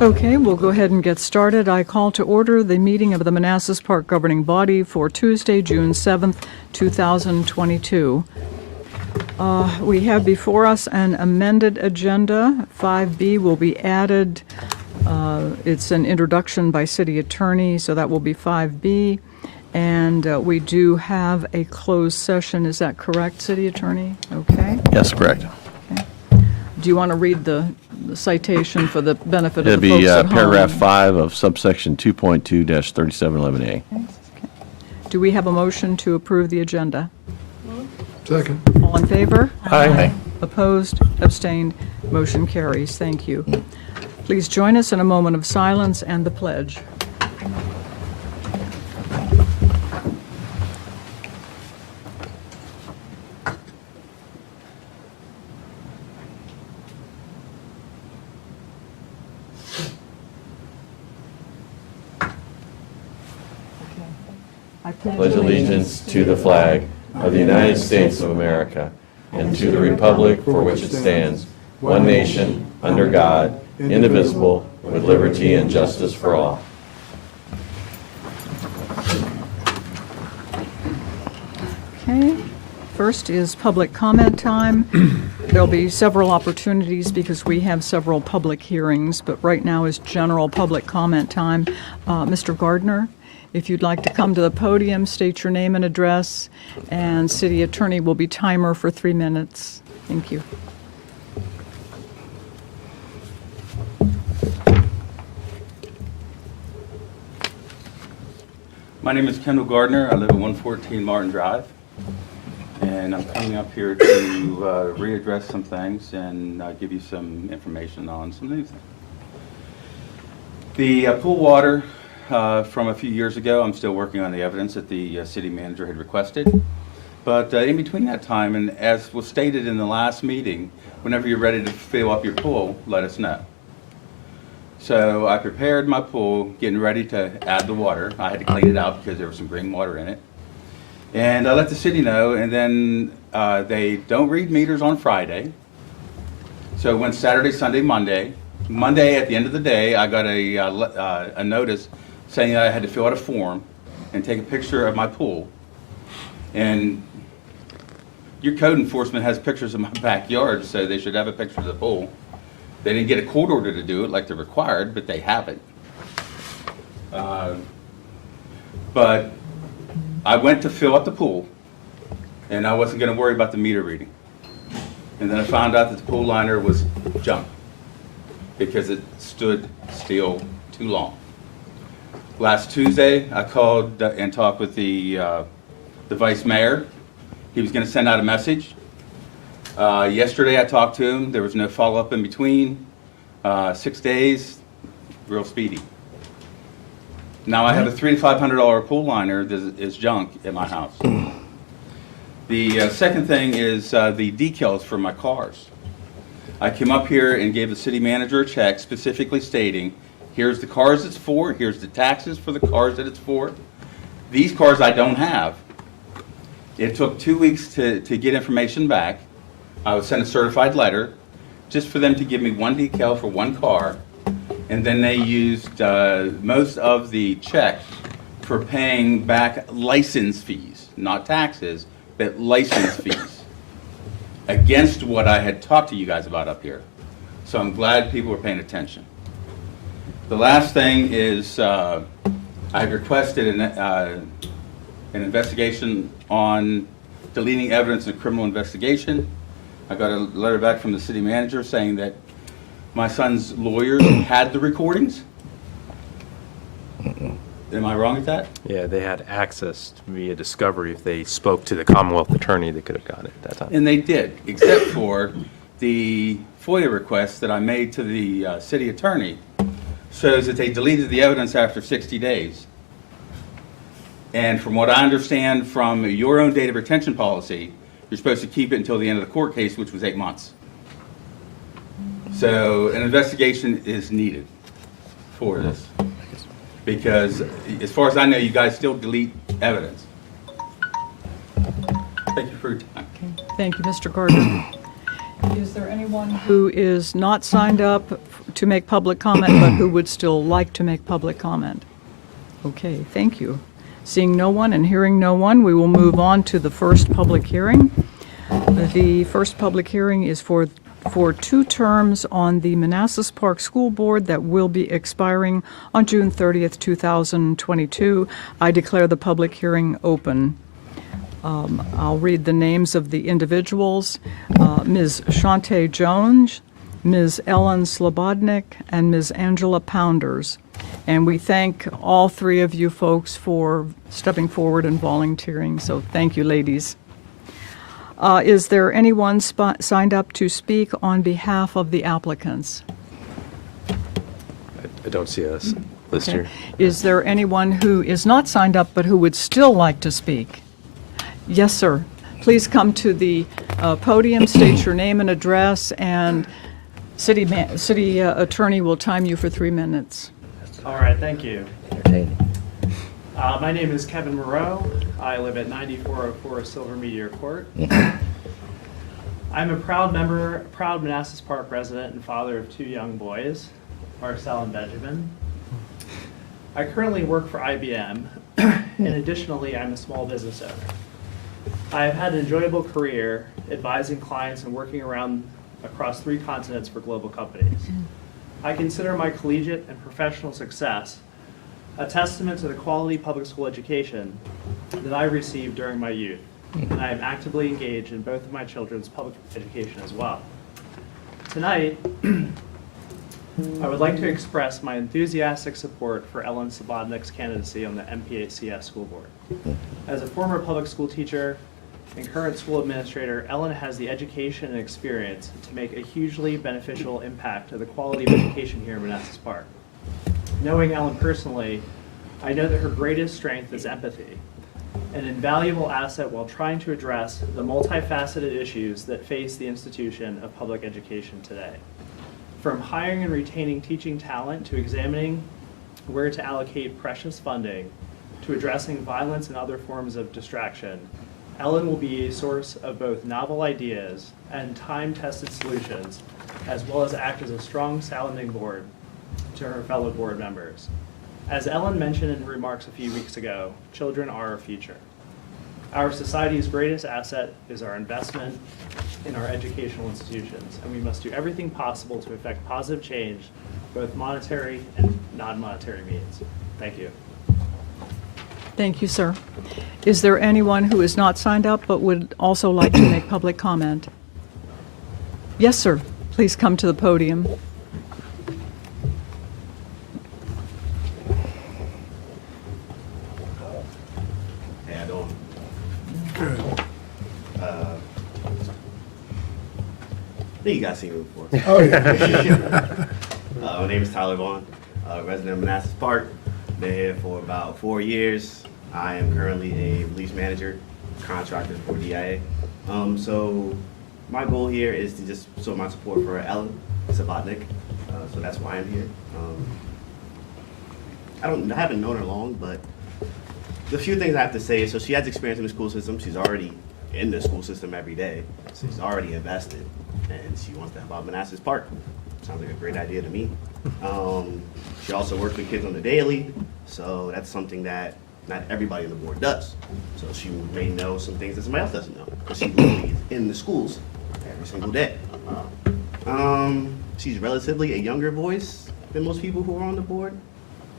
Okay, we'll go ahead and get started. I call to order the meeting of the Manassas Park Governing Body for Tuesday, June 7th, 2022. We have before us an amended agenda. 5B will be added. It's an introduction by City Attorney, so that will be 5B. And we do have a closed session. Is that correct, City Attorney? Okay. Yes, correct. Okay. Do you want to read the citation for the benefit It'll of the be folks at home? paragraph 5 of subsection 2.2-3711A. Okay. Do we have a motion to approve the agenda? Second. All in favor? Aye. Opposed? Abstained? Motion carries. Thank you. Please join us in a moment of silence and the pledge. I Pledge allegiance to the flag of the United States of America and to the republic for which it stands, one nation, under God, indivisible, with liberty and justice for all. Okay. First is public comment time. There'll be several opportunities because we have several public hearings, but right now is general public comment time. Mr. Gardner, if you'd like to come to the podium, state your name and address, and City Attorney will be timer for 3 minutes. Thank you. My name is Kendall Gardner. I live at 114 Martin Drive, and I'm coming up here to readdress some things and give you some information on some new things. The pool water from a few years ago, I'm still working on the evidence that the city manager had requested. But in between that time, and as was stated in the last meeting, whenever you're ready to fill up your pool, let us know. So I prepared my pool, getting ready to add the water. I had to clean it out because there was some green water in it. And I let the city know, and then they don't read meters on Friday. So it went Saturday, Sunday, Monday. Monday, at the end of the day, I got a notice saying that I had to fill out a form and take a picture of my pool. And your code enforcement has pictures of my backyard, so they should have a picture of the pool. They didn't get a court order to do it like they're required, but they have it. But I went to fill up the pool, and I wasn't going to worry about the meter reading. And then I found out that the pool liner was junk because it stood still too long. Last Tuesday, I called and talked with the vice mayor. He was going to send out a message. Yesterday, I talked to him. There was no follow-up in between. 6 days, real speedy. Now I have a $300 to $500 pool liner that is junk at my house. The second thing is the decals for my cars. I came up here and gave the city manager a check specifically stating, here's the cars it's for, here's the taxes for the cars that it's for. These cars I don't have. It took 2 weeks to get information back. I would send a certified letter just for them to give me one decal for one car, and then they used most of the check for paying back license fees, not taxes, but license fees, against what I had talked to you guys about up here. So I'm glad people were paying attention. The last thing is I requested an investigation on deleting evidence in a criminal investigation. I got a letter back from the city manager saying that my son's lawyers had the recordings. Am I wrong with that? Yeah, they had access via discovery. If they spoke to the Commonwealth attorney, they could have got it at that time. And they did, except for the FOIA request that I made to the city attorney shows that they deleted the evidence after 60 days. And from what I understand from your own data retention policy, you're supposed to keep it until the end of the court case, which was 8 months. So an investigation is needed for this. Because as far as I know, you guys still delete evidence. Thank you for your time. Thank you, Mr. Gardner. Is there anyone who is not signed up to make public comment, but who would still like to make public comment? Okay, thank you. Seeing no one and hearing no one, we will move on to the first public hearing. The first public hearing is for 2 terms on the Manassas Park School Board that will be expiring on June 30th, 2022. I declare the public hearing open. I'll read the names of the individuals. Ms. Shantae Jones, Ms. Ellen Slobodnik, and Ms. Angela Pounders. And we thank all 3 of you folks for stepping forward and volunteering, so thank you, ladies. Is there anyone signed up to speak on behalf of the applicants? I don't see a list Okay. here. Is there anyone who is not signed up but who would still like to speak? Yes, sir. Please come to the podium, state your name and address, and city attorney will time you for 3 minutes. All right, thank you. My name is Kevin Moreau. I live at 9404 Silver Meteor Court. I'm a proud Manassas Park resident and father of 2 young boys, Marcel and Benjamin. I currently work for IBM, and additionally, I'm a small business owner. I have had an enjoyable career advising clients and working across 3 continents for global companies. I consider my collegiate and professional success a testament to the quality public school education that I received during my youth, and I am actively engaged in both of my children's public education as well. Tonight, I would like to express my enthusiastic support for Ellen Slobodnik's candidacy on the MPACS school board. As a former public school teacher and current school administrator, Ellen has the education and experience to make a hugely beneficial impact to the quality of education here in Manassas Park. Knowing Ellen personally, I know that her greatest strength is empathy, an invaluable asset while trying to address the multifaceted issues that face the institution of public education today. From hiring and retaining teaching talent to examining where to allocate precious funding to addressing violence and other forms of distraction, Ellen will be a source of both novel ideas and time-tested solutions, as well as act as a strong sounding board to her fellow board members. As Ellen mentioned in her remarks a few weeks ago, children are our future. Our society's greatest asset is our investment in our educational institutions, and we must do everything possible to effect positive change, both monetary and non-monetary means. Thank you. Thank you, sir. Is there anyone who is not signed up but would also like to make public comment? Yes, sir. Please come to the podium. How you doing? Good. I think you guys seen me before. Oh, yeah. My name is Tyler Vaughn, resident of Manassas Park. Been here for about 4 years. I am currently a lease manager, contractor for DIA. So my goal here is to just show my support for Ellen Slobodnik. So that's why I'm here. I haven't known her long, but the few things I have to say is, so she has experience in the school system. She's already in the school system every day. So she's already invested, and she wants to help out Manassas Park. Sounds like a great idea to me. She also works with kids on the daily, so that's something that not everybody on the board does. So she may know some things that somebody else doesn't know, because she literally is in the schools every single day. She's relatively a younger voice than most people who are on the board.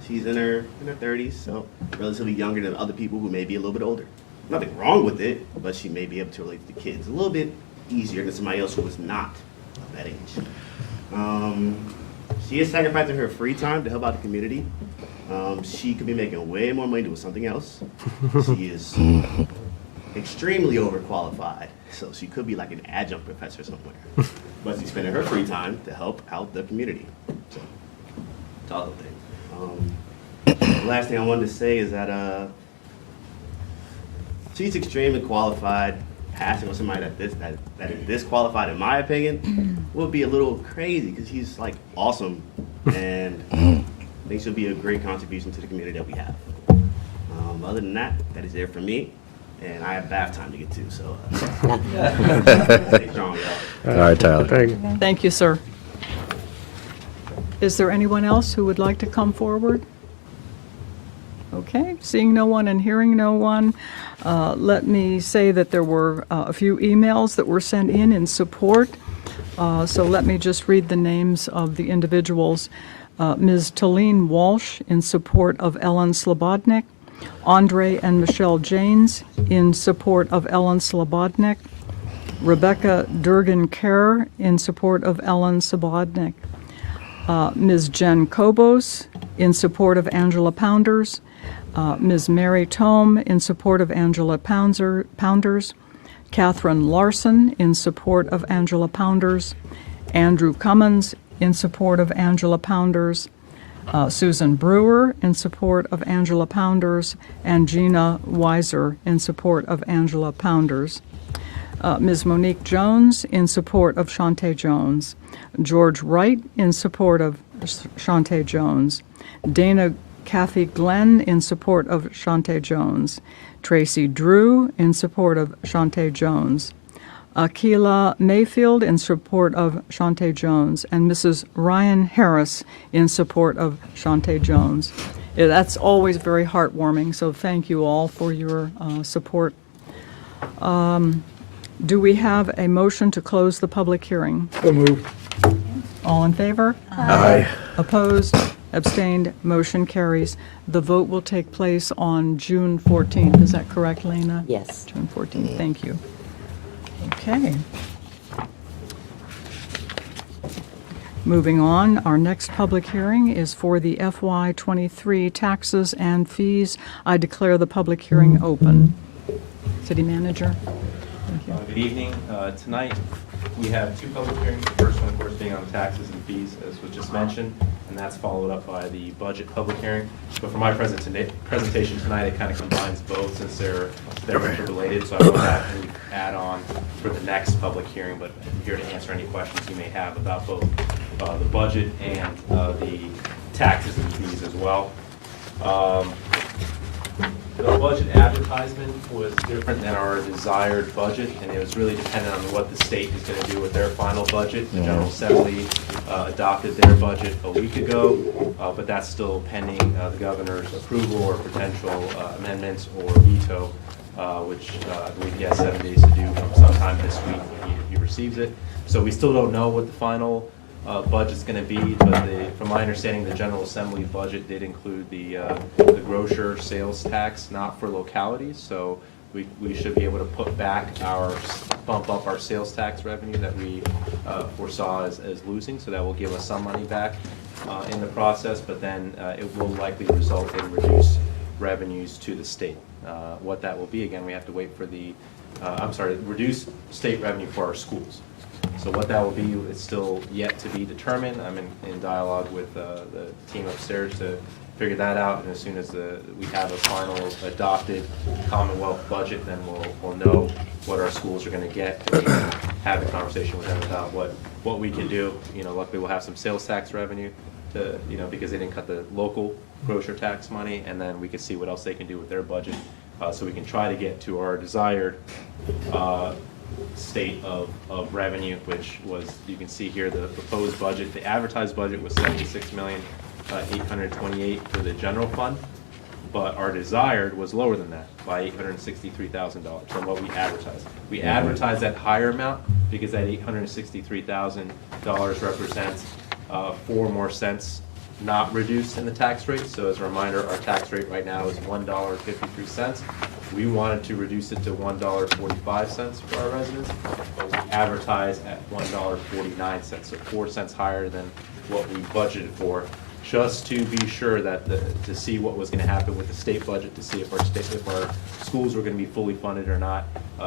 She's in her 30s, so relatively younger than other people who may be a little bit older. Nothing wrong with it, but she may be able to relate to the kids a little bit easier than somebody else who is not of that age. She is sacrificing her free time to help out the community. She could be making way more money doing something else. She is extremely overqualified, so she could be like an adjunct professor somewhere. But she's spending her free time to help out the community. So, it's all the thing. The last thing I wanted to say is that she's extremely qualified. Passing on somebody that is disqualified, in my opinion, would be a little crazy, because he's like awesome, and I think she'll be a great contribution to the community that we have. Other than that, that is it for me, and I have bath time to get to, so. Stay strong, y'all. All right, Tyler. Thank you, sir. Is there anyone else who would like to come forward? Okay, seeing no one and hearing no one, let me say that there were a few emails that were sent in support. So let me just read the names of the individuals. Ms. Talene Walsh in support of Ellen Slobodnik. Andre and Michelle Janes in support of Ellen Slobodnik. Rebecca Durgan-Kerr in support of Ellen Slobodnik. Ms. Jen Kobos in support of Angela Pounders. Ms. Mary Tome in support of Angela Pounders. Catherine Larson in support of Angela Pounders. Andrew Cummins in support of Angela Pounders. Susan Brewer in support of Angela Pounders. And Gina Weiser in support of Angela Pounders. Ms. Monique Jones in support of Shantae Jones. George Wright in support of Shantae Jones. Dana Kathy Glenn in support of Shantae Jones. Tracy Drew in support of Shantae Jones. Akila Mayfield in support of Shantae Jones. And Mrs. Ryan Harris in support of Shantae Jones. Yeah, that's always very heartwarming, so thank you all for your support. Do we have a motion to close the public hearing? So moved. All in favor? Aye. Opposed? Abstained? Motion carries. The vote will take place on June 14th. Is that correct, Lena? Yes. June 14th. Thank you. Okay. Moving on, our next public hearing is for the FY23 taxes and fees. I declare the public hearing open. City Manager. Thank you. Good evening. Tonight, we have two public hearings. The first one, of course, being on taxes and fees, as was just mentioned, and that's followed up by the budget public hearing. But for my presentation tonight, it kind of combines both since they're interrelated, so I won't have any add-on for the next public hearing, but I'm here to answer any questions you may have about both the budget and the taxes and fees as well. The budget advertisement was different than our desired budget, and it was really dependent on what the state is going to do with their final budget. The General Assembly adopted their budget a week ago, but that's still pending the governor's approval or potential amendments or veto, which I believe he has 7 days to do sometime this week when he receives it. So we still don't know what the final budget's going to be, but from my understanding, the General Assembly budget did include the grocer sales tax, not for localities, so we should be able to put back bump up our sales tax revenue that we foresaw as losing, so that will give us some money back in the process, but then it will likely result in reduced revenues to the state. What that will be, again, we have to wait for reduced state revenue for our schools. So what that will be is still yet to be determined. I'm in dialogue with the team upstairs to figure that out, and as soon as we have a final adopted Commonwealth budget, then we'll know what our schools are going to get, and we can have a conversation with them about what we can do. Luckily we'll have some sales tax revenue because they didn't cut the local grocer tax money, and then we can see what else they can do with their budget, so we can try to get to our desired state of revenue, which was, you can see here, the proposed budget. The advertised budget was $76,828,000 for the general fund, but our desired was lower than that by $863,000 from what we advertised. We advertised that higher amount because that $863,000 represents 4 more cents not reduced in the tax rate. So as a reminder, our tax rate right now is $1.53. We wanted to reduce it to $1.45 for our residents, but we advertise at $1.49, so 4 cents higher than what we budgeted for, just to be sure that to see what was going to happen with the state budget, to see if our schools were going to be fully funded or not,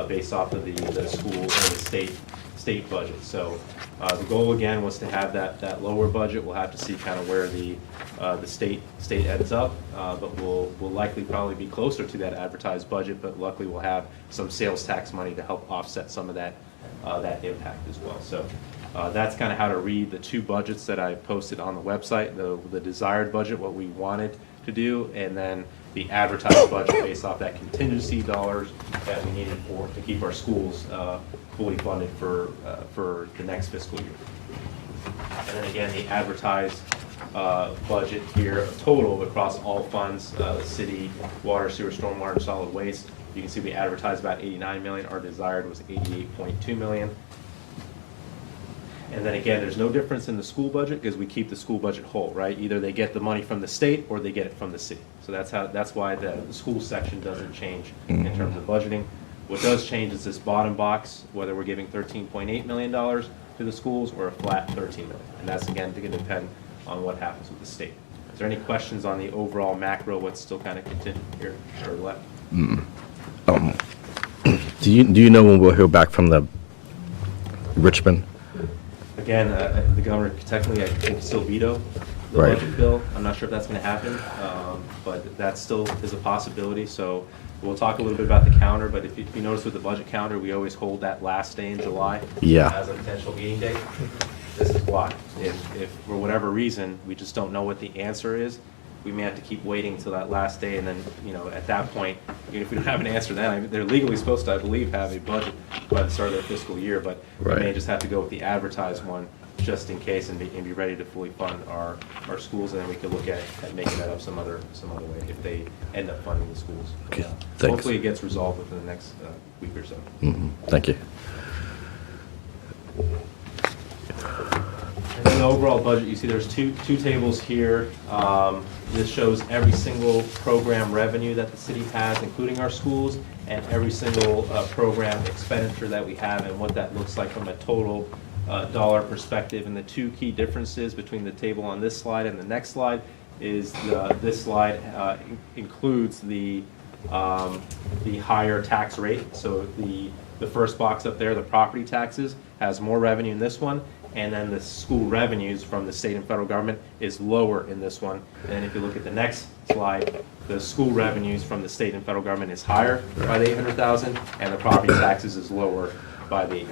based off of the school or the state budget. So the goal again was to have that lower budget. We'll have to see kind of where the state ends up, but we'll likely probably be closer to that advertised budget. But luckily we'll have some sales tax money to help offset some of that impact as well. So that's kind of how to read the two budgets that I posted on the website. The desired budget, what we wanted to do, and then the advertised budget based off that contingency dollars that we needed to keep our schools fully funded for the next fiscal year. And then again, the advertised budget here, total across all funds, city, water, sewer, stormwater, and solid waste. You can see we advertised about 89 million. Our desired was 88.2 million. And then again, there's no difference in the school budget because we keep the school budget whole, right? Either they get the money from the state or they get it from the city. So that's why the school section doesn't change in terms of budgeting. What does change is this bottom box, whether we're giving $13.8 million to the schools or a flat 13 million. And that's again going to depend on what happens with the state. Is there any questions on the overall macro, what's still kind of contingent here or left? Do you know when we'll hear back from the Richmond? Again, the governor technically, I think, still veto the Right. budget bill. I'm not sure if that's going to happen, but that still is a possibility. So we'll talk a little bit about the calendar, but if you notice with the budget calendar, we always hold that last day in July Yeah. as a potential meeting date. This is why. If for whatever reason, we just don't know what the answer is, we may have to keep waiting until that last day, and then, at that point, even if we don't have an answer then, they're legally supposed to, I believe, have a budget by the start of their fiscal year, but we may Right. just have to go with the advertised one just in case and be ready to fully fund our schools, and then we could look at making that up some other way if they end up funding the schools. Okay, But, thanks. hopefully it gets resolved within the next week or so. Thank you. And then the overall budget, you see there's two tables here. This shows every single program revenue that the city has, including our schools, and every single program expenditure that we have and what that looks like from a total dollar perspective. And the two key differences between the table on this slide and the next slide is this slide includes the higher tax rate. So the first box up there, the property taxes, has more revenue in this one, and then the school revenues from the state and federal government is lower in this one. And if you look at the next slide, the school revenues from the state and federal government is higher by the $800,000, and the property taxes is lower by the $800,000.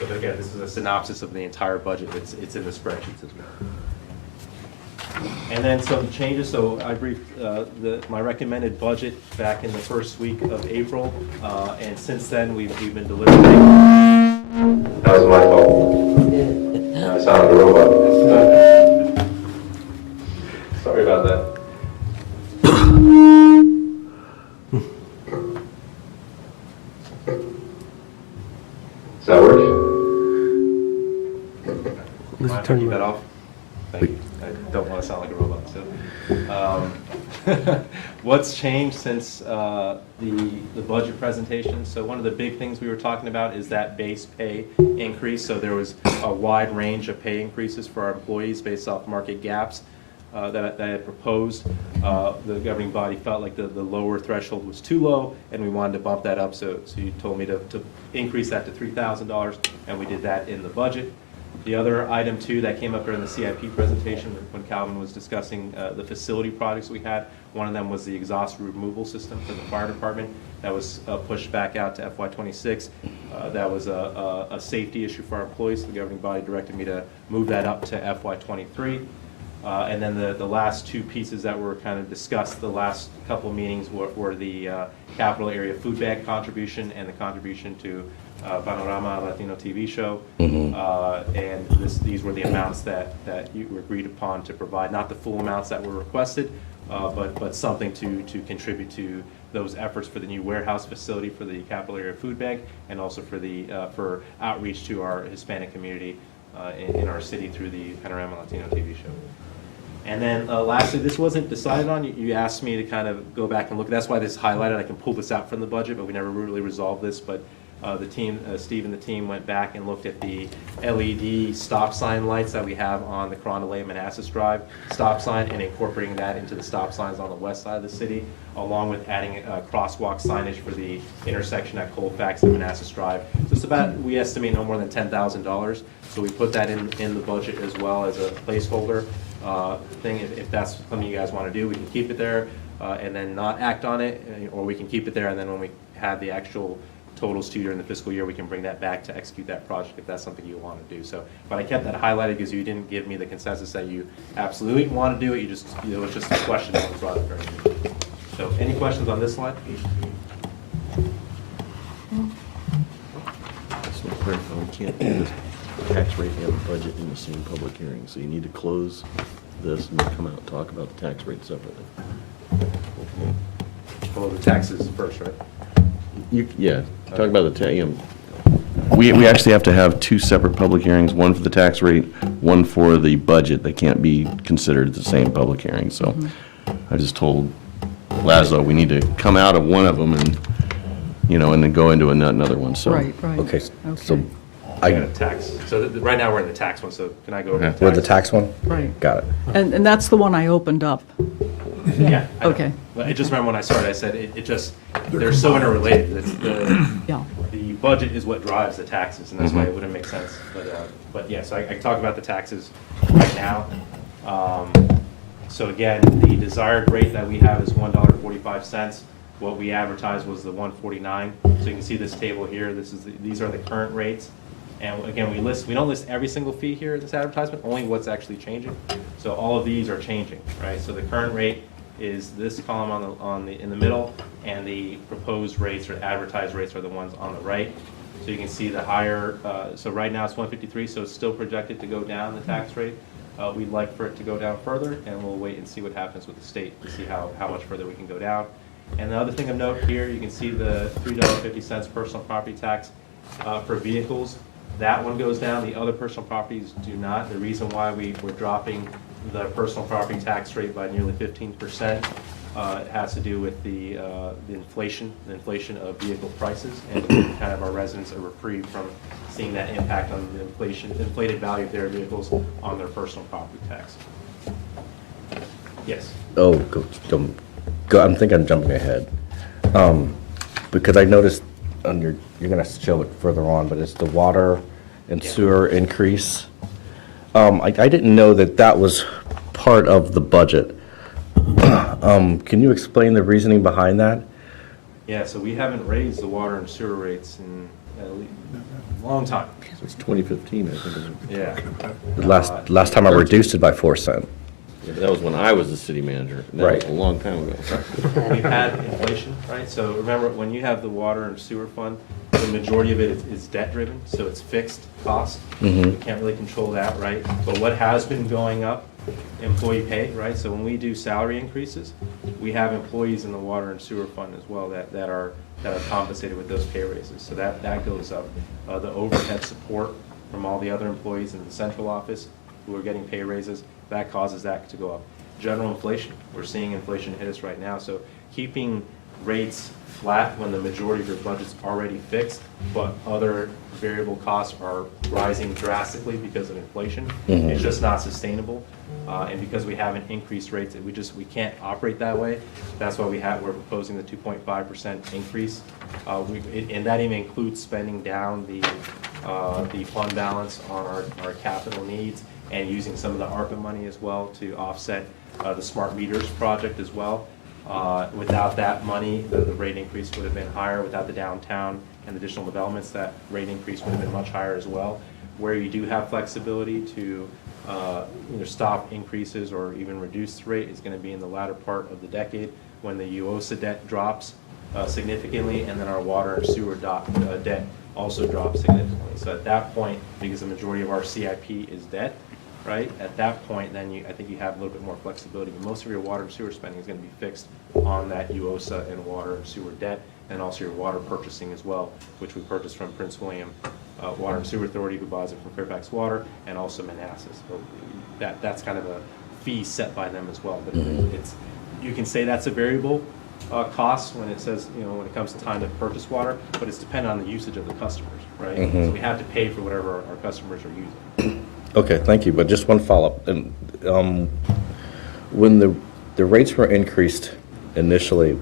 So again, this is a synopsis of the entire budget. It's in the spreadsheets as well. And then some changes, so I briefed my recommended budget back in the first week of April, and since then, we've been delivering. That was my fault. I sounded a robot. Sorry about that. Does that work? Mind if I keep that off? Thank you. I don't want to sound like a robot, so. What's changed since the budget presentation? So one of the big things we were talking about is that base pay increase. So there was a wide range of pay increases for our employees based off market gaps that I had proposed. The governing body felt like the lower threshold was too low, and we wanted to bump that up. So you told me to increase that to $3,000, and we did that in the budget. The other item too that came up during the CIP presentation when Calvin was discussing the facility projects we had, one of them was the exhaust removal system for the fire department. That was pushed back out to FY26. That was a safety issue for our employees. The governing body directed me to move that up to FY23. And then the last two pieces that were kind of discussed the last couple meetings were the capital area food bank contribution and the contribution to Panorama Latino TV show. And these were the amounts that you agreed upon to provide, not the full amounts that were requested, but something to contribute to those efforts for the new warehouse facility for the capital area food bank, and also for outreach to our Hispanic community in our city through the Panorama Latino TV show. And then lastly, this wasn't decided on. You asked me to kind of go back and look. That's why this is highlighted. I can pull this out from the budget, but we never really resolved this. But the team, Steve and the team, went back and looked at the LED stop sign lights that we have on the Carondelet Manassas Drive stop sign and incorporating that into the stop signs on the west side of the city, along with adding crosswalk signage for the intersection at Colfax and Manassas Drive. So it's about, we estimate, no more than $10,000. So we put that in the budget as well as a placeholder thing. If that's something you guys want to do, we can keep it there and then not act on it, or we can keep it there and then when we have the actual totals to during the fiscal year, we can bring that back to execute that project if that's something you want to do. So, but I kept that highlighted because you didn't give me the consensus that you absolutely want to do it. It was just a question that was brought up during the meeting. So, any questions on this slide? Just to clarify, we can't do this tax rate and budget in the same public hearing, so you need to close this and then come out and talk about the tax rate separately. Well, the taxes first, right? Yeah, talk about the we actually have to have two separate public hearings, one for the tax rate, one for the budget. They can't be considered the same public hearing, so I just told Laszlo, we need to come out of one of them and, and then go into another one, so. Right, right. Okay, so Okay. I got a tax. So right now we're in the tax one, so can I go over the tax? we're the tax one? Right. Got it. And that's the one I opened up. Yeah. I know. Okay. But I just remember when I started, I said they're so interrelated. Yeah. The budget is what drives the taxes, and that's why it wouldn't make sense. But yeah, so I can talk about the taxes right now. So again, the desired rate that we have is $1.45. What we advertised was the $1.49. So you can see this table here. These are the current rates. And again, we don't list every single fee here in this advertisement, only what's actually changing. So all of these are changing, right? So the current rate is this column in the middle, and the proposed rates or advertised rates are the ones on the right. So you can see the higher, so right now it's 153, so it's still projected to go down, the tax rate. We'd like for it to go down further, and we'll wait and see what happens with the state to see how much further we can go down. And the other thing of note here, you can see the $3.50 personal property tax for vehicles. That one goes down, the other personal properties do not. The reason why we're dropping the personal property tax rate by nearly 15%, it has to do with the inflation of vehicle prices, and kind of our residents are reprieved from seeing that impact on the inflated value of their vehicles on their personal property tax. Yes. Oh, go, I'm thinking I'm jumping ahead. Because I noticed you're gonna show it further on, but it's the water and sewer increase. I didn't know that was part of the budget. Can you explain the reasoning behind that? Yeah, so we haven't raised the water and sewer rates in a long time. It's 2015, I think. Yeah. The last time I reduced it by 4 cents. Yeah, but that was when I was the city manager. And that Right. was a long time ago. We've had inflation, right? So remember, when you have the water and sewer fund, the majority of it is debt driven, so it's fixed cost. We can't really control that, right? But what has been going up, employee pay, right? So when we do salary increases, we have employees in the water and sewer fund as well that are compensated with those pay raises. So that goes up. The overhead support from all the other employees in the central office who are getting pay raises, that causes that to go up. General inflation, we're seeing inflation hit us right now, so keeping rates flat when the majority of your budget's already fixed, but other variable costs are rising drastically because of inflation, it's just not sustainable. And because we haven't increased rates, we can't operate that way. That's why we're proposing the 2.5% increase. And that even includes spending down the fund balance on our capital needs, and using some of the ARPA money as well to offset the smart meters project as well. Without that money, the rate increase would have been higher. Without the downtown and additional developments, that rate increase would have been much higher as well. Where you do have flexibility to either stop increases or even reduce the rate is going to be in the latter part of the decade when the UOSA debt drops significantly, and then our water and sewer debt also drops significantly. So at that point, because the majority of our CIP is debt, right? At that point, then I think you have a little bit more flexibility. But most of your water and sewer spending is going to be fixed on that UOSA and water and sewer debt, and also your water purchasing as well, which we purchase from Prince William Water and Sewer Authority, who buys it from Fairfax Water, and also Manassas. So that's kind of a fee set by them as well. But you can say that's a variable cost when it says, when it comes to time to purchase water, but it's dependent on the usage of the customers, right? So we have to pay for whatever our customers are using. Okay, thank you, but just one follow-up. And when the rates were increased initially,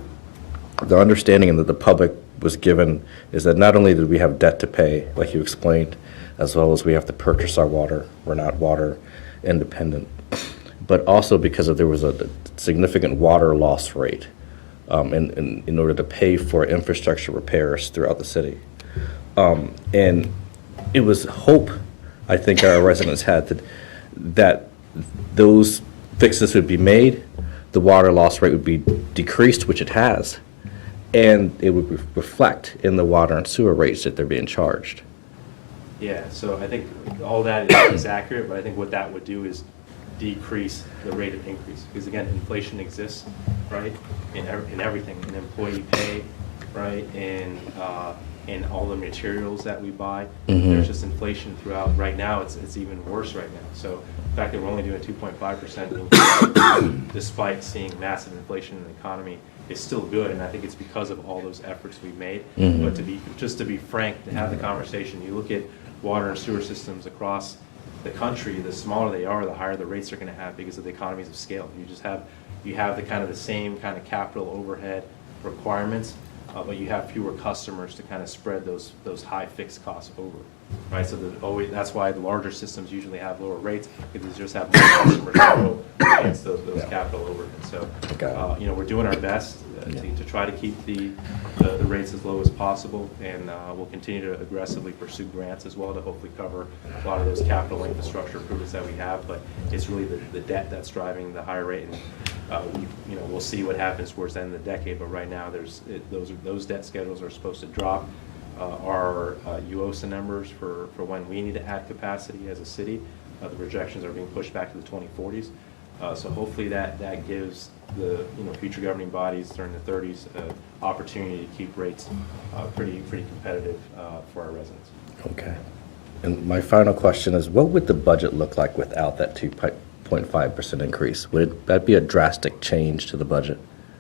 the understanding that the public was given is that not only did we have debt to pay, like you explained, as well as we have to purchase our water, we're not water independent, but also because there was a significant water loss rate in order to pay for infrastructure repairs throughout the city. And it was hope, I think our residents had, that those fixes would be made, the water loss rate would be decreased, which it has, and it would reflect in the water and sewer rates that they're being charged. Yeah, so I think all that is accurate, but I think what that would do is decrease the rate of increase. Because again, inflation exists, right, in everything, in employee pay, right, in all the materials that we buy. There's just inflation throughout. Right now, it's even worse right now. So the fact that we're only doing 2.5% increase despite seeing massive inflation in the economy is still good, and I think it's because of all those efforts we made. But to be frank, to have the conversation, you look at water and sewer systems across the country, the smaller they are, the higher the rates are going to have because of the economies of scale. You have the same kind of capital overhead requirements, but you have fewer customers to kind of spread those high fixed costs over, right? So that's why the larger systems usually have lower rates, because they just have more customers to go against those capital overheads. So, we're doing our best to try to keep the rates as low as possible, and we'll continue to aggressively pursue grants as well to hopefully cover a lot of those capital infrastructure improvements that we have. But it's really the debt that's driving the higher rate, and we'll see what happens towards the end of the decade. But right now, those debt schedules are supposed to drop. Our UOSA numbers for when we need to add capacity as a city, the projections are being pushed back to the 2040s. So hopefully that gives the future governing bodies during the 30s opportunity to keep rates pretty competitive for our residents. Okay. And my final question is, what would the budget look like without that 2.5% increase? Would that be a drastic change to the budget?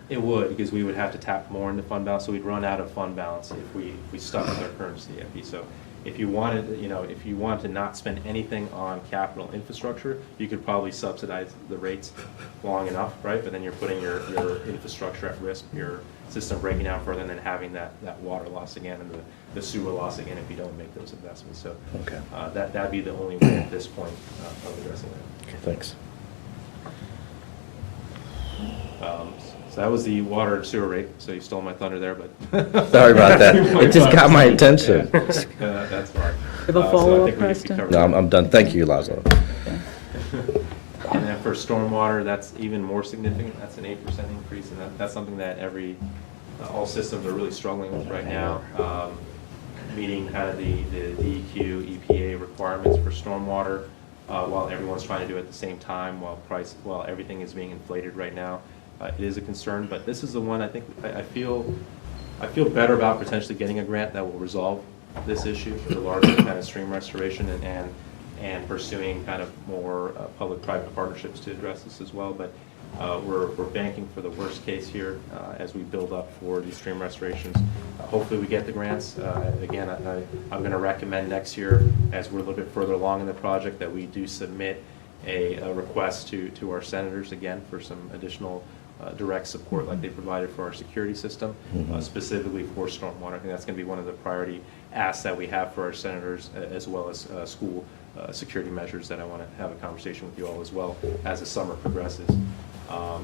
It would, because we would have to tap more into fund balance, so we'd run out of fund balance if we stuck with our current CFP. So if you wanted to not spend anything on capital infrastructure, you could probably subsidize the rates long enough, right? But then you're putting your infrastructure at risk, your system breaking down further, and then having that water loss again and the sewer loss again if you don't make those investments. So Okay. That'd be the only way at this point of addressing that. Okay, thanks. So that was the water and sewer rate, so you stole my thunder there, but. Sorry about that. It just got my attention. That's fine. Have a So I follow-up, think we Preston? covered No, that. I'm done. Thank you, Laszlo. And then for stormwater, that's even more significant. That's an 8% increase, and that's something that all systems are really struggling with right now, meeting kind of the DEQ, EPA requirements for stormwater, while everyone's trying to do it at the same time, while everything is being inflated right now. It is a concern, but this is the one I think I feel better about potentially getting a grant that will resolve this issue for the larger kind of stream restoration and pursuing kind of more public-private partnerships to address this as well. But we're banking for the worst case here as we build up for these stream restorations. Hopefully we get the grants. Again, I'm going to recommend next year, as we're a little bit further along in the project, that we do submit a request to our senators again for some additional direct support like they provided for our security system, specifically for stormwater. I think that's going to be one of the priority asks that we have for our senators, as well as school security measures that I want to have a conversation with you all as well as the summer progresses.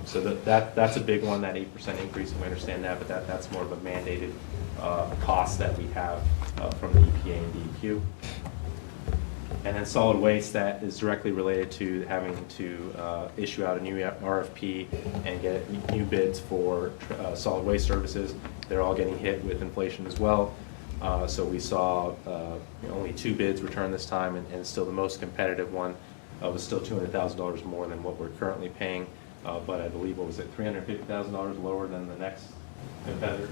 So that's a big one, that 8% increase, and we understand that, but that's more of a mandated cost that we have from the EPA and DEQ. And then solid waste, that is directly related to having to issue out a new RFP and get new bids for solid waste services. They're all getting hit with inflation as well. So we saw only 2 bids return this time, and still the most competitive one was still $200,000 more than what we're currently paying. But I believe, what was it, $350,000 lower than the next competitor?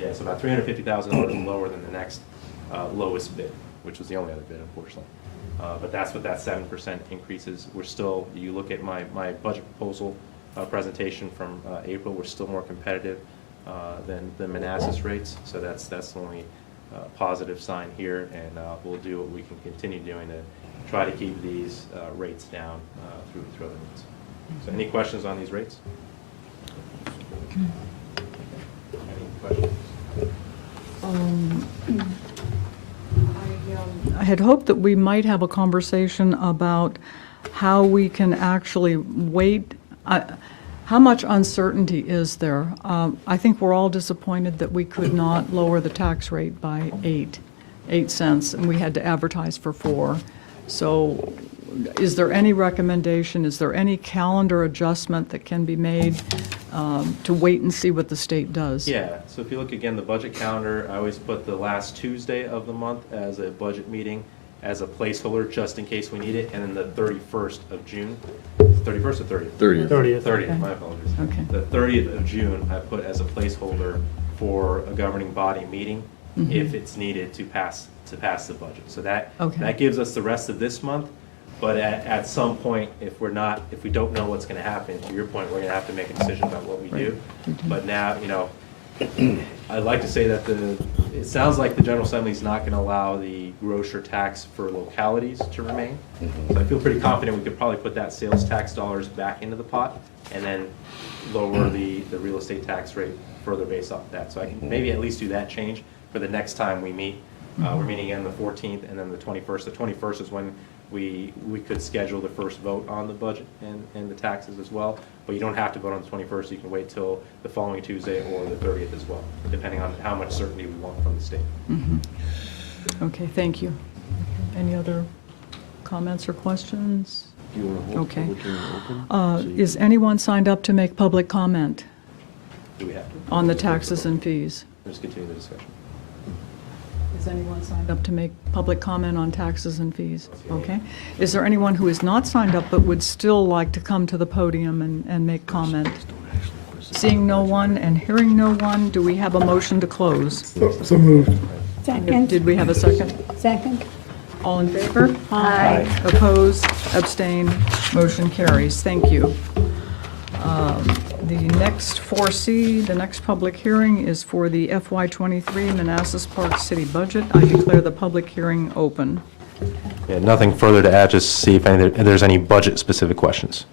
Yeah, so about $350,000 lower than the next lowest bid, which was the only other bid, unfortunately. But that's what that 7% increase is. We're still, you look at my budget proposal presentation from April, we're still more competitive than the Manassas rates. So that's the only positive sign here, and we'll do what we can continue doing to try to keep these rates down through other means. So any questions on these rates? Any questions? I had hoped that we might have a conversation about how we can actually wait. How much uncertainty is there? I think we're all disappointed that we could not lower the tax rate by 8. and we had to advertise for 4. So is there any recommendation, is there any calendar adjustment that can be made to wait and see what the state does? Yeah, so if you look again, the budget calendar, I always put the last Tuesday of the month as a budget meeting, as a placeholder, just in case we need it, and then the 31st of June, 31st or 30th? 30th. 30th, my apologies. Okay. The 30th of June, I put as a placeholder for a governing body meeting, if it's needed to pass the budget. So that, Okay. that gives us the rest of this month, but at some point, if we don't know what's gonna happen, to your point, we're gonna have to make a decision about what we do. But now, I'd like to say that it sounds like the General Assembly is not gonna allow the grocer tax for localities to remain. So I feel pretty confident we could probably put that sales tax dollars back into the pot and then lower the real estate tax rate further based off that. So I can maybe at least do that change for the next time we meet. We're meeting again the 14th and then the 21st. The 21st is when we could schedule the first vote on the budget and the taxes as well. But you don't have to vote on the 21st. You can wait till the following Tuesday or the 30th as well, depending on how much certainty we want from the state. Okay, thank you. Any other comments or questions? Okay. Is anyone signed up to make public comment Do we have to? on the taxes and fees? Let's continue the discussion. Is anyone signed up to make public comment on taxes and fees? Okay. Is there anyone who is not signed up but would still like to come to the podium and make comment? Seeing no one and hearing no one, do we have a motion to close? So moved. Second. Did we have a second? Second. All in favor? Aye. Opposed, abstain, motion carries. Thank you. The next 4C, the next public hearing is for the FY23 Manassas Park City budget. I declare the public hearing open. Yeah, nothing further to add, just see if there's any budget-specific questions.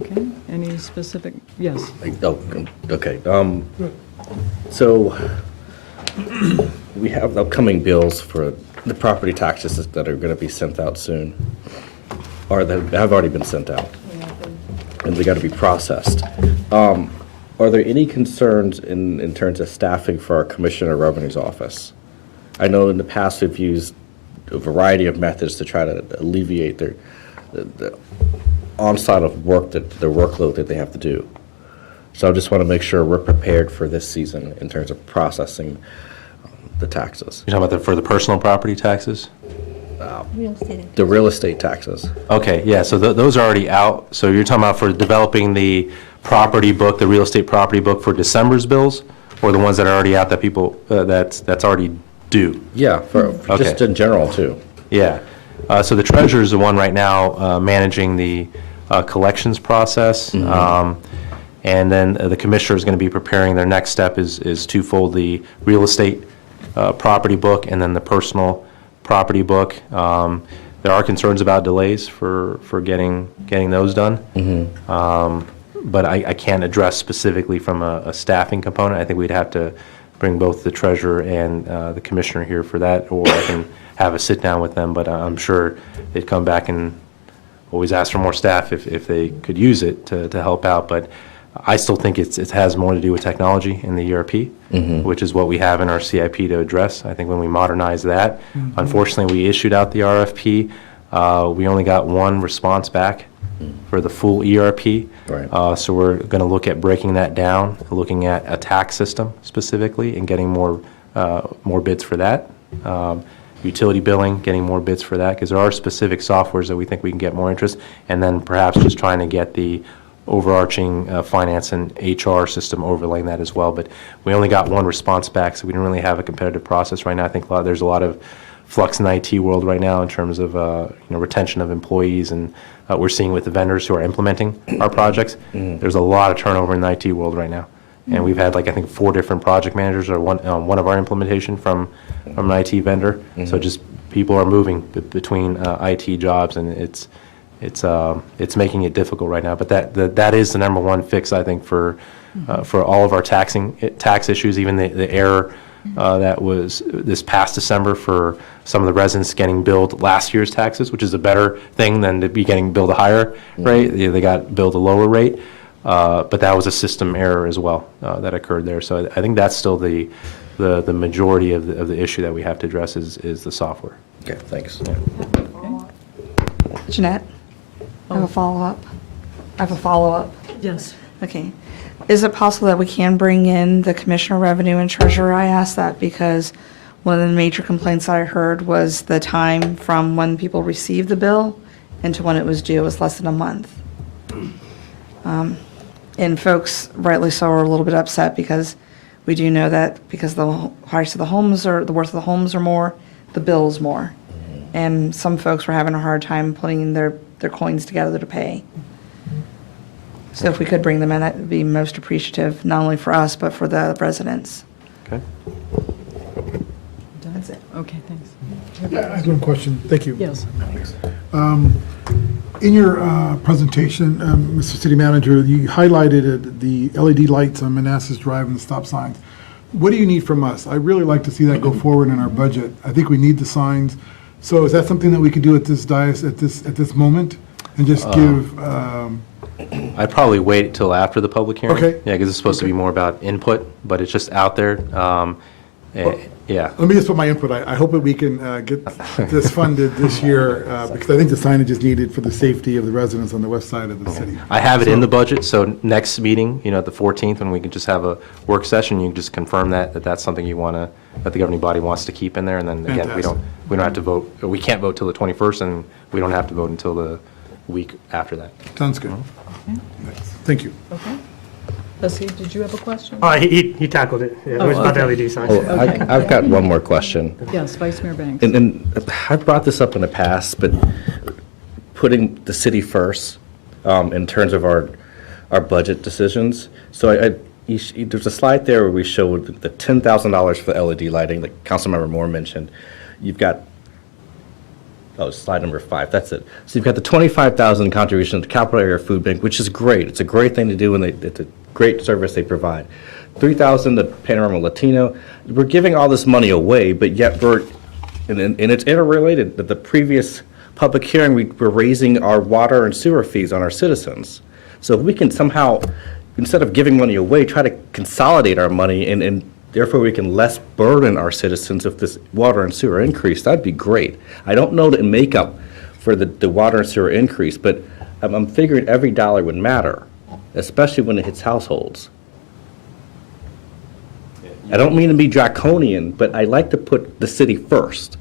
Okay, any specific, yes. Oh, okay. So we have upcoming bills for the property taxes that are going to be sent out soon, or that have already been sent out, and they got to be processed. Are there any concerns in terms of staffing for our Commissioner of Revenue's office? I know in the past we've used a variety of methods to try to alleviate the onslaught of work, the workload that they have to do. So I just want to make sure we're prepared for this season in terms of processing the taxes, You're talking about for the personal property taxes? Real estate. the real estate taxes. Okay, yeah, so those are already out. So you're talking about for developing the property book, the real estate property book for December's bills, or the ones that are already out that people, that's already due? Yeah, for just Okay. in general too. Yeah. So the treasurer is the one right now managing the collections process. And then the commissioner is going to be preparing, their next step is twofold, the real estate property book and then the personal property book. There are concerns about delays for getting those done. But I can't address specifically from a staffing component. I think we'd have to bring both the treasurer and the commissioner here for that, or I can have a sit down with them, but I'm sure they'd come back and always ask for more staff if they could use it to help out. But I still think it has more to do with technology in the ERP, which is what we have in our CIP to address. I think when we modernize that, unfortunately, we issued out the RFP. We only got one response back for the full ERP. Right. So we're going to look at breaking that down, looking at a tax system specifically, and getting more bids for that. Utility billing, getting more bids for that, because there are specific softwares that we think we can get more interest, and then perhaps just trying to get the overarching finance and HR system overlaying that as well. But we only got one response back, so we didn't really have a competitive process right now. I think there's a lot of flux in the IT world right now in terms of retention of employees, and we're seeing with the vendors who are implementing our projects, there's a lot of turnover in the IT world right now. And we've had I think 4 different project managers or one of our implementation from an IT vendor. So just people are moving between IT jobs, and it's making it difficult right now. But that is the number one fix, I think, for all of our tax issues. Even the error that was this past December for some of the residents getting billed last year's taxes, which is a better thing than to be getting billed a higher rate. They got billed a lower rate. But that was a system error as well that occurred there. So I think that's still the the majority of the issue that we have to address is the software. Okay, thanks. Jeanette, I have a follow-up. Yes. Okay. Is it possible that we can bring in the Commissioner of Revenue and Treasurer? I asked that because one of the major complaints I heard was the time from when people received the bill and to when it was due was less than a month. And folks, rightly so, are a little bit upset because we do know that because the price of the homes or the worth of the homes are more, the bill's more. And some folks were having a hard time putting their coins together to pay. So if we could bring them in, that would be most appreciative, not only for us, but for the residents. Okay? That's it. Okay, thanks. I have one question. Thank you. Yes. In your presentation, Mr. City Manager, you highlighted the LED lights on Manassas Drive and the stop signs. What do you need from us? I'd really like to see that go forward in our budget. I think we need the signs. So is that something that we could do at this dais at this moment and just give? I'd probably wait till after the public hearing. Okay. Yeah, because it's supposed to be more about input, but it's just out there. Yeah. Let me just put my input. I hope that we can get this funded this year because I think the signage is needed for the safety of the residents on the west side of the city. I have it in the budget, so next meeting, at the 14th, when we can just have a work session, you can just confirm that that's something you want to, that the governing body wants to keep in there, and then again, we don't have to vote, or we can't vote till the 21st, and we don't have to vote until the week after that. Sounds good. Thank you. Okay. Leslie, did you have a question? He tackled it. Yeah, it was about the LED signs. Oh, I've got one more question. Yes, Vice Mayor Banks. And I've brought this up in the past, but putting the city first in terms of our budget decisions. So there's a slide there where we showed the $10,000 for LED lighting that Councilmember Moore mentioned. You've got, slide number 5, that's it. So you've got the $25,000 contribution to Capital Area Food Bank, which is great. It's a great thing to do, and it's a great service they provide. $3,000 to Panorama Latino. We're giving all this money away, but yet and it's interrelated. That the previous public hearing, we were raising our water and sewer fees on our citizens. So if we can somehow, instead of giving money away, try to consolidate our money and therefore we can less burden our citizens if this water and sewer increase, that'd be great. I don't know the makeup for the water and sewer increase, but I'm figuring every dollar would matter, especially when it hits households. I don't mean to be draconian, but I like to put the city first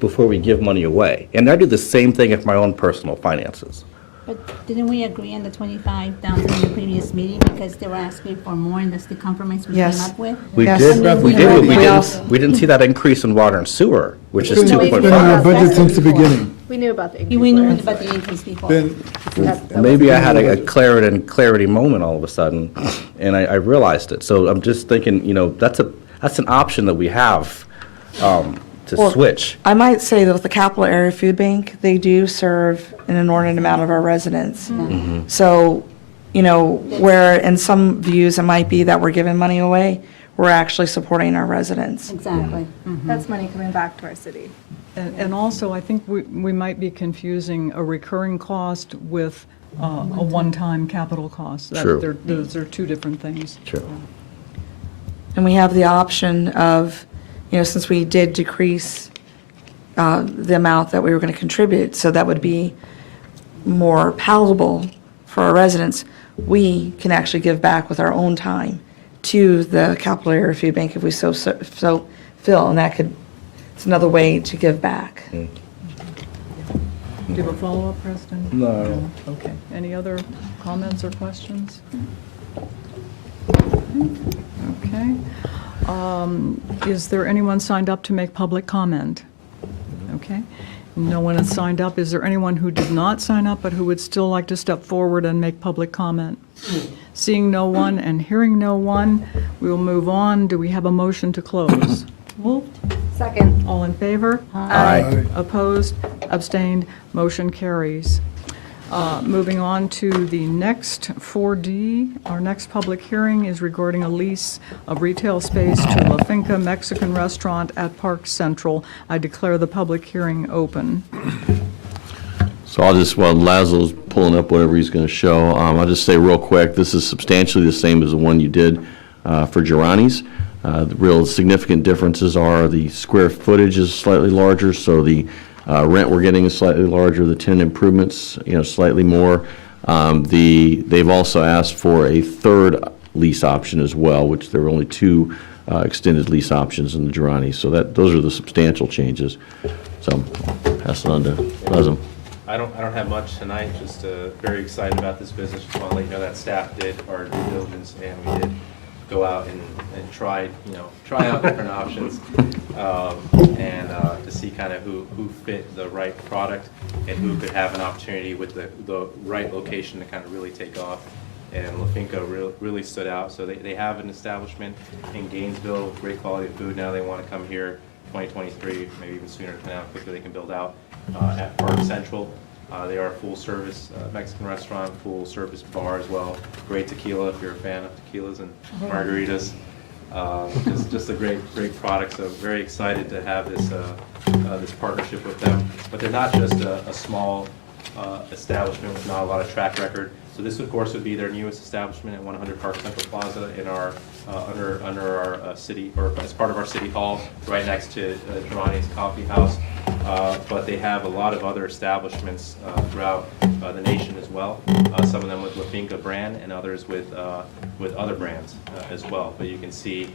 before we give money away. And I do the same thing with my own personal finances. But didn't we agree on the 25,000 in the previous meeting because they were asking for more and that's the compromise we came Yes. up with? We Yes. did, I mean, we we did, but already- we didn't see that increase in water and sewer, which is It's been in our 2.5. budget since the beginning. We knew about the increase. We knew already. about the increase before. Been- Maybe I had a clarity moment all of a sudden, and I realized it. So I'm just thinking, that's an option that we have to Well, switch. I might say that with the Capital Area Food Bank, they do serve an inordinate amount of our residents. So, where in some views it might be that we're giving money away, we're actually supporting our residents. Exactly. That's money coming back to our city. And also, I think we might be confusing a recurring cost with a one-time capital cost. True. Those are two different things. True. And we have the option of, since we did decrease the amount that we were going to contribute, so that would be more palatable for our residents, we can actually give back with our own time to the Capital Area Food Bank if we so feel, and it's another way to give back. Do you have a follow-up, Preston? No. Okay. Any other comments or questions? Okay. Is there anyone signed up to make public comment? Okay. No one has signed up. Is there anyone who did not sign up but who would still like to step forward and make public comment? Seeing no one and hearing no one, we will move on. Do we have a motion to close? Moved. Second. All in favor? Aye. Opposed? Abstained? Motion carries. Moving on to the next 4D, our next public hearing is regarding a lease of retail space to Lafinca Mexican Restaurant at Park Central. I declare the public hearing open. So I'll just, while Laszlo's pulling up whatever he's going to show, I'll just say real quick, this is substantially the same as the one you did for Girani's. The real significant differences are the square footage is slightly larger, so the rent we're getting is slightly larger, the tenant improvements, slightly more. They've also asked for a third lease option as well, which there were only 2 extended lease options in the Durrani. So those are the substantial changes. So I'll pass it on to Nazem. I don't have much tonight, just very excited about this business. Just want to let you know that staff did our due diligence, and we did go out and try out different options, and to see kind of who fit the right product and who could have an opportunity with the right location to kind of really take off. And Lafinca really stood out. So they have an establishment in Gainesville, great quality of food. Now they want to come here 2023, maybe even sooner, depending on how quickly they can build out at Park Central. They are a full-service Mexican restaurant, full-service bar as well. Great tequila if you're a fan of tequilas and margaritas. Just a great product. So very excited to have this partnership with them. But they're not just a small establishment with not a lot of track record. So this, of course, would be their newest establishment at 100 Park Central Plaza in our under our city, or as part of our city hall, right next to Durrani's Coffee House. But they have a lot of other establishments throughout the nation as well. Some of them with Lafinca brand, and others with other brands as well. But you can see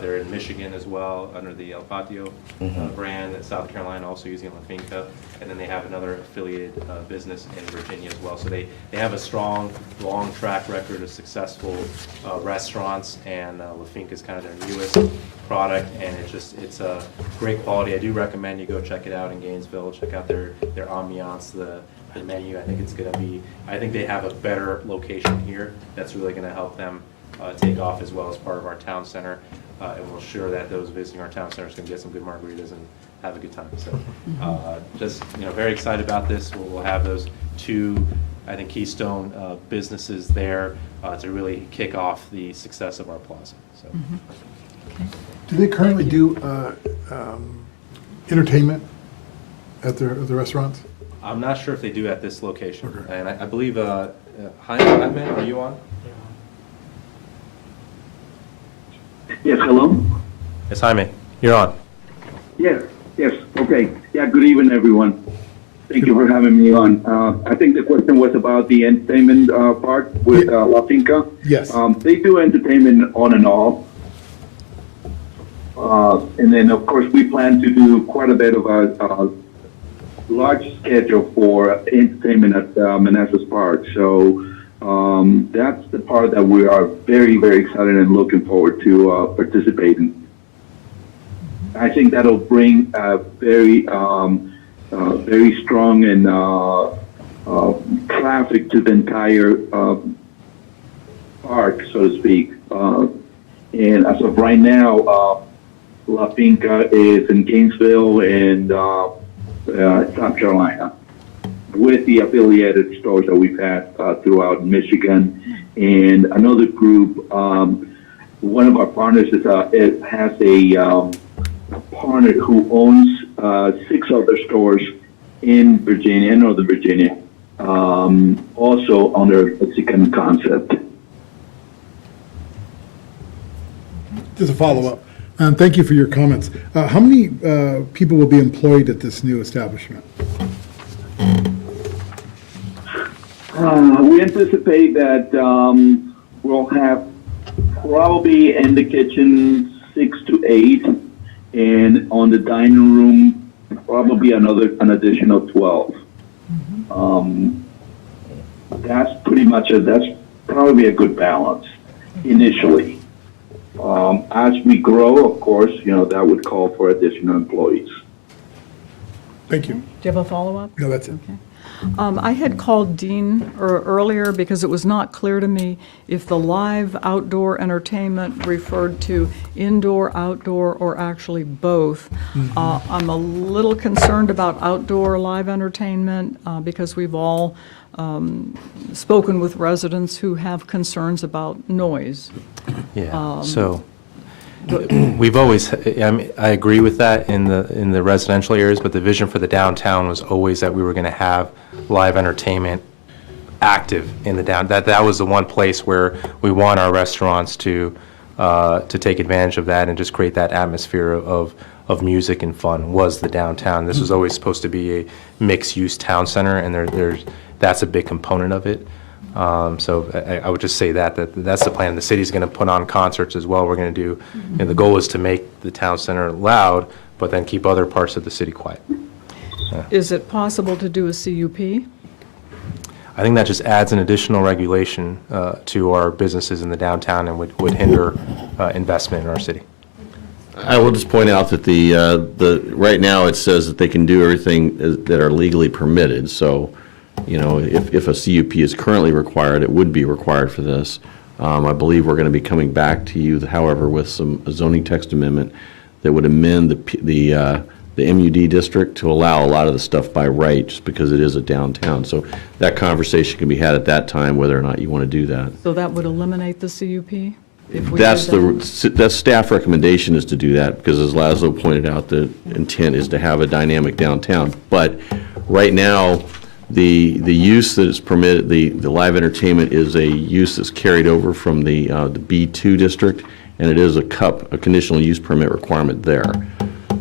they're in Michigan as well under the El Patio brand, and South Carolina also using Lafinca, and then they have another affiliated business in Virginia as well. So they have a strong, long track record of successful restaurants, and Lafinca is kind of their newest product, and it's a great quality. I do recommend you go check it out in Gainesville. Check out their ambiance, the menu. I think they have a better location here that's really going to help them take off as well as part of our town center, and we'll ensure that those visiting our town center is going to get some good margaritas and have a good time. So just very excited about this. We'll have those 2, I think, keystone businesses there to really kick off the success of our plaza. So. Do they currently do entertainment at the restaurants? I'm not sure if they do at this location. Okay. And I believe, Ahmad, are you on? Yes, hello? Yes, Jaime, you're on. Yes, okay. Yeah, good evening, everyone. Thank you for having me on. I think the question was about the entertainment part with Lafinca. Yes. They do entertainment on and off. And then, of course, we plan to do quite a bit of a large schedule for entertainment at Manassas Park. So that's the part that we are very, very excited and looking forward to participating. I think that'll bring a very strong and traffic to the entire park, so to speak. And as of right now, Lafinca is in Gainesville and South Carolina, with the affiliated stores that we've had throughout Michigan. And another group, one of our partners has a partner who owns 6 other stores in Virginia, in Northern Virginia, also under a Mexican concept. Just a follow-up. And thank you for your comments. How many people will be employed at this new establishment? We anticipate that we'll have probably in the kitchen 6 to 8, and on the dining room probably an additional 12. That's probably a good balance initially. As we grow, of course, that would call for additional employees. Thank you. Do you have a follow-up? No, that's it. Okay. I had called Dean earlier because it was not clear to me if the live outdoor entertainment referred to indoor, outdoor, or actually both. I'm a little concerned about outdoor live entertainment because we've all spoken with residents who have concerns about noise. Yeah. So we've always, I agree with that in the residential areas, but the vision for the downtown was always that we were going to have live entertainment active in the downtown. That was the one place where we want our restaurants to to take advantage of that and just create that atmosphere of music and fun was the downtown. This was always supposed to be a mixed-use town center, and that's a big component of it. So I would just say that's the plan. The city's going to put on concerts as well. We're going to do, the goal is to make the town center loud, but then keep other parts of the city quiet. Is it possible to do a CUP? I think that just adds an additional regulation to our businesses in the downtown and would hinder investment in our city. I will just point out that right now it says that they can do everything that are legally permitted. So, if a CUP is currently required, it would be required for this. I believe we're going to be coming back to you, however, with a zoning text amendment that would amend the MUD district to allow a lot of the stuff by right, just because it is a downtown. So that conversation can be had at that time, whether or not you want to do that. So that would eliminate the CUP? If we That's did that? the staff recommendation is to do that, because as Laszlo pointed out, the intent is to have a dynamic downtown. But right now, the use that is permitted, the live entertainment is a use that's carried over from the B2 district, and it is a conditional use permit requirement there.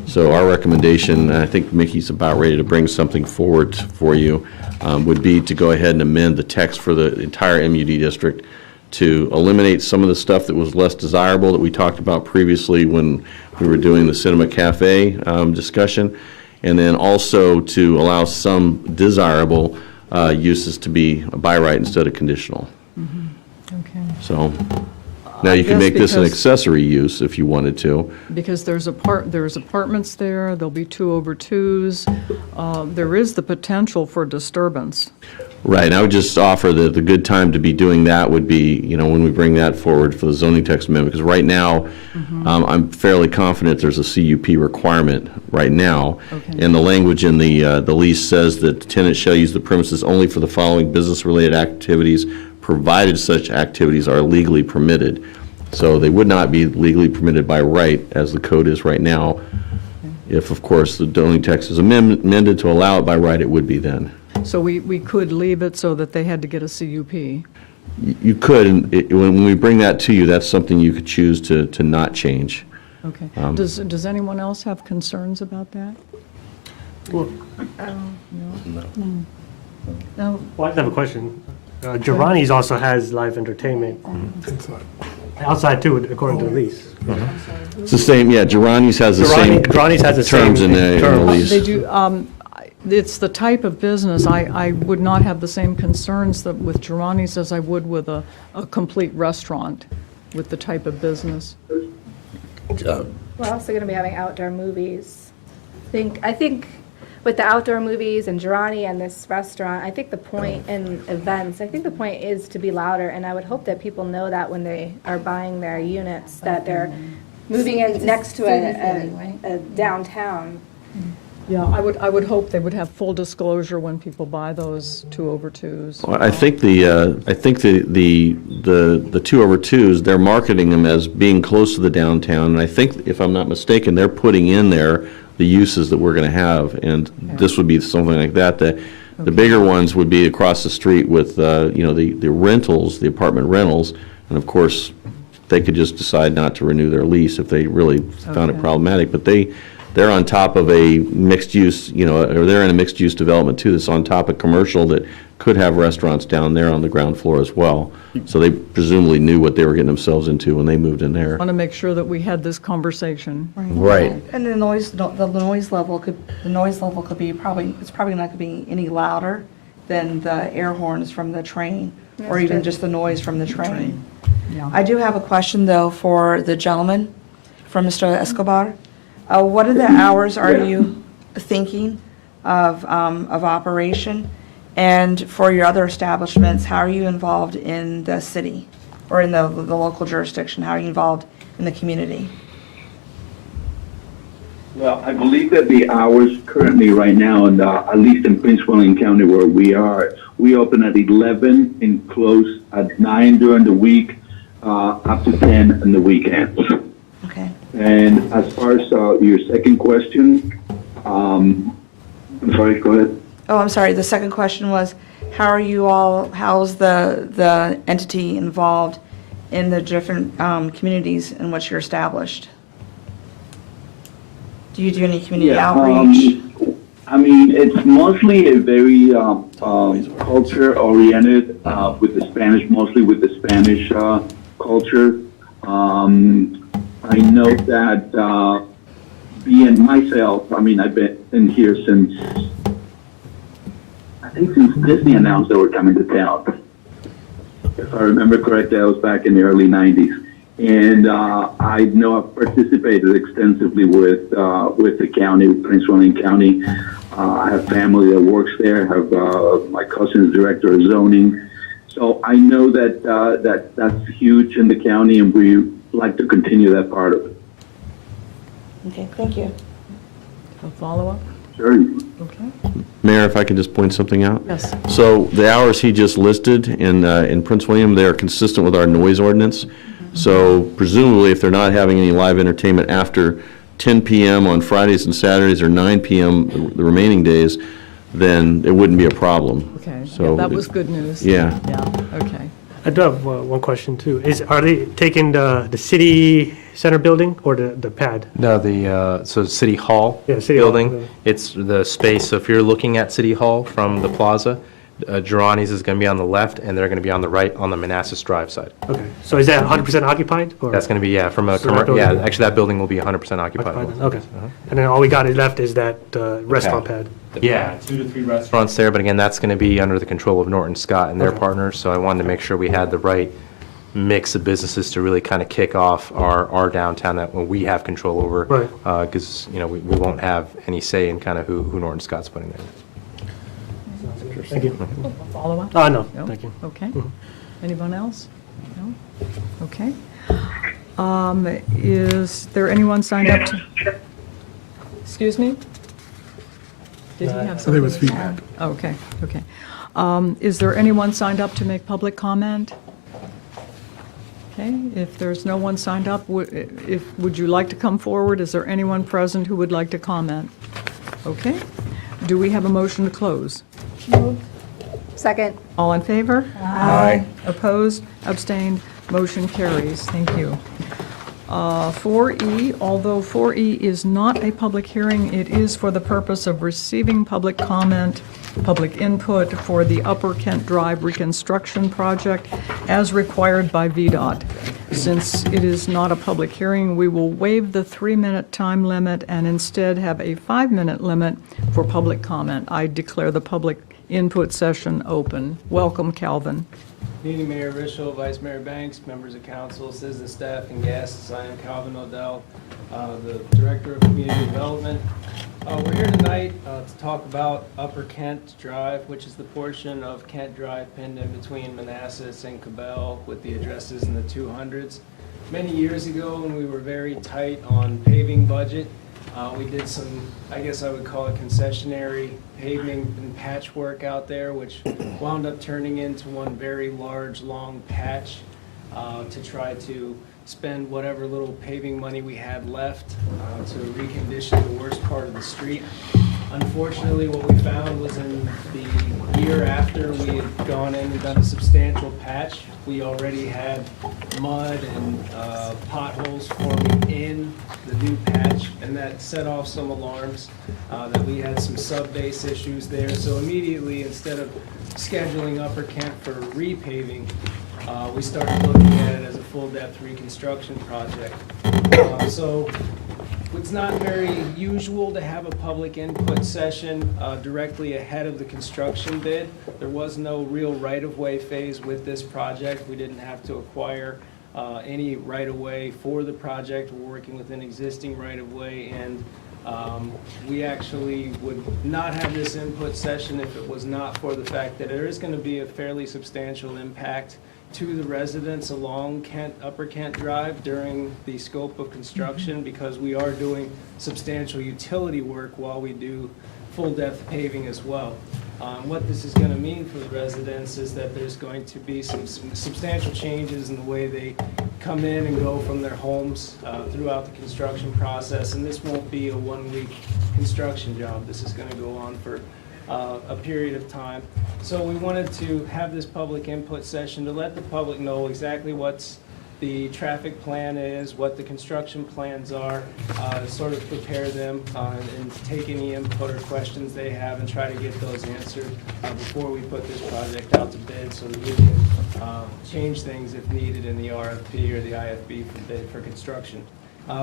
So our recommendation, and I think Mickey's about ready to bring something forward for you, would be to go ahead and amend the text for the entire MUD district to eliminate some of the stuff that was less desirable that we talked about previously when we were doing the Cinema Cafe discussion, and then also to allow some desirable uses to be by right instead of conditional. Okay. So now you can Yes, make this an because- accessory use if you wanted to. Because there's apartments there, there'll be 2/2s. There is the potential for disturbance. Right, and I would just offer that the good time to be doing that would be, when we bring that forward for the zoning text amendment, because right now, I'm fairly confident there's a CUP requirement right now. Okay. And the language in the lease says that the tenant shall use the premises only for the following business-related activities, provided such activities are legally permitted. So they would not be legally permitted by right, as the code is right now. If, of course, the zoning text is amended to allow it by right, it would be then. So we could leave it so that they had to get a CUP. You could, and when we bring that to you, that's something you could choose to not change. Okay. Does anyone else have concerns about that? Well, No, I just have a question. Giovanni's also has live entertainment outside too, according to the lease. It's the same, yeah, Girardi's has the same Girardi's has the same terms in the terms. lease. They do, it's the type of business, I would not have the same concerns that with Girardi's as I would with a complete restaurant, with the type of business. We're also going to be having outdoor movies. I think with the outdoor movies and Girardi and this restaurant, I think the point in events, I think the point is to be louder, and I would hope that people know that when they are buying their units, that they're moving in next to a downtown. Yeah, I would hope they would have full disclosure when people buy those 2/2s. Well, I think the 2/2s, they're marketing them as being close to the downtown, and I think, if I'm not mistaken, they're putting in there the uses that we're going to have, and this would be something like that. The bigger ones would be across the street with, the rentals, the apartment rentals, and of course, they could just decide not to renew their lease if they really found it problematic, but they're on top of a mixed-use, or they're in a mixed-use development too, that's on top of commercial that could have restaurants down there on the ground floor as well. So they presumably knew what they were getting themselves into when they moved in there. I want to make sure that we had this conversation. Right. And the noise level could be it's probably not going to be any louder than the air horns from the train, or even just the noise from the train. Yeah. I do have a question, though, for the gentleman, from Mr. Escobar. What are the hours are you thinking of operation? And for your other establishments, how are you involved in the city or in the local jurisdiction? How are you involved in the community? Well, I believe that the hours currently right now, and at least in Prince William County where we are, we open at 11 and close at 9 during the week, up to 10 on the weekends. Okay. And as far as your second question, I'm sorry, go ahead. Oh, I'm sorry. The second question was, how's the entity involved in the different communities in which you're established? Do you do any community outreach? I mean, it's mostly a very culture-oriented with the Spanish, mostly with the Spanish culture. I know that being myself, I mean, I've been in here since, I think since Disney announced they were coming to town. If I remember correctly, that was back in the early 90s. And I know I've participated extensively with the county, Prince William County. I have family that works there. I have my cousin is director of zoning. So I know that that's huge in the county, and we like to continue that part of it. Okay, thank you. A follow-up? Sure. Okay. Mayor, if I could just point something out? Yes. So the hours he just listed in Prince William, they are consistent with our noise ordinance. So presumably, if they're not having any live entertainment after 10 p.m. on Fridays and Saturdays or 9 p.m. the remaining days, then it wouldn't be a problem. Okay, So yeah, that was good news. Yeah. Yeah, okay. I do have one question too. Are they taking the city center building or the pad? No, so City Hall Yeah, City Hall, building, yeah. it's the space, so if you're looking at City Hall from the plaza, Girani's is going to be on the left, and they're going to be on the right on the Manassas Drive side. Okay, so is that 100% occupied? Or That's going to be, yeah, from a, So that building- yeah, actually, that building will be 100% occupied. occupied? Okay. And then all we got left is that restaurant pad. Yeah, 2 to 3 restaurants there, but again, that's going to be under the control of Norton Scott and their Okay. partners, so I wanted to make sure we had the right mix of businesses to really kind of kick off our downtown that we have control over. Right. Because, we won't have any say in kind of who Norton Scott's putting there. Thank you. Follow-up? No, No? thank you. Okay. Anyone else? No? Okay. Is there anyone signed up to? Excuse me? Did he have I think something? it was to feedback. add? Okay, okay. Is there anyone signed up to make public comment? Okay, if there's no one signed up, would you like to come forward? Is there anyone present who would like to comment? Okay. Do we have a motion to close? Second. All in favor? Aye. Opposed? Abstained? Motion carries. Thank you. 4E, although 4E is not a public hearing, it is for the purpose of receiving public comment, public input for the Upper Kent Drive Reconstruction Project as required by VDOT. Since it is not a public hearing, we will waive the 3-minute time limit and instead have a 5-minute limit for public comment. I declare the public input session open. Welcome, Calvin. Meeting Mayor Rischel, Vice Mayor Banks, members of council, citizen staff, and guests. I am Calvin Odell, the Director of Community Development. We're here tonight to talk about Upper Kent Drive, which is the portion of Kent Drive pinned in between Manassas and Cabell with the addresses in the 200s. Many years ago, when we were very tight on paving budget, we did some, I guess I would call it concessionary paving and patchwork out there, which wound up turning into one very large, long patch to try to spend whatever little paving money we had left to recondition the worst part of the street. Unfortunately, what we found was in the year after we had gone in and done a substantial patch, we already had mud and potholes forming in the new patch, and that set off some alarms that we had some sub-base issues there. So immediately, instead of scheduling Upper Kent for repaving, we started looking at it as a full-depth reconstruction project. So it's not very usual to have a public input session directly ahead of the construction bid. There was no real right-of-way phase with this project. We didn't have to acquire any right-of-way for the project. We're working with an existing right-of-way, and we actually would not have this input session if it was not for the fact that there is going to be a fairly substantial impact to the residents along Upper Kent Drive during the scope of construction, because we are doing substantial utility work while we do full-depth paving as well. What this is going to mean for the residents is that there's going to be some substantial changes in the way they come in and go from their homes throughout the construction process, and this won't be a one-week construction job. This is going to go on for a period of time. So we wanted to have this public input session to let the public know exactly what's the traffic plan is, what the construction plans are, sort of prepare them and take any input or questions they have and try to get those answered before we put this project out to bid so that we can change things if needed in the RFP or the IFB for bid for construction.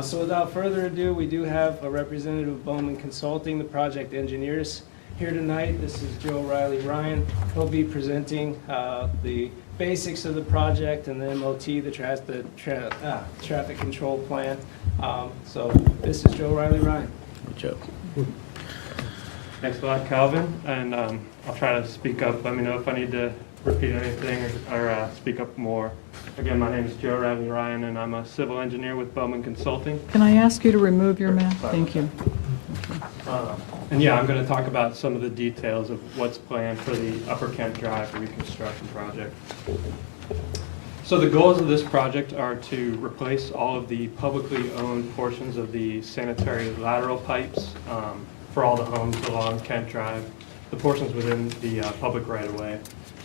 So without further ado, we do have a representative of Bowman Consulting, the project engineers, here tonight. This is Joe Riley Ryan. He'll be presenting the basics of the project and the MOT, the traffic control plan. So this is Joe Riley Ryan. Joe. Thanks a lot, Calvin, and I'll try to speak up. Let me know if I need to repeat anything or speak up more. Again, my name is Joe Riley Ryan, and I'm a civil engineer with Bowman Consulting. Can I ask you to remove your mask? Thank you. And yeah, I'm going to talk about some of the details of what's planned for the Upper Kent Drive reconstruction project. So the goals of this project are to replace all of the publicly owned portions of the sanitary lateral pipes for all the homes along Kent Drive, the portions within the public right-of-way,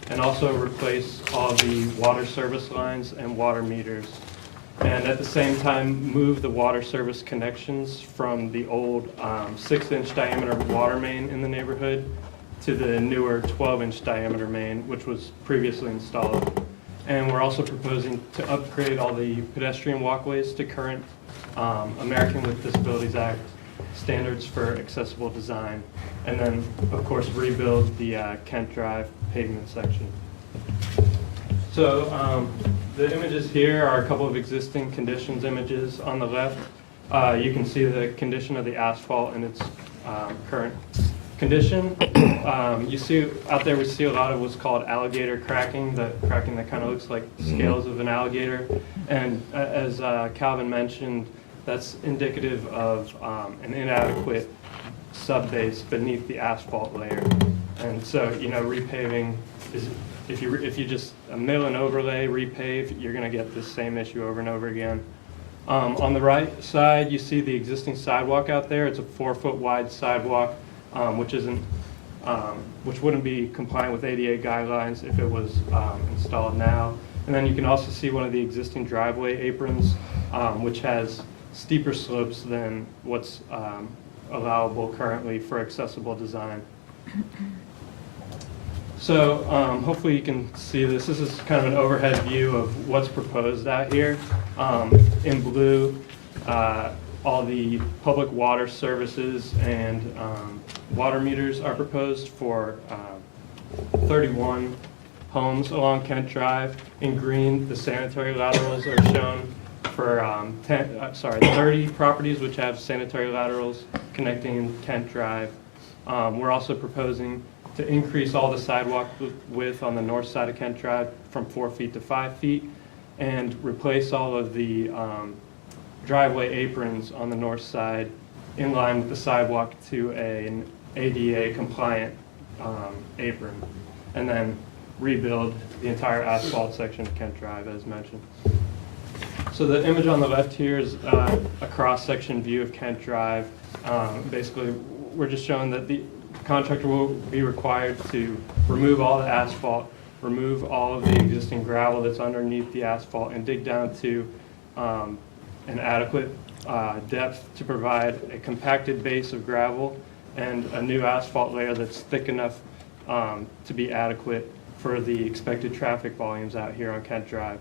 and also replace all of the water service lines and water meters. And at the same time, move the water service connections from the old 6-inch diameter water main in the neighborhood to the newer 12-inch diameter main, which was previously installed. And we're also proposing to upgrade all the pedestrian walkways to current American with Disabilities Act standards for accessible design. And then, of course, rebuild the Kent Drive pavement section. So the images here are a couple of existing conditions images. On the left, you can see the condition of the asphalt in its current condition. You see out there, we see a lot of what's called alligator cracking, the cracking that kind of looks like scales of an alligator. And as Calvin mentioned, that's indicative of an inadequate subbase beneath the asphalt layer. And so, you know, repaving is, if you just mill and overlay, repave, you're going to get this same issue over and over again. On the right side, you see the existing sidewalk out there. It's a 4-foot wide sidewalk, which wouldn't be compliant with ADA guidelines if it was installed now. And then you can also see one of the existing driveway aprons, which has steeper slopes than what's allowable currently for accessible design. So hopefully you can see this. This is kind of an overhead view of what's proposed out here. In blue, all the public water services and water meters are proposed for 31 homes along Kent Drive. In green, the sanitary laterals are shown for 30 properties which have sanitary laterals connecting Kent Drive. We're also proposing to increase all the sidewalk width on the north side of Kent Drive from 4 feet to 5 feet and replace all of the driveway aprons on the north side in line with the sidewalk to an ADA compliant apron, and then rebuild the entire asphalt section of Kent Drive as mentioned. So the image on the left here is a cross-section view of Kent Drive. Basically, we're just showing that the contractor will be required to remove all the asphalt, remove all of the existing gravel that's underneath the asphalt, and dig down to an adequate depth to provide a compacted base of gravel and a new asphalt layer that's thick enough to be adequate for the expected traffic volumes out here on Kent Drive.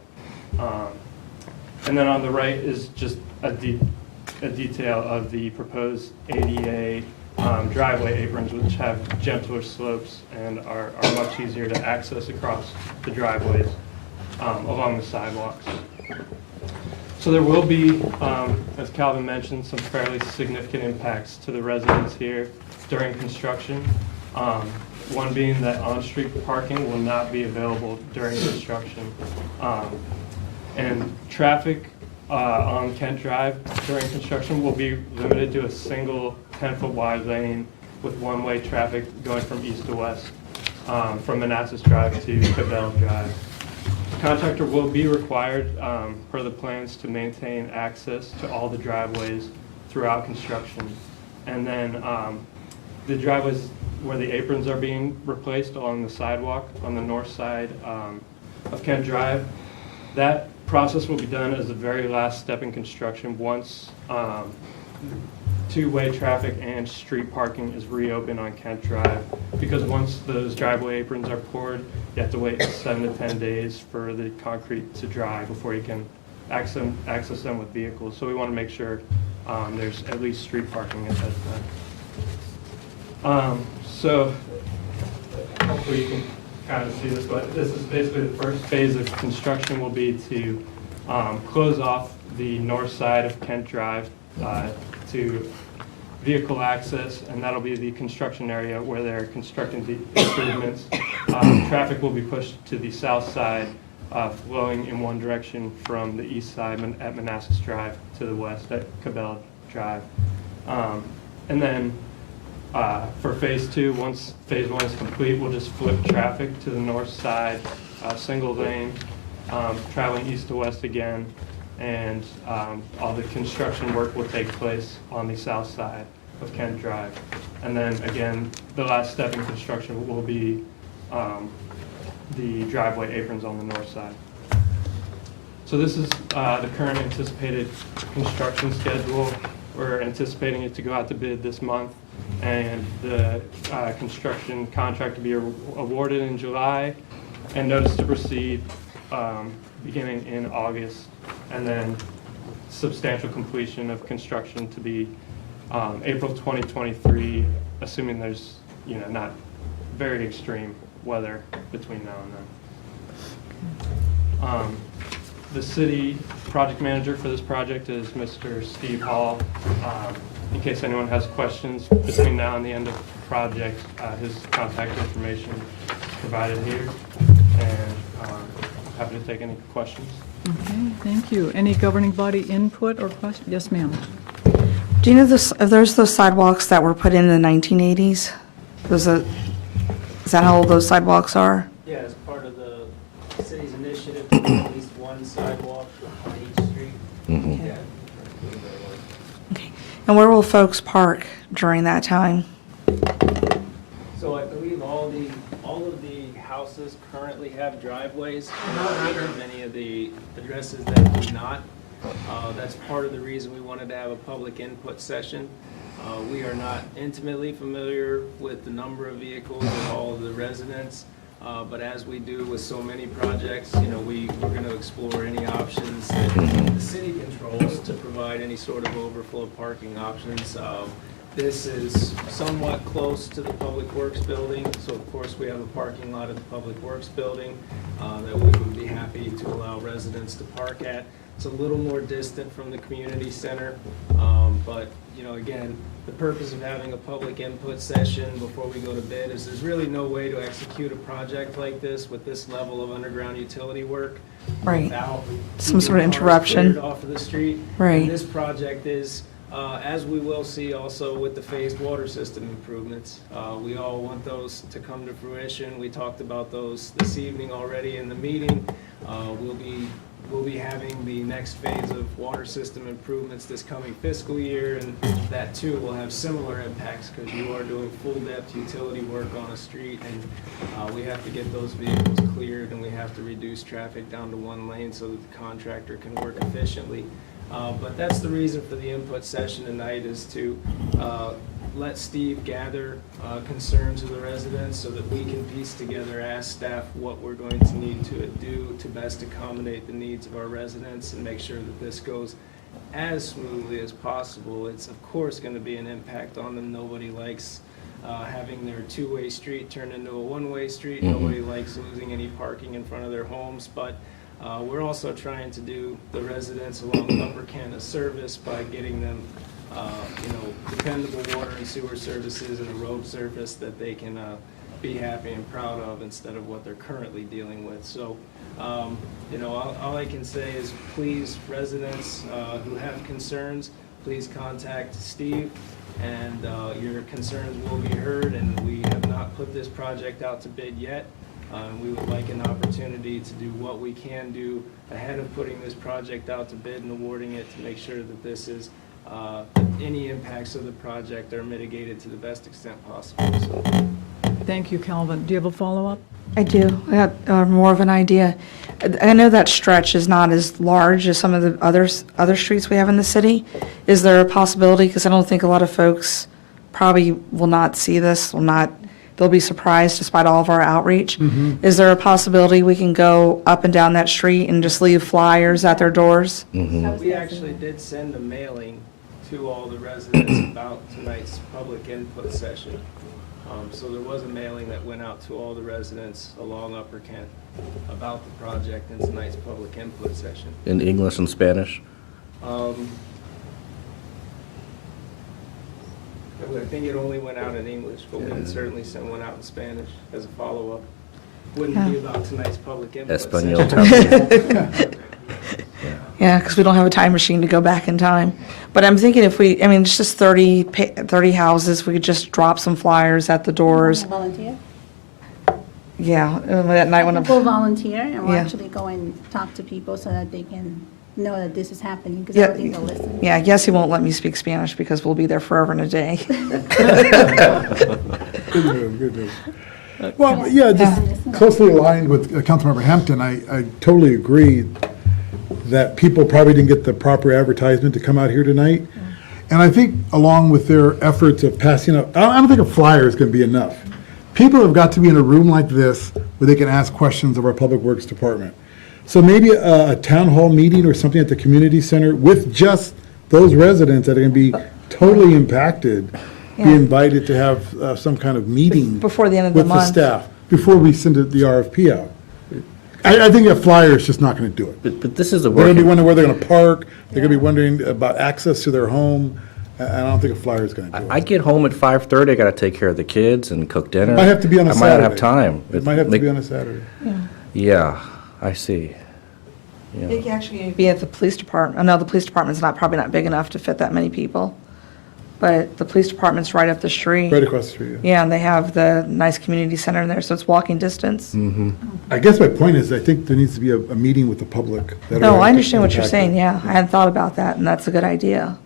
And then on the right is just a detail of the proposed ADA driveway aprons, which have gentler slopes and are much easier to access across the driveways along the sidewalks. So there will be, as Calvin mentioned, some fairly significant impacts to the residents here during construction. One being that on-street parking will not be available during construction. And traffic on Kent Drive during construction will be limited to a single 10-foot wide lane with one-way traffic going from east to west from Manassas Drive to Cabell Drive. The contractor will be required, per the plans, to maintain access to all the driveways throughout construction. And then the driveways where the aprons are being replaced along the sidewalk on the north side of Kent Drive, That process will be done as the very last step in construction once two-way traffic and street parking is reopened on Kent Drive. Because once those driveway aprons are poured, you have to wait 7 to 10 days for the concrete to dry before you can access them with vehicles. So we want to make sure there's at least street parking at that time. So hopefully you can kind of see this, but this is basically the first phase of construction will be to close off the north side of Kent Drive to vehicle access, and that'll be the construction area where they're constructing the improvements. Traffic will be pushed to the south side, flowing in one direction from the east side at Manassas Drive to the west at Cabell Drive. And then for phase 2, once phase 1 is complete, we'll just flip traffic to the north side, single lane, traveling east to west again, and all the construction work will take place on the south side of Kent Drive. And then again, the last step in construction will be the driveway aprons on the north side. So this is the current anticipated construction schedule. We're anticipating it to go out to bid this month, and the construction contract to be awarded in July, and notice to proceed beginning in August, and then substantial completion of construction to be April 2023, assuming there's not very extreme weather between now and then. The city project manager for this project is Mr. Steve Hall. In case anyone has questions between now and the end of the project, his contact information is provided here, and happy to take any questions. Okay, thank you. Any governing body input or question? Yes, ma'am. Do you know if there's those sidewalks that were put in the 1980s? Is that how old those sidewalks are? Yeah, as part of the city's initiative to do at least one sidewalk on each street. Mhm. Yeah. Okay. And where will folks park during that time? So I believe all of the houses currently have driveways. There are many of the addresses that do not. That's part of the reason we wanted to have a public input session. We are not intimately familiar with the number of vehicles of all of the residents, but as we do with so many projects, we're going to explore any options that the city controls to provide any sort of overflow parking options. This is somewhat close to the Public Works building, so of course we have a parking lot at the Public Works building that we would be happy to allow residents to park at. It's a little more distant from the community center, but again, the purpose of having a public input session before we go to bid is there's really no way to execute a project like this with this level of underground utility work. Right. Without Some sort of keeping cars interruption. cleared off of the street. Right. And this project is, as we will see also with the phased water system improvements, we all want those to come to fruition. We talked about those this evening already in the meeting. We'll be having the next phase of water system improvements this coming fiscal year, and that too will have similar impacts because you are doing full depth utility work on a street, and we have to get those vehicles cleared, and we have to reduce traffic down to one lane so that the contractor can work efficiently. But that's the reason for the input session tonight, is to let Steve gather concerns of the residents so that we can piece together as staff what we're going to need to do to best accommodate the needs of our residents and make sure that this goes as smoothly as possible. It's of course going to be an impact on them. Nobody likes having their two-way street turn into a one-way street. Mhm. Nobody likes losing any parking in front of their homes, but we're also trying to do the residents along Upper Kent a service by getting them dependable water and sewer services and a road surface that they can be happy and proud of instead of what they're currently dealing with. So, all I can say is please, residents who have concerns, please contact Steve, and your concerns will be heard, and we have not put this project out to bid yet. We would like an opportunity to do what we can do ahead of putting this project out to bid and awarding it to make sure that this is any impacts of the project are mitigated to the best extent possible. So. Thank you, Calvin. Do you have a follow-up? I do. I got more of an idea. I know that stretch is not as large as some of the other streets we have in the city. Is there a possibility, because I don't think a lot of folks probably will not see this, they'll be surprised despite all of our outreach. Is there a possibility we can go up and down that street and just leave flyers at their doors? We actually did send a mailing to all the residents about tonight's public input session. So there was a mailing that went out to all the residents along Upper Kent about the project and tonight's public input session. In English and Spanish? I think it only went out in English, but we can certainly send one out in Spanish as a follow-up. Wouldn't be about tonight's public input Espanol session. Yeah, because we don't have a time machine to go back in time. But I'm thinking if it's just 30 houses, we could just drop some flyers at the doors. Volunteer? Yeah, that night when People volunteer and we'll Yeah. actually go and talk to people so that they can know that this is happening, because I don't think they'll listen. Yeah, I guess he won't let me speak Spanish because we'll be there forever and a day. Good news, good news. Well, yeah, just closely aligned with Councilmember Hampton, I totally agree that people probably didn't get the proper advertisement to come out here tonight. And I think along with their efforts of passing up, I don't think a flyer is going to be enough. People have got to be in a room like this where they can ask questions of our Public Works Department. So maybe a town hall meeting or something at the community center with just those residents that are going to be totally impacted, be Yeah. invited to have some kind of meeting. Before the end of the with month. staff, before we send the RFP out. I think a flyer is just not going to do it. But this is a They're going to be working, wondering where they're going to park, they're going to be wondering about access to their home. I don't think a flyer is going to do it. I get home at 5:30, I gotta take care of the kids and cook dinner. Might have to be on a I might not have Saturday. time. It might have to be on a Saturday. Yeah, I see. Yeah. It could actually be at the police department. No, the police department's probably not big enough to fit that many people. But the police department's right up the street. Right across the street, yeah. Yeah, and they have the nice community center in there, so it's walking distance. I guess my point is, I think there needs to be a meeting with the public. that No, are I understand what you're impacted. saying, yeah. I hadn't thought about that, and that's a good idea.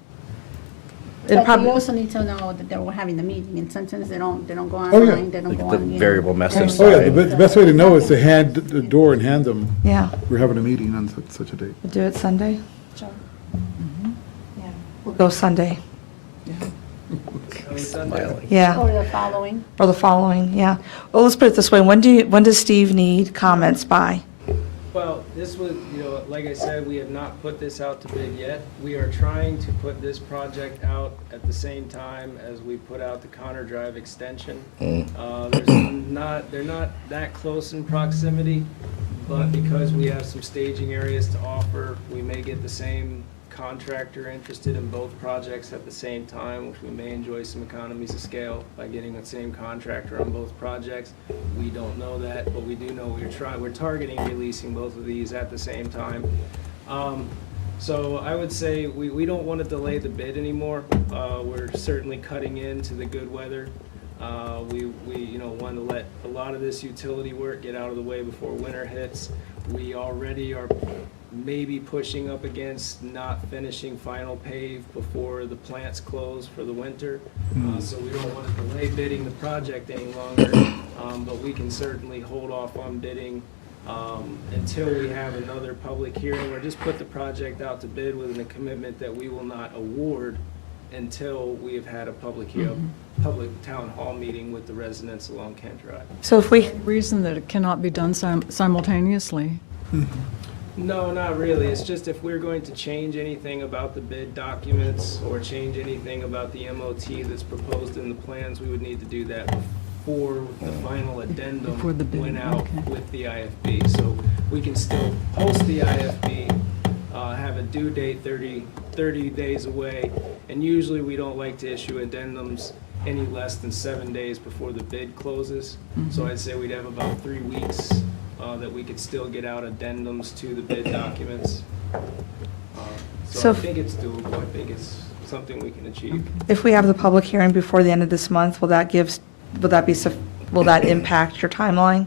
It But probably- they also need to know that they were having the meeting, and sometimes they don't go Oh, yeah. online, they don't Like go the on, you know. variable message Oh, yeah, side. the best way to know is to hand the door and hand them, Yeah, we're having a meeting on such a date. we'll do it Sunday. Sure. Yeah, we'll go Sunday. Smiling. Yeah, Or the following. or the following, yeah. Well, let's put it this way, when does Steve need comments by? Well, this was, like I said, we have not put this out to bid yet. We are trying to put this project out at the same time as we put out the Connor Drive extension. They're not that close in proximity, but because we have some staging areas to offer, we may get the same contractor interested in both projects at the same time, which we may enjoy some economies of scale by getting the same contractor on both projects. We don't know that, but we do know we're targeting releasing both of these at the same time. So I would say we don't want to delay the bid anymore. We're certainly cutting into the good weather. We want to let a lot of this utility work get out of the way before winter hits. We already are maybe pushing up against not finishing final pave before the plants close for the winter. So we don't want to delay bidding the project any longer, but we can certainly hold off on bidding until we have another public hearing, or just put the project out to bid with a commitment that we will not award until we have had a public town hall meeting with the residents along Kent Drive. So if we, Reason that it cannot be done simultaneously. No, not really. It's just if we're going to change anything about the bid documents or change anything about the MOT that's proposed in the plans, we would need to do that before the final addendum Before the bid, went out okay. with the IFB. So we can still post the IFB, have a due date 30 days away, and usually we don't like to issue addendums any less than 7 days before the bid closes. So I'd say we'd have about 3 weeks that we could still get out addendums to the bid documents. So So I if- think it's doable. I think it's something we can achieve. if we have the public hearing before the end of this month, will that impact your timeline?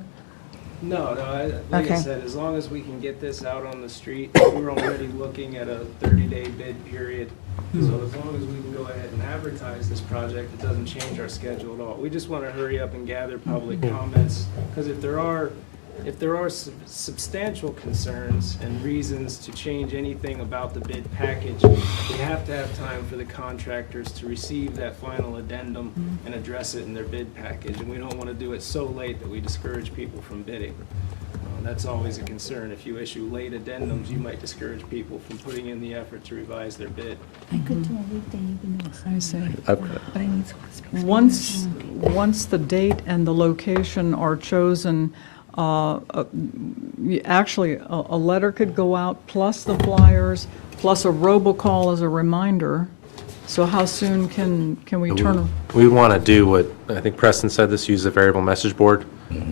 No, like I Okay. said, as long as we can get this out on the street, we're already looking at a 30-day bid period. So as long as we can go ahead and advertise this project, it doesn't change our schedule at all. We just want to hurry up and gather public comments, because if there are substantial concerns and reasons to change anything about the bid package, we have to have time for the contractors to receive that final addendum and address it in their bid package. And we don't want to do it so late that we discourage people from bidding. That's always a concern. If you issue late addendums, you might discourage people from putting in the effort to revise their bid. I could do a weekday, even though it's I see. but I need some space. Once the date and the location are chosen, actually, a letter could go out, plus the flyers, plus a robocall as a reminder. So how soon can we turn? We want to do what, I think Preston said this, use a variable message board.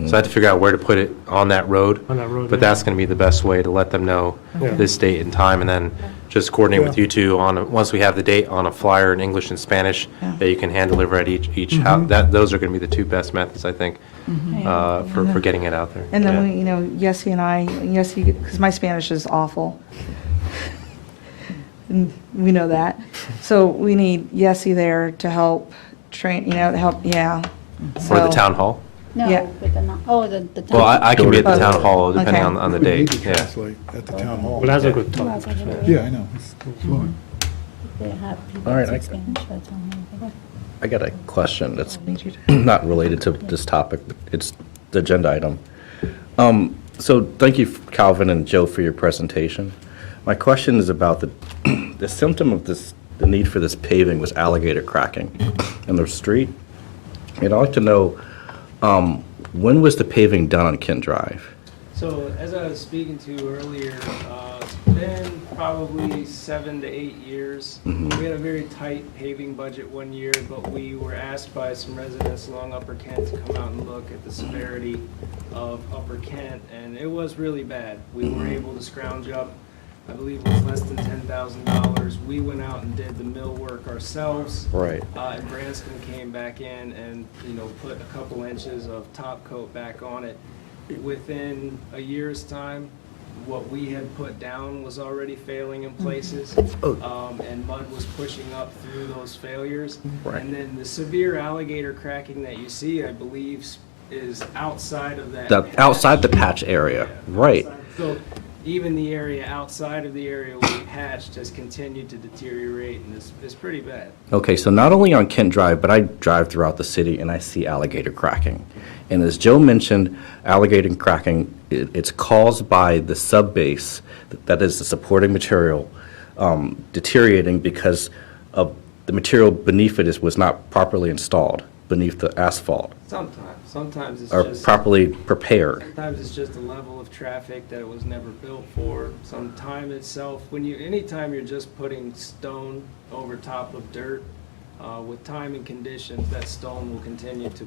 So I have to figure out where to put it on that road. On that road, But yeah. that's going to be the best way to let them know this date and time, and then just coordinate with you two once we have the date on a flyer in English and Spanish that you can hand deliver at each house. Those are going to be the two best methods, I think, for getting it out there. And then Yeah. we, Yessie and I, because my Spanish is awful. And we know that. So we need Yessie there to help train, to help, yeah. Or the So- town hall. No, Yeah. with the, the. Well, I can be at the town hall depending Okay. on the We need date, to yeah. translate at the town hall. But as a good talk. Yeah, I know. It's fluent. They have people All right, that speak Spanish, but it's only- I got a question that's not related to this topic, but it's the agenda item. So thank you, Calvin and Joe, for your presentation. My question is about the symptom of the need for this paving was alligator cracking in the street. And I'd like to know, when was the paving done on Kent Drive? So as I was speaking to earlier, it's been probably 7 to 8 years. We had a very tight paving budget one year, but we were asked by some residents along Upper Kent to come out and look at the severity of Upper Kent, and it was really bad. We were able to scrounge up, I believe it was less than $10,000. We went out and did the mill work ourselves. Right. And Branscombe came back in and, put a couple inches of top coat back on it. Within a year's time, what we had put down was already failing in places. And mud was pushing up through those failures. Right. And then the severe alligator cracking that you see, I believe, is outside of that. Outside patch. the patch area, right. So even the area outside of the area we patched has continued to deteriorate, and it's pretty bad. Okay, so not only on Kent Drive, but I drive throughout the city and I see alligator cracking. And as Joe mentioned, alligator cracking, it's caused by the subbase, that is the supporting material, deteriorating because of the material beneath it was not properly installed beneath the asphalt Sometimes it's or just. properly prepared. Sometimes it's just a level of traffic that it was never built for. Some time itself, anytime you're just putting stone over top of dirt, with time and conditions, that stone will continue to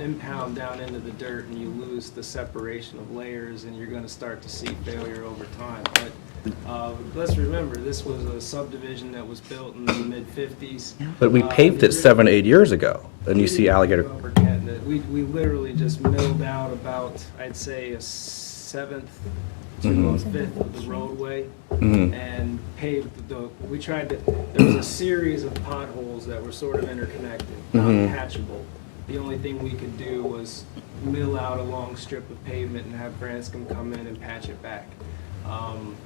impound down into the dirt, and you lose the separation of layers, and you're going to start to see failure over time. But let's remember, this was a subdivision that was built in the mid-'50s. But we paved it 7, 8 years ago, and you see alligator. We literally just milled out about, I'd say, a seventh to a fifth of the roadway and paved there was a series of potholes that were sort of interconnected, not patchable. The only thing we could do was mill out a long strip of pavement and have Branscombe come in and patch it back.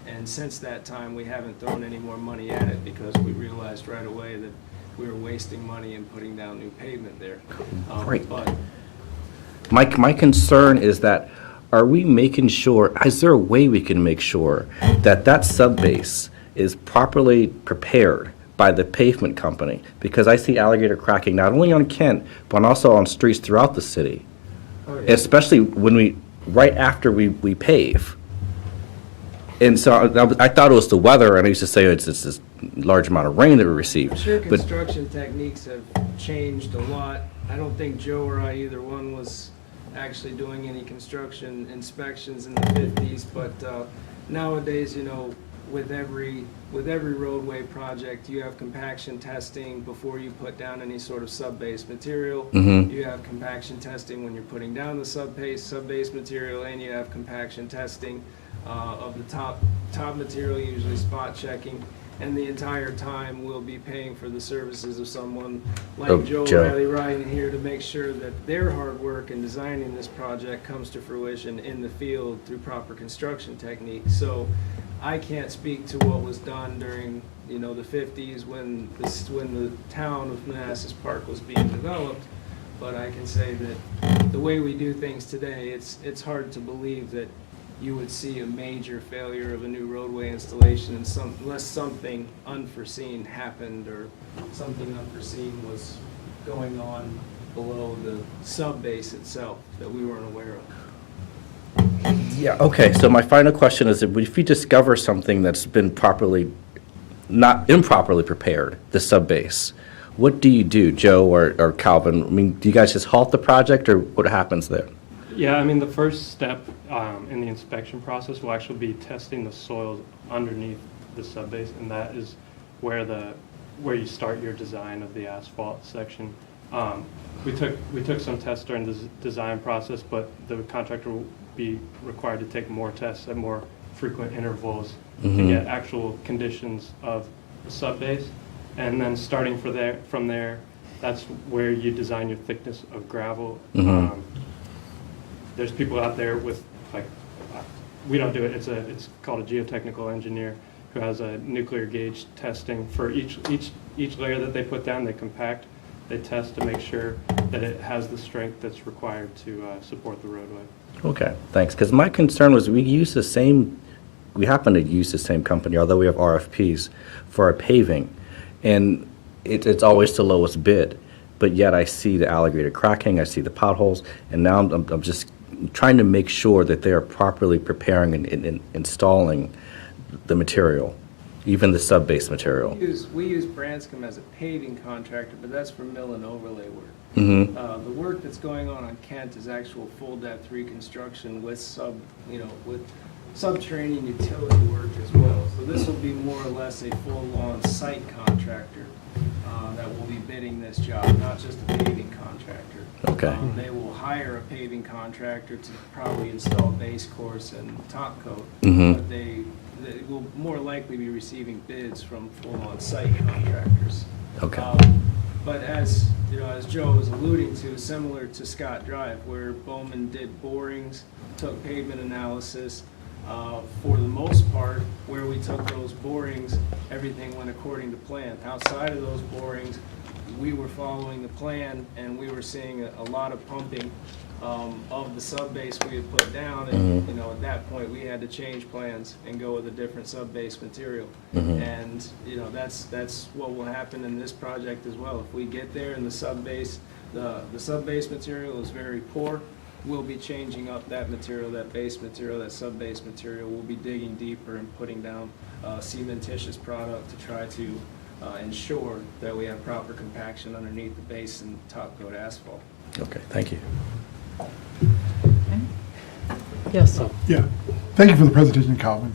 And since that time, we haven't thrown any more money at it because we realized right away that we were wasting money in putting down new pavement there. Great. But My concern is that, are we making sure, is there a way we can make sure that subbase is properly prepared by the pavement company? Because I see alligator cracking not only on Kent, but also on streets throughout the city. Especially right after we pave. And so I thought it was the weather, and I used to say it's this large amount of rain that we received. sure, But construction techniques have changed a lot. I don't think Joe or I, either one, was actually doing any construction inspections in the '50s, but nowadays, with every roadway project, you have compaction testing before you put down any sort of sub-base material. Mhm. You have compaction testing when you're putting down the sub-base material, and you have compaction testing of the top material, usually spot checking. And the entire time, we'll be paying for the services of someone like Joe Riley Ryan here to make sure that their hard work in designing this project comes to fruition in the field through proper construction techniques. So I can't speak to what was done during, the 50s when the town of Manassas Park was being developed, but I can say that the way we do things today, it's hard to believe that you would see a major failure of a new roadway installation unless something unforeseen happened or something unforeseen was going on below the sub-base itself that we weren't aware of. Yeah, okay, so my final question is, if you discover something that's been not improperly prepared, the sub-base, what do you do, Joe or Calvin? I mean, do you guys just halt the project, or what happens there? Yeah, I mean, the first step in the inspection process will actually be testing the soils underneath the subbase, and that is where you start your design of the asphalt section. We took some tests during the design process, but the contractor will be required to take more tests at more frequent intervals to get actual conditions of the subbase, and then starting from there, that's where you design your thickness of gravel. There's people out there with, we don't do it, it's called a geotechnical engineer who has a nuclear gauge testing for each layer that they put down. They compact, they test to make sure that it has the strength that's required to support the roadway. Okay, thanks, because my concern was we happen to use the same company, although we have RFPs for our paving, and it's always the lowest bid, but yet I see the alligator cracking, I see the potholes, and now I'm just trying to make sure that they are properly preparing and installing the material, even the sub-base material. We use Branscombe as a paving contractor, but that's for mill and overlay work. The work that's going on Kent is actual full-depth reconstruction with subterranean utility work as well. So this will be more or less a full-on site contractor that will be bidding this job, not just a paving contractor. Okay. They will hire a paving contractor to probably install base course and top coat, but they will more likely be receiving bids from full-on site contractors. Okay. But as Joe was alluding to, similar to Scott Drive, where Bowman did borings, took pavement analysis, for the most part, where we took those borings, everything went according to plan. Outside of those borings, we were following the plan, and we were seeing a lot of pumping of the sub-base we had put down, and at that point, we had to change plans and go with a different sub-base material. And that's what will happen in this project as well. If we get there and the sub-base material is very poor, we'll be changing up that material, that base material, that sub-base material. We'll be digging deeper and putting down cementitious product to try to ensure that we have proper compaction underneath the base and top coat asphalt. Okay, thank you. Yes. Yeah, thank you for the presentation, Calvin,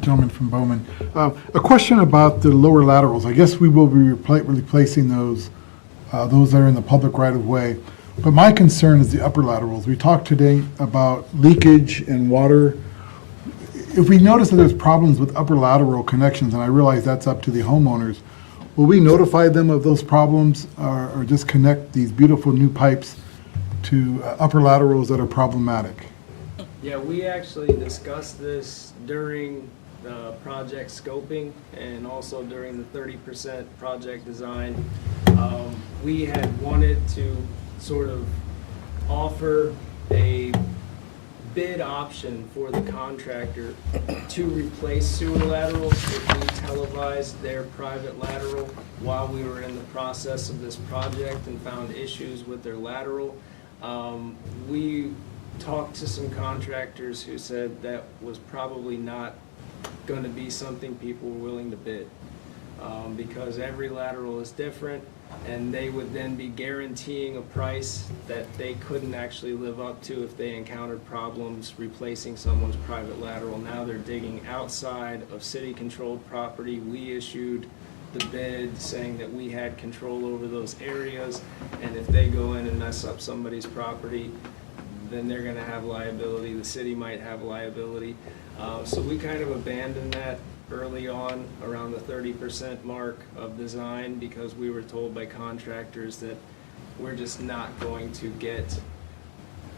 gentleman from Bowman. A question about the lower laterals. I guess we will be replacing those that are in the public right-of-way. But my concern is the upper laterals. We talked today about leakage and water. If we notice that there's problems with upper lateral connections, and I realize that's up to the homeowners, will we notify them of those problems or just connect these beautiful new pipes to upper laterals that are problematic? Yeah, we actually discussed this during the project scoping and also during the 30% project design. We had wanted to sort of offer a bid option for the contractor to replace sewer laterals if we televised their private lateral while we were in the process of this project and found issues with their lateral. We talked to some contractors who said that was probably not going to be something people were willing to bid because every lateral is different. and they would then be guaranteeing a price that they couldn't actually live up to if they encountered problems replacing someone's private lateral. Now they're digging outside of city-controlled property. We issued the bid saying that we had control over those areas, and if they go in and mess up somebody's property, then they're gonna have liability, the city might have liability. So we kind of abandoned that early on, around the 30% mark of design, because we were told by contractors that we're just not going to get,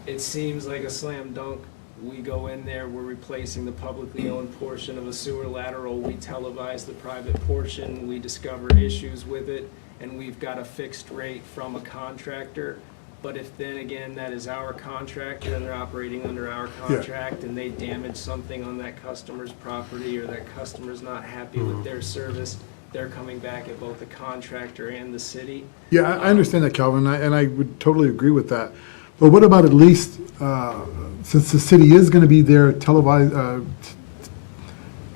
it seems like a slam dunk. We go in there, we're replacing the publicly owned portion of a sewer lateral, we televise the private portion, we discover issues with it, and we've got a fixed rate from a contractor. But if then again, that is our contractor and they're operating under our contract and they damage something on that customer's property, or that customer's not happy with their service, they're coming back at both the contractor and the city. Yeah, I understand that, Calvin, and I would totally agree with that. But what about at least, since the city is going to be there televised,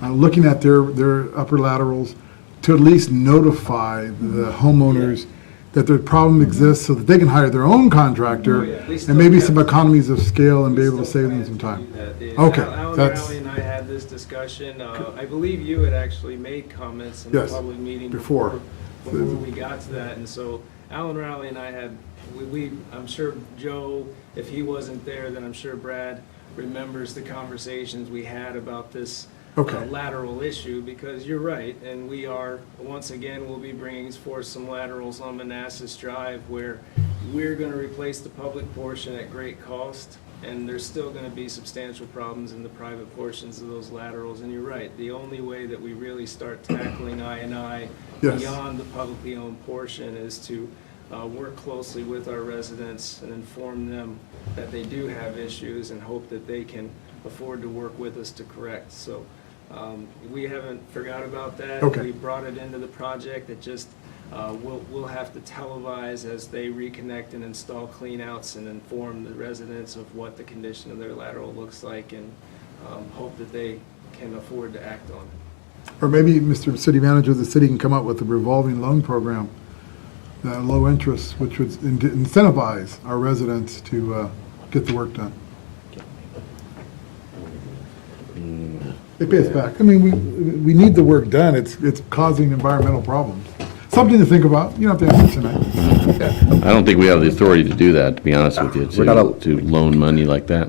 looking at their upper laterals, to at least notify the homeowners that the problem exists so that they can hire their own contractor and maybe some economies of scale and be able to save them some time. Okay, Alan that's, Rowley and I had this discussion. I believe you had actually made comments in the Yes, public meeting before. before we got to that. And so Alan Rowley and I had, I'm sure Joe, if he wasn't there, then I'm sure Brad remembers the conversations we had about this lateral issue, because you're right, and we are, once again, we'll be bringing forth some laterals on Manassas Drive where we're gonna replace the public portion at great cost, and there's still gonna be substantial problems in the private portions of those laterals. And you're right, the only way that we really start tackling I&I beyond the publicly owned portion is to work closely with our residents and inform them that they do have issues, and hope that they can afford to work with us to correct. So we haven't forgot about that. We brought it into the project. It just, we'll have to televise as they reconnect and install cleanouts and inform the residents of what the condition of their lateral looks like, and hope that they can afford to act on it. or maybe, Mr. City Manager, the city can come up with a revolving loan program, low interest, which would incentivize our residents to get the work done. They pay us back. I mean, we need the work done. It's causing environmental problems. Something to think about. You don't have to answer tonight. I don't think we have the authority to do that, to be honest with you, to loan money like that.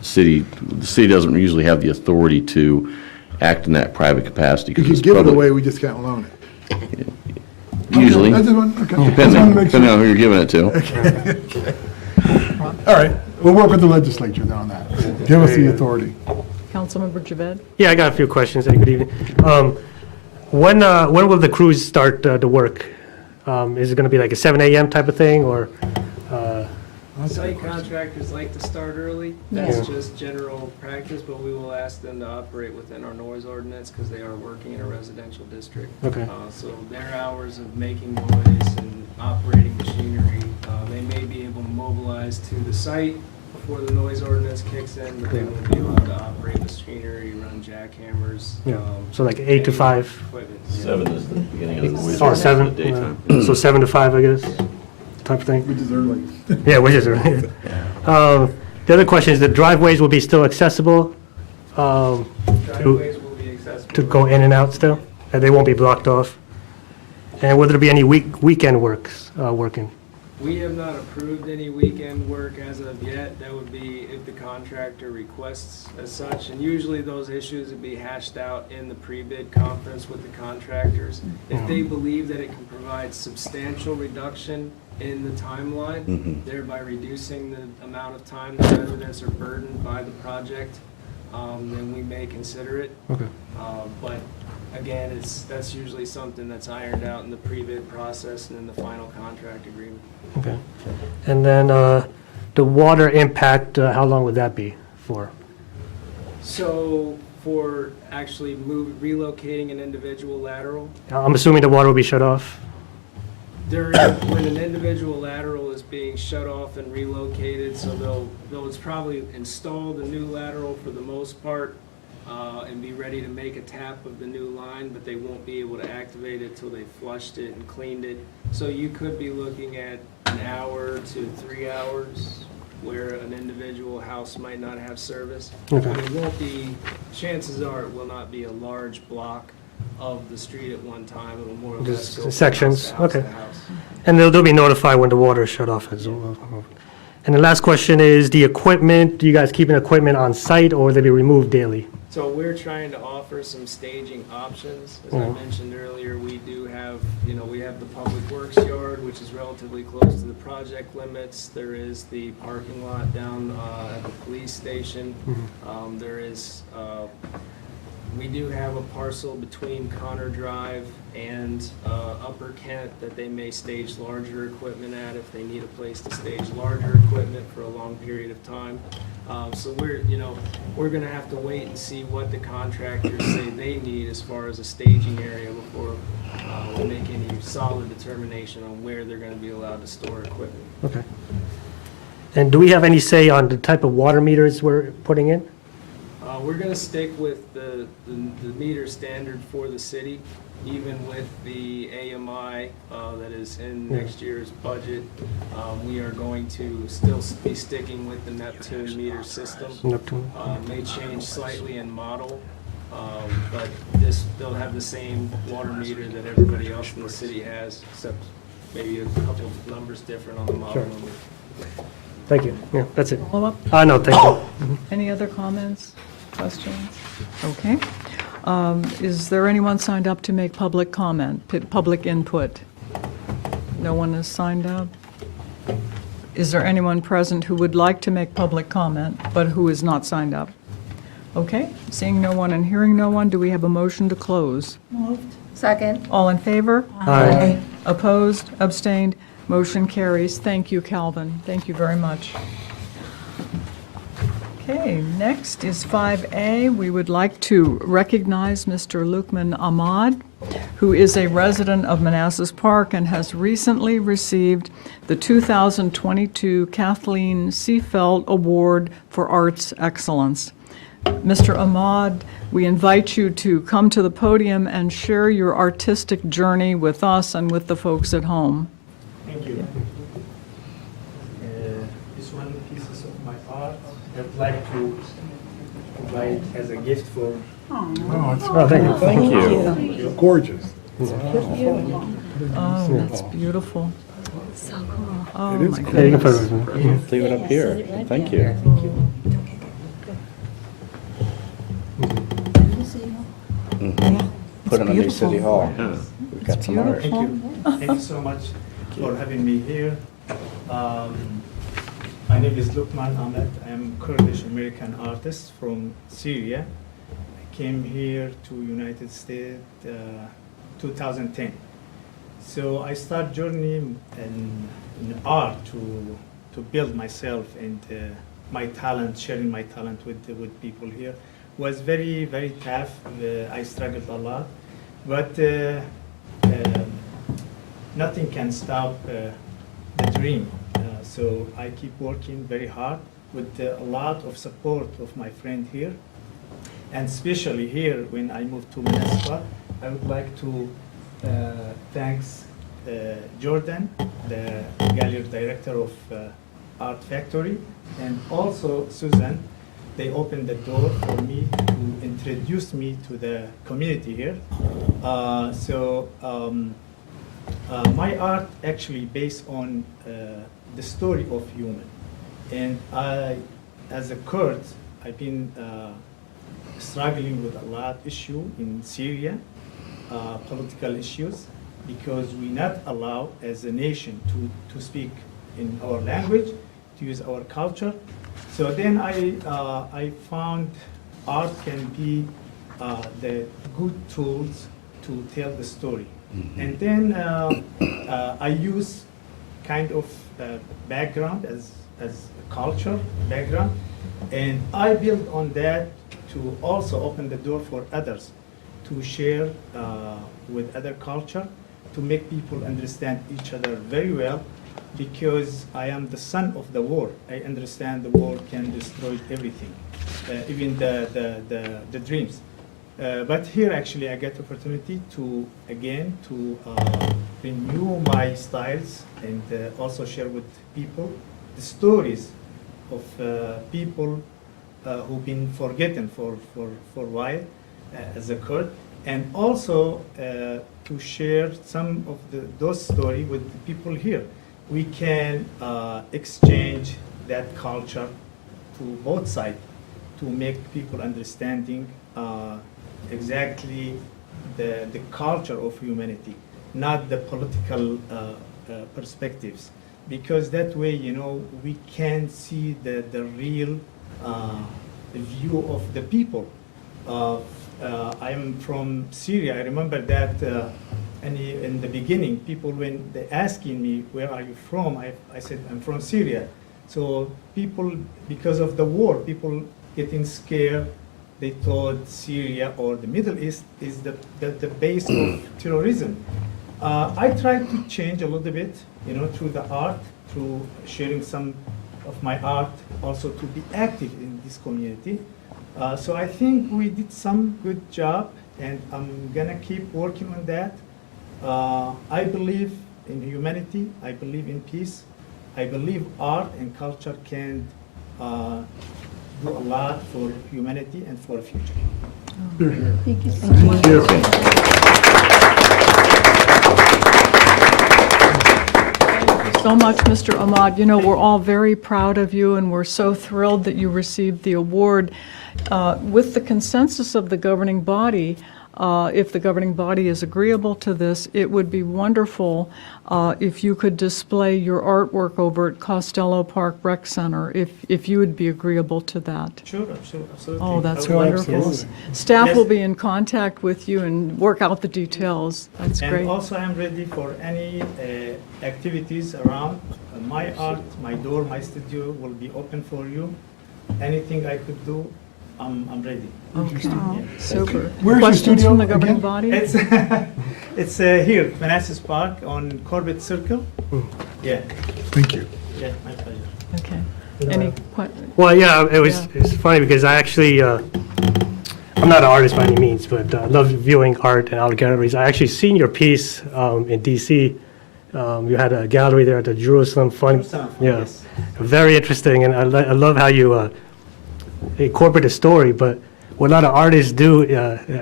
The city doesn't usually have the authority to act in that private capacity. You can give it away, we just can't loan it. Usually, I just want to make sure. depending on who you're giving it to. All right, we'll work with the legislature then on that. Give us the authority. Councilmember Javed? Yeah, I got a few questions. Good evening. When will the crews start the work? Is it going to be like a 7 a.m. type of thing, or? Site contractors like to start early. That's just general practice, but we will ask them to operate within our noise ordinance because they are working in a residential district. Okay. So their hours of making noise and operating machinery, they may be able to mobilize to the site before the noise ordinance kicks in, but they won't be allowed to operate machinery, run jackhammers. Yeah. So like 8 to 5. Equipment. 7 is the beginning of the week. Oh, 7. Daytime. So 7 to 5, I guess, type of thing. Which is early. Yeah, which is early. The other question is, the driveways will be still accessible? Driveways will be accessible. To go in and out still? And they won't be blocked off? And will there be any weekend works, working? We have not approved any weekend work as of yet. That would be if the contractor requests as such. And usually those issues would be hashed out in the pre-bid conference with the contractors. If they believe that it can provide substantial reduction in the timeline, thereby reducing the amount of time the residents are burdened by the project, then we may consider it. Okay. But again, that's usually something that's ironed out in the pre-bid process and in the final contract agreement. Okay. And then the water impact, how long would that be for? So for actually relocating an individual lateral, I'm assuming the water will be shut off? when an individual lateral is being shut off and relocated, so they'll probably install the new lateral for the most part. and be ready to make a tap of the new line, but they won't be able to activate it till they flushed it and cleaned it. So you could be looking at an hour to 3 hours where an individual house might not have service. Okay. But it won't be, chances are it will not be a large block of the street at one time. It'll more or less Just go from sections, house to okay. house. And they'll be notified when the water is shut off as well. And the last question is the equipment, do you guys keep an equipment on site or will they be removed daily? So we're trying to offer some staging options. As I mentioned earlier, we do have, we have the Public Works Yard, which is relatively close to the project limits. There is the parking lot down at the police station. There is, we do have a parcel between Connor Drive and Upper Kent that they may stage larger equipment at if they need a place to stage larger equipment for a long period of time. So we're gonna have to wait and see what the contractors say they need as far as a staging area before we make any solid determination on where they're gonna be allowed to store equipment. Okay. And do we have any say on the type of water meters we're putting in? We're gonna stick with the meter standard for the city, even with the AMI that is in next year's budget. We are going to still be sticking with the Neptune meter system. Neptune. May change slightly in model, but they'll have the same water meter that everybody else in the city has, except maybe a couple of numbers different on the model Sure. number. Thank you. Yeah, that's it. Follow up? No, thank you. Any other comments, questions? Okay. Is there anyone signed up to make public comment, public input? No one has signed up? Is there anyone present who would like to make public comment, but who is not signed up? Okay, seeing no one and hearing no one, do we have a motion to close? Moved. Second. All in favor? Aye. Opposed, abstained, motion carries. Thank you, Calvin. Thank you very much. Okay, next is 5A. We would like to recognize Mr. Lukman Ahmad, who is a resident of Manassas Park and has recently received the 2022 Kathleen Seefeld Award for Arts Excellence. Mr. Ahmad, we invite you to come to the podium and share your artistic journey with us and with the folks at home. Thank you. This one pieces of my art. I would like to provide as a gift for. Thank you. Thank you. You're gorgeous. Oh, that's beautiful. So cool. Oh, It is my cool. Yeah, you can goodness. put it in. Leave it up here. Thank you. Put it under City Hall. We've got some art. Thank you. Thank you so much for having me here. My name is Lukman Ahmad. I am a Kurdish American artist from Syria. I came here to United States 2010. So I start journey in art to build myself and my talent, sharing my talent with people here. Was very, very tough. I struggled a lot, but nothing can stop the dream. So I keep working very hard with a lot of support of my friend here. And especially here, when I moved to Manassas, I would like to thanks Jordan, the gallery director of Art Factory, and also Susan. They opened the door for me to introduce me to the community here. My art actually based on the story of human. And I, as a Kurd, I've been struggling with a lot of issue in Syria, political issues, because we not allow as a nation to speak in our language, to use our culture. So then I found art can be the good tools to tell the story. And then I use kind of background as a culture background, and I build on that to also open the door for others to share with other culture, to make people understand each other very well, because I am the son of the war. I understand the war can destroy everything, even the dreams. But here actually I get opportunity to, again, to renew my styles and also share with people the stories of people who've been forgotten for a while as a Kurd, and also to share some of those stories with the people here. We can exchange that culture to both sides to make people understanding exactly the culture of humanity, not the political perspectives. Because that way, you know, we can see the real view of the people. I'm from Syria. I remember that in the beginning, people, when they asking me, where are you from? I said, I'm from Syria. So people, because of the war, people getting scared. They thought Syria or the Middle East is the base of terrorism. I tried to change a little bit, you know, through the art, through sharing some of my art, also to be active in this community. So I think we did some good job, and I'm gonna keep working on that. I believe in humanity, I believe in peace, I believe art and culture can do a lot for humanity and for the future. Thank you so Thank much. you. So much, Mr. Ahmad. You know, we're all very proud of you, and we're so thrilled that you received the award. With the consensus of the governing body, if the governing body is agreeable to this, it would be wonderful if you could display your artwork over at Costello Park Rec Center, if you would be agreeable to that. Sure, absolutely. Oh, that's I will. wonderful. Absolutely. Staff Yes. will be in contact with you and work out the details. That's And great. also I'm ready for any activities around my art, my door, my studio will be open for you. Anything I could do, I'm ready. Okay, Yeah. super. Where's your Questions studio from the governing again? body? It's here, Manassas Park on Corbett Circle. Yeah, Thank you. yeah, my pleasure. Okay. Any Well, yeah, it was, Yeah. it's funny because I actually, I'm not an artist by any means, but I love viewing art in art galleries. I actually seen your piece in DC. You had a gallery there at the Jerusalem Fund. Jerusalem Fund, Yeah, yes. very interesting, and I love how you incorporate the story. But what a lot of artists do,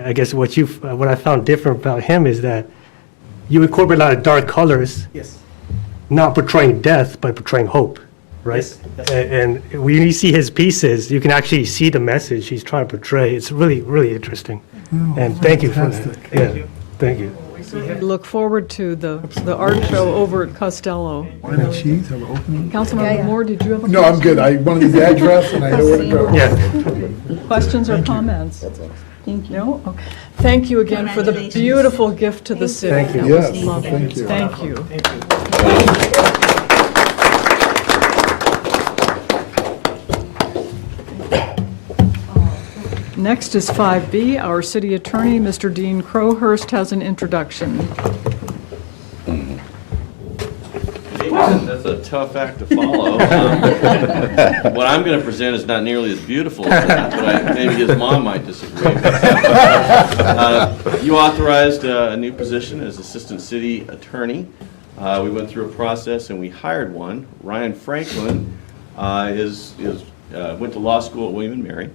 I guess what I found different about him is that you incorporate a lot of dark colors, Yes. not portraying death, but portraying hope, right? Yes, that's And when you see his pieces, you can actually see the message he's trying to portray. It's really, really interesting. Oh, And thank you for that. fantastic. Yeah, you. thank you. We look forward to the art show over at Costello. Wine and cheese, have an opening? Councilmember Moore, did you have a No, I'm question? good. I wanted the address and I know where to go. Yeah. Questions or comments? Thank you. No? Okay. Thank you again for the Congratulations. beautiful gift to the city. Thank you. That was Yes, lovely. thank you. Thank you. Thank you. Next is 5B. Our city attorney, Mr. Dean Crowhurst, has an introduction. That's a tough act to follow. What I'm going to present is not nearly as beautiful as that, but maybe his mom might disagree. You authorized a new position as assistant city attorney. We went through a process and we hired one. Ryan Franklin went to law school at William & Mary,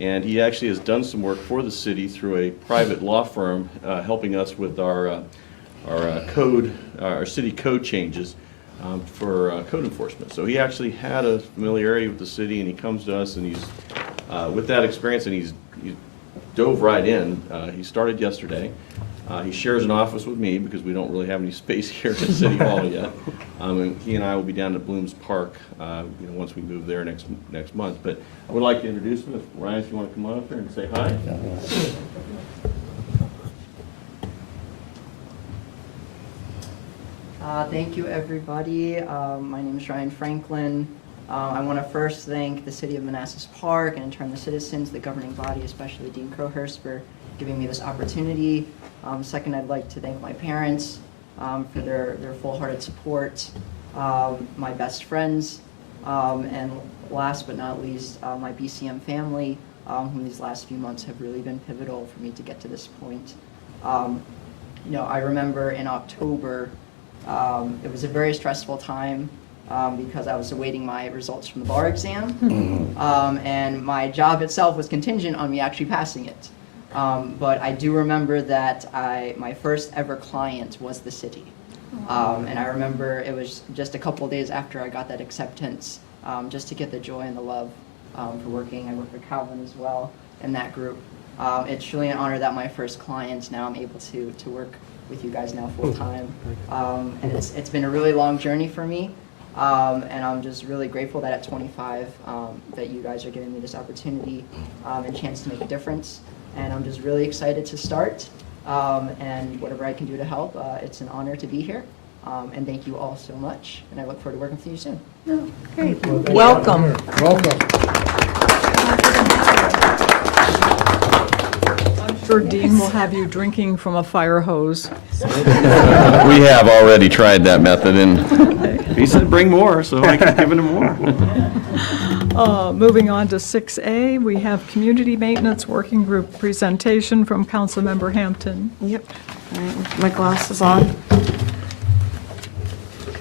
and he actually has done some work for the city through a private law firm helping us with our city code changes. For code enforcement. So he actually had a familiarity with the city, and he comes to us, and he's, with that experience, and he's dove right in. He started yesterday. He shares an office with me because we don't really have any space here at City Hall yet. And he and I will be down at Blooms Park, once we move there next month. But I would like to introduce him. Ryan, if you want to come on up here and say hi. Thank you, everybody. My name is Ryan Franklin. I want to first thank the City of Manassas Park and in turn the citizens, the governing body, especially Dean Crowhurst, for giving me this opportunity. Second, I'd like to thank my parents for their full-hearted support. my best friends, and last but not least, my BCM family, whom these last few months have really been pivotal for me to get to this point. I remember in October, it was a very stressful time because I was awaiting my results from the bar exam, and my job itself was contingent on me actually passing it. But I do remember that my first ever client was the city. And I remember it was just a couple of days after I got that acceptance, just to get the joy and the love for working. I work for Calvin as well in that group. It's truly an honor that my first client, now I'm able to work with you guys now full time. And it's been a really long journey for me. And I'm just really grateful that at 25 that you guys are giving me this opportunity and chance to make a difference. And I'm just really excited to start. And whatever I can do to help, it's an honor to be here. And thank you all so much. And I look forward to working with you soon. Okay. Welcome. Welcome. I'm sure Dean will have you drinking from a fire hose. We have already tried that method, and he said bring more, so I keep giving him more. Moving on to 6A, we have Community Maintenance Working Group presentation from Councilmember Hampton. Yep. All right, my glasses on.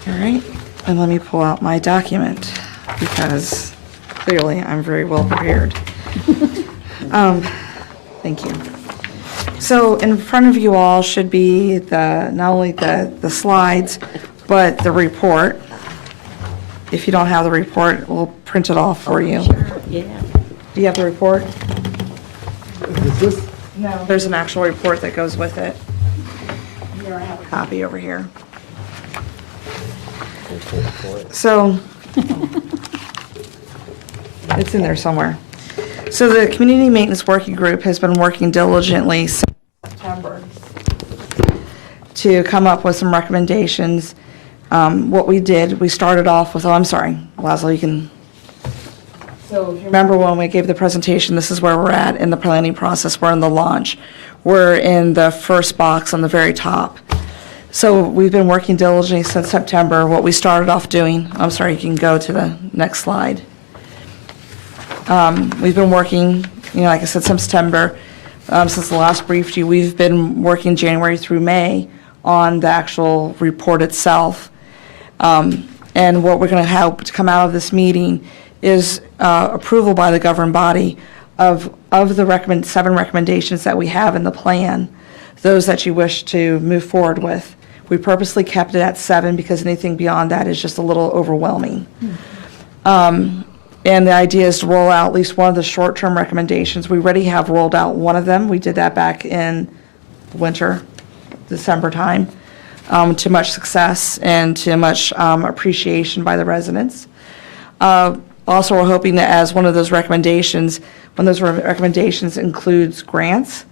All right, and let me pull out my document because clearly I'm very well prepared. Thank you. So in front of you all should be not only the slides, but the report. If you don't have the report, we'll print it off for you. Yeah. Do you have the report? Is this? No. There's an actual report that goes with it. Here, I have a copy over here. So, it's in there somewhere. So the Community Maintenance Working Group has been working diligently since September to come up with some recommendations. What we did, we started off with, I'm sorry, Laszlo, you can. So if you remember when we gave the presentation, this is where we're at in the planning process. We're in the launch. We're in the first box on the very top. So we've been working diligently since September. What we started off doing, I'm sorry, you can go to the next slide. We've been working, like I said, since September, since the last brief to you, we've been working January through May on the actual report itself. And what we're going to help to come out of this meeting is approval by the governing body of the 7 recommendations that we have in the plan, those that you wish to move forward with. We purposely kept it at 7 because anything beyond that is just a little overwhelming. And the idea is to roll out at least one of the short-term recommendations. We already have rolled out one of them. We did that back in winter, December time, to much success and to much appreciation by the residents. Also, we're hoping that as one of those recommendations, one of those recommendations includes grants.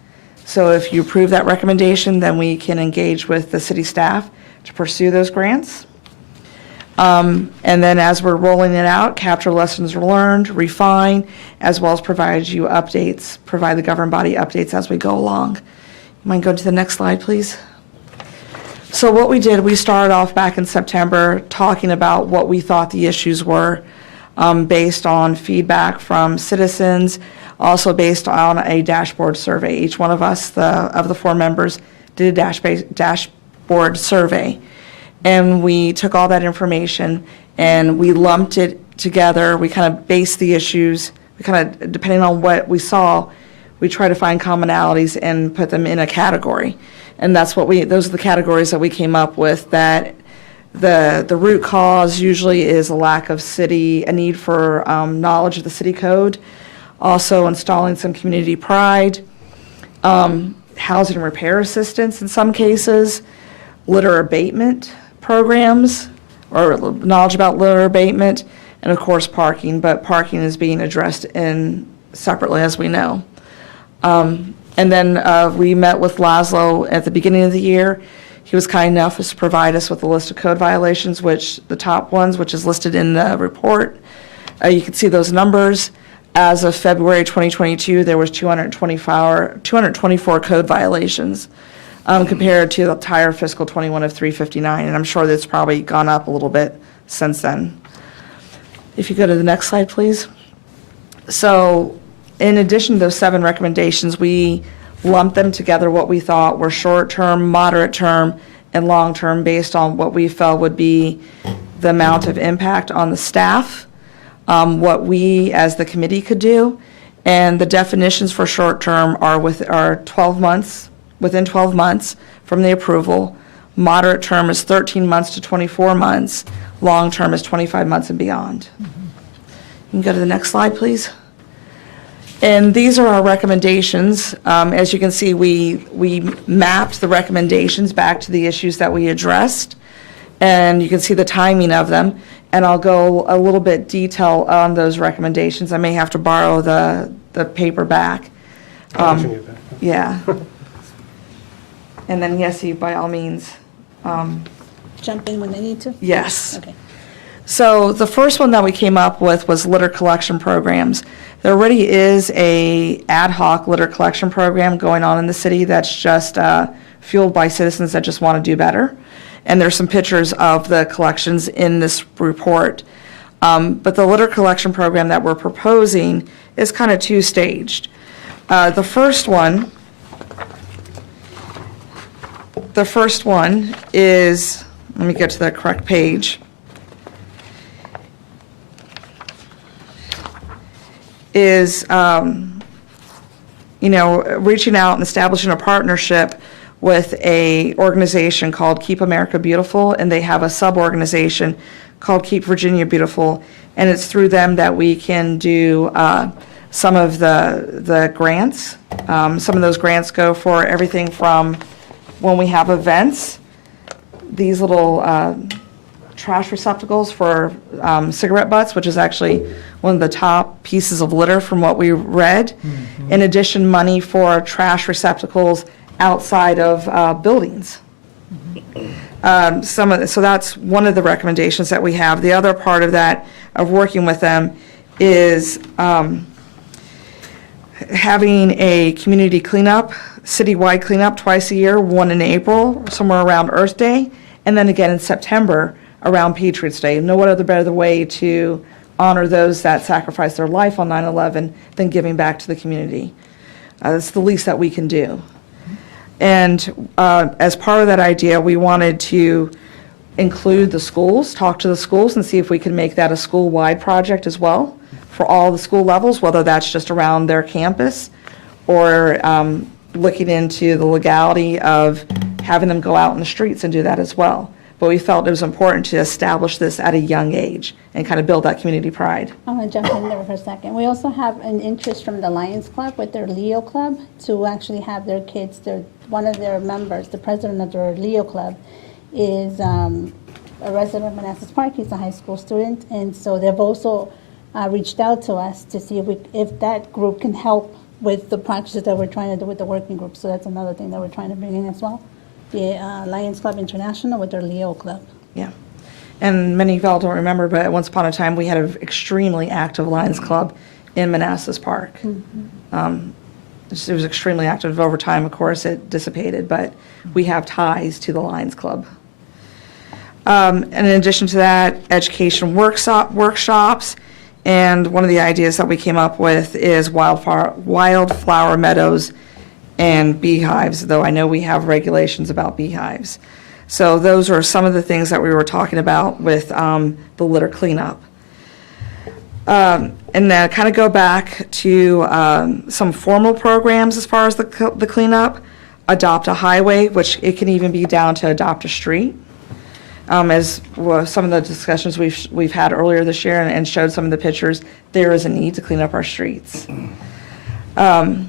So if you approve that recommendation, then we can engage with the city staff to pursue those grants. And then as we're rolling it out, capture lessons learned, refine, as well as provide you updates, provide the governing body updates as we go along. You mind going to the next slide, please? So what we did, we started off back in September talking about what we thought the issues were based on feedback from citizens, also based on a dashboard survey. Each one of us, of the 4 members, did a dashboard survey. And we took all that information and we lumped it together. We kind of based the issues. We kind of, depending on what we saw, we try to find commonalities and put them in a category. And those are the categories that we came up with, that the root cause usually is a lack of a need for knowledge of the city code, also installing some community pride, housing repair assistance in some cases, litter abatement programs, or knowledge about litter abatement, and of course parking, but parking is being addressed separately, as we know. And then we met with Laszlo at the beginning of the year. He was kind enough as to provide us with a list of code violations, which the top ones, which is listed in the report. You can see those numbers. As of February 2022, there was 224 code violations compared to the entire fiscal 21 of 359, and I'm sure that's probably gone up a little bit since then. If you go to the next slide, please. So in addition to those 7 recommendations, we lumped them together, what we thought were short-term, moderate-term, and long-term based on what we felt would be the amount of impact on the staff, what we as the committee could do, and the definitions for short-term are 12 months, within 12 months from the approval. Moderate term is 13 months to 24 months. Long-term is 25 months and beyond. You can go to the next slide, please. And these are our recommendations. As you can see, we mapped the recommendations back to the issues that we addressed, and you can see the timing of them. And I'll go a little bit detail on those recommendations. I may have to borrow the paper back. Yeah. And then, yes, you, by all means. Jump in when they need to? Yes. Okay. So the first one that we came up with was litter collection programs. There already is a ad hoc litter collection program going on in the city that's just fueled by citizens that just want to do better. And there's some pictures of the collections in this report. But the litter collection program that we're proposing is kind of two-staged. The first one is, let me get to the correct page, is, reaching out and establishing a partnership with a organization called Keep America Beautiful, and they have a sub-organization called Keep Virginia Beautiful, and it's through them that we can do some of the grants. Some of those grants go for everything from when we have events, these little trash receptacles for cigarette butts, which is actually one of the top pieces of litter from what we read. Mm-hmm. In addition, money for trash receptacles outside of buildings. So that's one of the recommendations that we have. The other part of that, of working with them, is having a community cleanup, citywide cleanup twice a year, one in April, somewhere around Earth Day, and then again in September around Patriots Day. No other better way to honor those that sacrificed their life on 9/11 than giving back to the community. It's the least that we can do. And as part of that idea, we wanted to include the schools, talk to the schools, and see if we can make that a school-wide project as well for all the school levels, whether that's just around their campus or looking into the legality of having them go out in the streets and do that as well. But we felt it was important to establish this at a young age and kind of build that community pride. I want to jump in there for a second. We also have an interest from the Lions Club with their Leo Club to actually have their kids, one of their members, the president of their Leo Club, is a resident of Manassas Park. He's a high school student, and so they've also reached out to us to see if that group can help with the practices that we're trying to do with the working group. So that's another thing that we're trying to bring in as well. The Lions Club International with their Leo Club. Yeah. And many of y'all don't remember, but once upon a time, we had an extremely active Lions Club in Manassas Park. Mm-hmm. It was extremely active. Over time, of course, it dissipated, but we have ties to the Lions Club. And in addition to that, education workshops, and one of the ideas that we came up with is wildflower meadows and beehives, though I know we have regulations about beehives. So those are some of the things that we were talking about with the litter cleanup. And then kind of go back to some formal programs as far as the cleanup. Adopt a highway, which it can even be down to adopt a street. As some of the discussions we've had earlier this year and showed some of the pictures, there is a need to clean up our streets. There's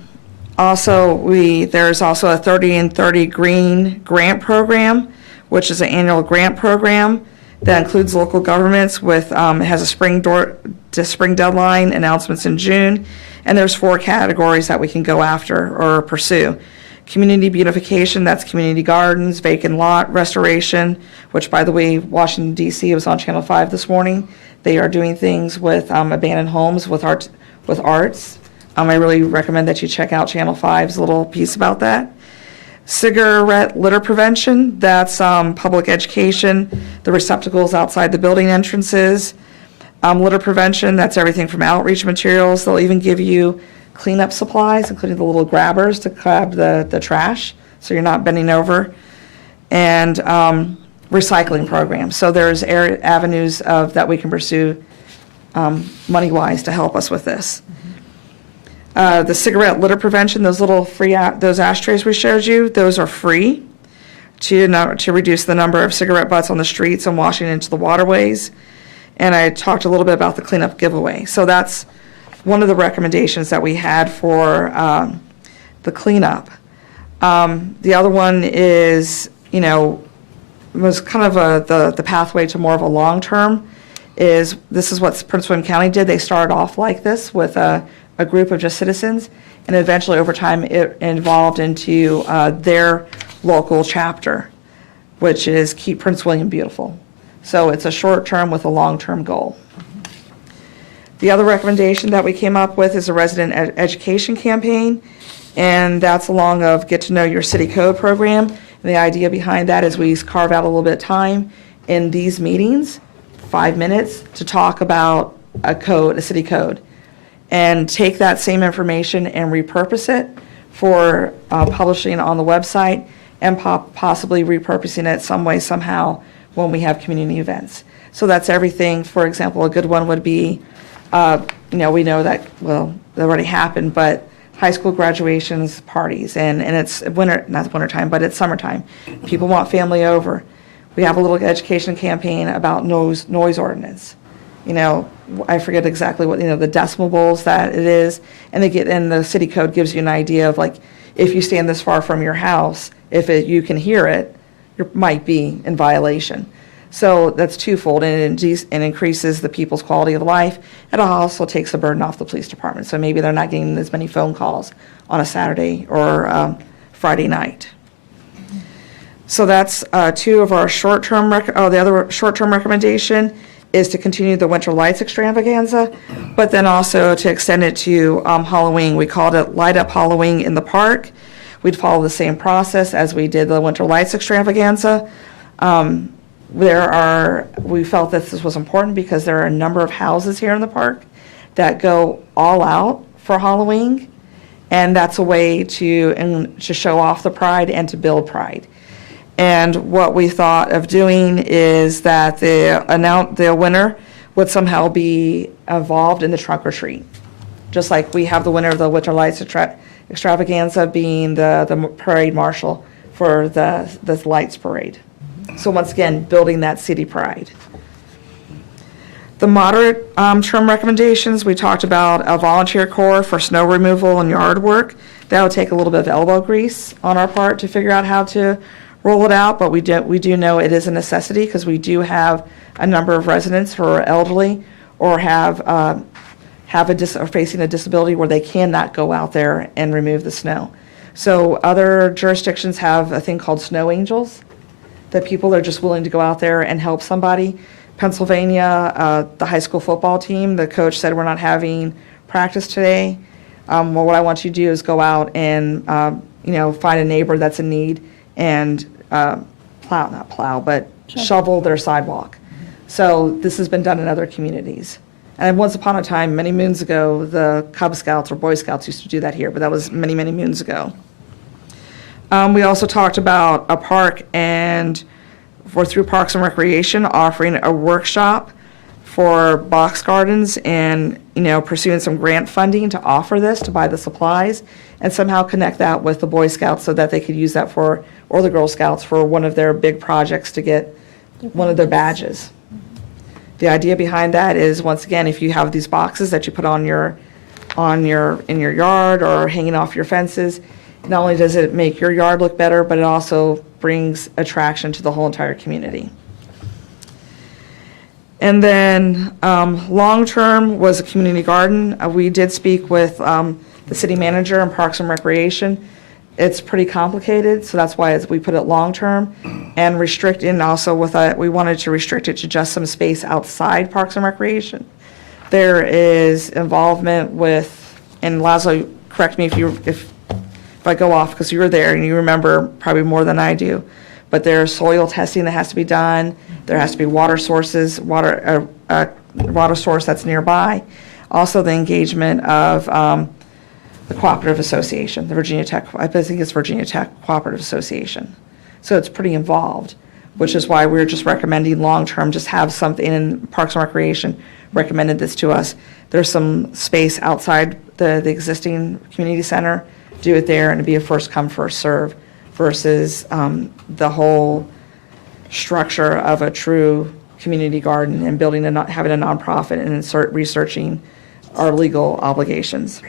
also a 30 and 30 Green grant program, which is an annual grant program that includes local governments with, it has a spring deadline, announcements in June, and there's 4 categories that we can go after or pursue. Community beautification, that's community gardens, vacant lot restoration, which, by the way, Washington, D.C. was on Channel 5 this morning. They are doing things with abandoned homes with arts. I really recommend that you check out Channel 5's little piece about that. Cigarette litter prevention, that's public education, the receptacles outside the building entrances. Litter prevention, that's everything from outreach materials. They'll even give you cleanup supplies, including the little grabbers to grab the trash, so you're not bending over. And recycling programs. So there's avenues of that we can pursue money-wise to help us with this. The cigarette litter prevention, those little free those ashtrays we showed you, those are free to reduce the number of cigarette butts on the streets and washing into the waterways. And I talked a little bit about the cleanup giveaway. So that's one of the recommendations that we had for the cleanup. The other one is, was kind of the pathway to more of a long-term. This is what Prince William County did. They started off like this with a group of just citizens, and eventually over time it evolved into their local chapter, which is Keep Prince William Beautiful. So it's a short-term with a long-term goal. The other recommendation that we came up with is a resident education campaign, and that's along of Get to Know Your City Code program. And the idea behind that is we carve out a little bit of time in these meetings, 5 minutes, to talk about a city code, and take that same information and repurpose it for publishing on the website, and possibly repurposing it some way, somehow, when we have community events. So that's everything. For example, a good one would be, we know that, well, that already happened, but high school graduations parties, and it's winter, not winter time, but it's summertime. People want family over. We have a little education campaign about noise ordinance. I forget exactly what, the decibels that it is, and the city code gives you an idea of, like, if you stand this far from your house, you can hear it, you might be in violation. So that's twofold, and it increases the people's quality of life. It also takes the burden off the police department, so maybe they're not getting as many phone calls on a Saturday or Friday night. So that's two of our short-term, the other short-term recommendation is to continue the Winter Lights extravaganza, but then also to extend it to Halloween. We called it Light Up Halloween in the Park. We'd follow the same process as we did the Winter Lights extravaganza. We felt that this was important because there are a number of houses here in the park that go all out for Halloween, and that's a way to show off the pride and to build pride. And what we thought of doing is that the winner would somehow be involved in the trunk or treat, just like we have the winner of the Winter Lights extravaganza being the parade marshal for the lights parade. So once again, building that city pride. The moderate term recommendations, we talked about a volunteer corps for snow removal and yard work. That would take a little bit of elbow grease on our part to figure out how to roll it out, but we do know it is a necessity because we do have a number of residents who are elderly or are facing a disability where they cannot go out there and remove the snow. So other jurisdictions have a thing called snow angels, that people are just willing to go out there and help somebody. Pennsylvania, the high school football team, the coach said, we're not having practice today. Well, what I want you to do is go out and find a neighbor that's in need and shovel their sidewalk. So this has been done in other communities. And once upon a time, many moons ago, the Cub Scouts or Boy Scouts used to do that here, but that was many, many moons ago. We also talked about a park through Parks and Recreation, offering a workshop for box gardens and, pursuing some grant funding to offer this, to buy the supplies, and somehow connect that with the Boy Scouts so that they could use that or the Girl Scouts for one of their big projects to get one of their badges. The idea behind that is, once again, if you have these boxes that you put in your yard or hanging off your fences, not only does it make your yard look better, but it also brings attraction to the whole entire community. And then long-term was a community garden. We did speak with the city manager and Parks and Recreation. It's pretty complicated, so that's why we put it long-term and restrict, and also we wanted to restrict it to just some space outside Parks and Recreation. There is involvement with, and Laszlo, correct me if if I go off, because you were there and you remember probably more than I do, but there's soil testing that has to be done. There has to be water sources, water source that's nearby. Also, the engagement of the Cooperative Association, the Virginia Tech, I think it's Virginia Tech Cooperative Association. So it's pretty involved, which is why we're just recommending long-term, just have something in Parks and Recreation recommended this to us. There's some space outside the existing community center, do it there, and it'd be a first come, first serve versus the whole structure of a true community garden and building having a nonprofit and researching our legal obligations.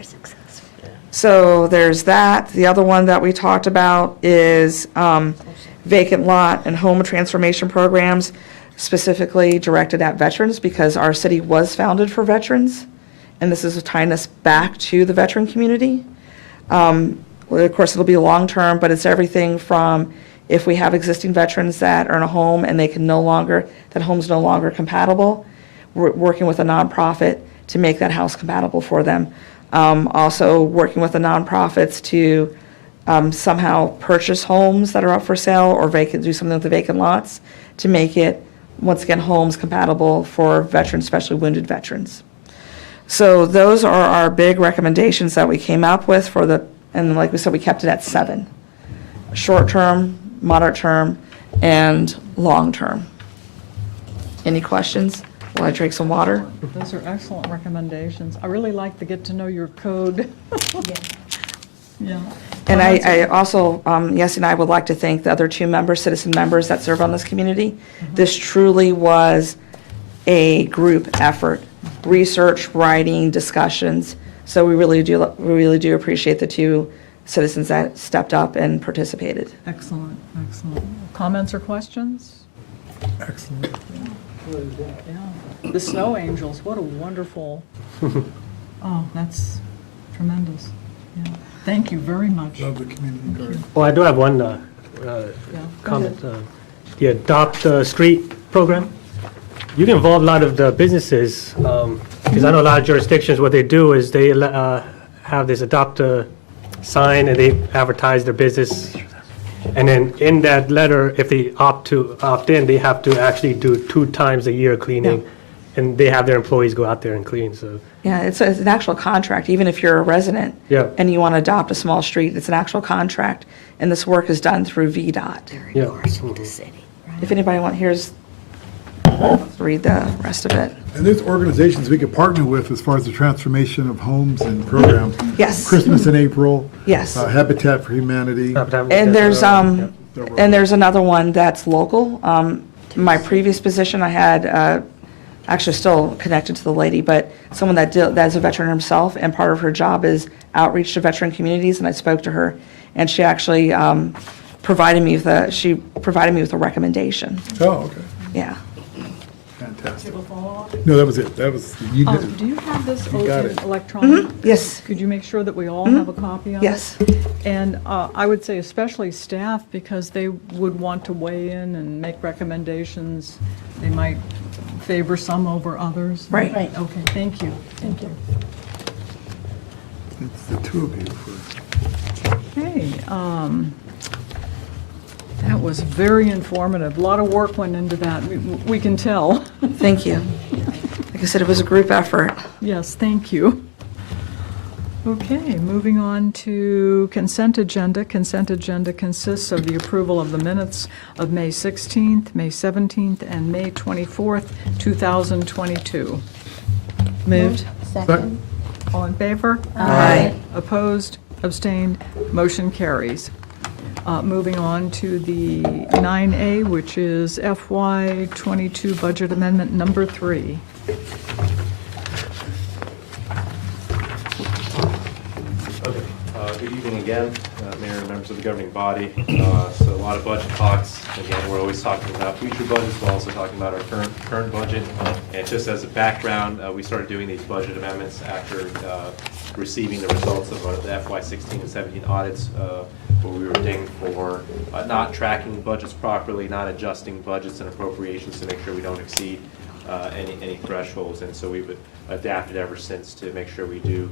So there's that. The other one that we talked about is vacant lot and home transformation programs, specifically directed at veterans, because our city was founded for veterans, and this is tying us back to the veteran community. Well, of course, it'll be long-term, but it's everything from if we have existing veterans that are in a home and that home's no longer compatible, we're working with a nonprofit to make that house compatible for them. Also working with the nonprofits to somehow purchase homes that are up for sale or do something with the vacant lots to make it, once again, homes compatible for veterans, especially wounded veterans. So those are our big recommendations that we came up with and like we said, we kept it at 7. Short-term, moderate-term, and long-term. Any questions? Will I drink some water? Those are excellent recommendations. I really like the get to know your code. Yeah. And I also, Yessie and I would like to thank the other 2 citizen members that serve on this community. This truly was a group effort, research, writing, discussions. So we really do appreciate the 2 citizens that stepped up and participated. Excellent, excellent. Comments or questions? Excellent. Yeah. The snow angels, what a wonderful, oh, that's tremendous. Yeah. Thank you very much. Love the community garden. Well, I do have one comment. The Adopt a Street program. You can involve a lot of the businesses, because I know a lot of jurisdictions, what they do is they have this adopt a sign and they advertise their business. And then in that letter, if they opt in, they have to actually do 2 times a year cleaning. And they have their employees go out there and clean, so. Yeah, it's an actual contract, even if you're a resident. Yeah. And you want to adopt a small street, it's an actual contract. And this work is done through VDOT. Yeah. If anybody here's, read the rest of it. And there's organizations we could partner with as far as the transformation of homes and programs. Yes. Christmas in April. Yes. Habitat for Humanity. And there's another one that's local. My previous position, I had, actually still connected to the lady, but someone that's a veteran herself, and part of her job is outreach to veteran communities, and I spoke to her, and she actually provided me with a recommendation. Oh, okay. Yeah. Fantastic. Do you have a follow-up? No, that was it. That was, you did. Do you have this You got in it. electronic? Yes. Could you make sure that we all have a copy of it? Yes. And I would say especially staff, because they would want to weigh in and make recommendations. They might favor some over others. Right. Right. Okay, thank you. Thank you. It's the 2 of you for. Okay, that was very informative. A lot of work went into that, we can tell. Thank you. Like I said, it was a group effort. Yes, thank you. Okay, moving on to consent agenda. Consent agenda consists of the approval of the minutes of May 16th, May 17th, and May 24th, 2022. Moved. Second. All in favor? Aye. Opposed? Abstained? Motion carries. Moving on to the 9A, which is FY '22 Budget Amendment Number 3. Okay, good evening again, Mayor and members of the governing body. So a lot of budget talks. Again, we're always talking about future budgets, we're also talking about our current budget. And just as a background, we started doing these budget amendments after receiving the results of the FY16 and 17 audits, where we were dinged for not tracking budgets properly, not adjusting budgets and appropriations to make sure we don't exceed any thresholds. And so we've adapted ever since to make sure we do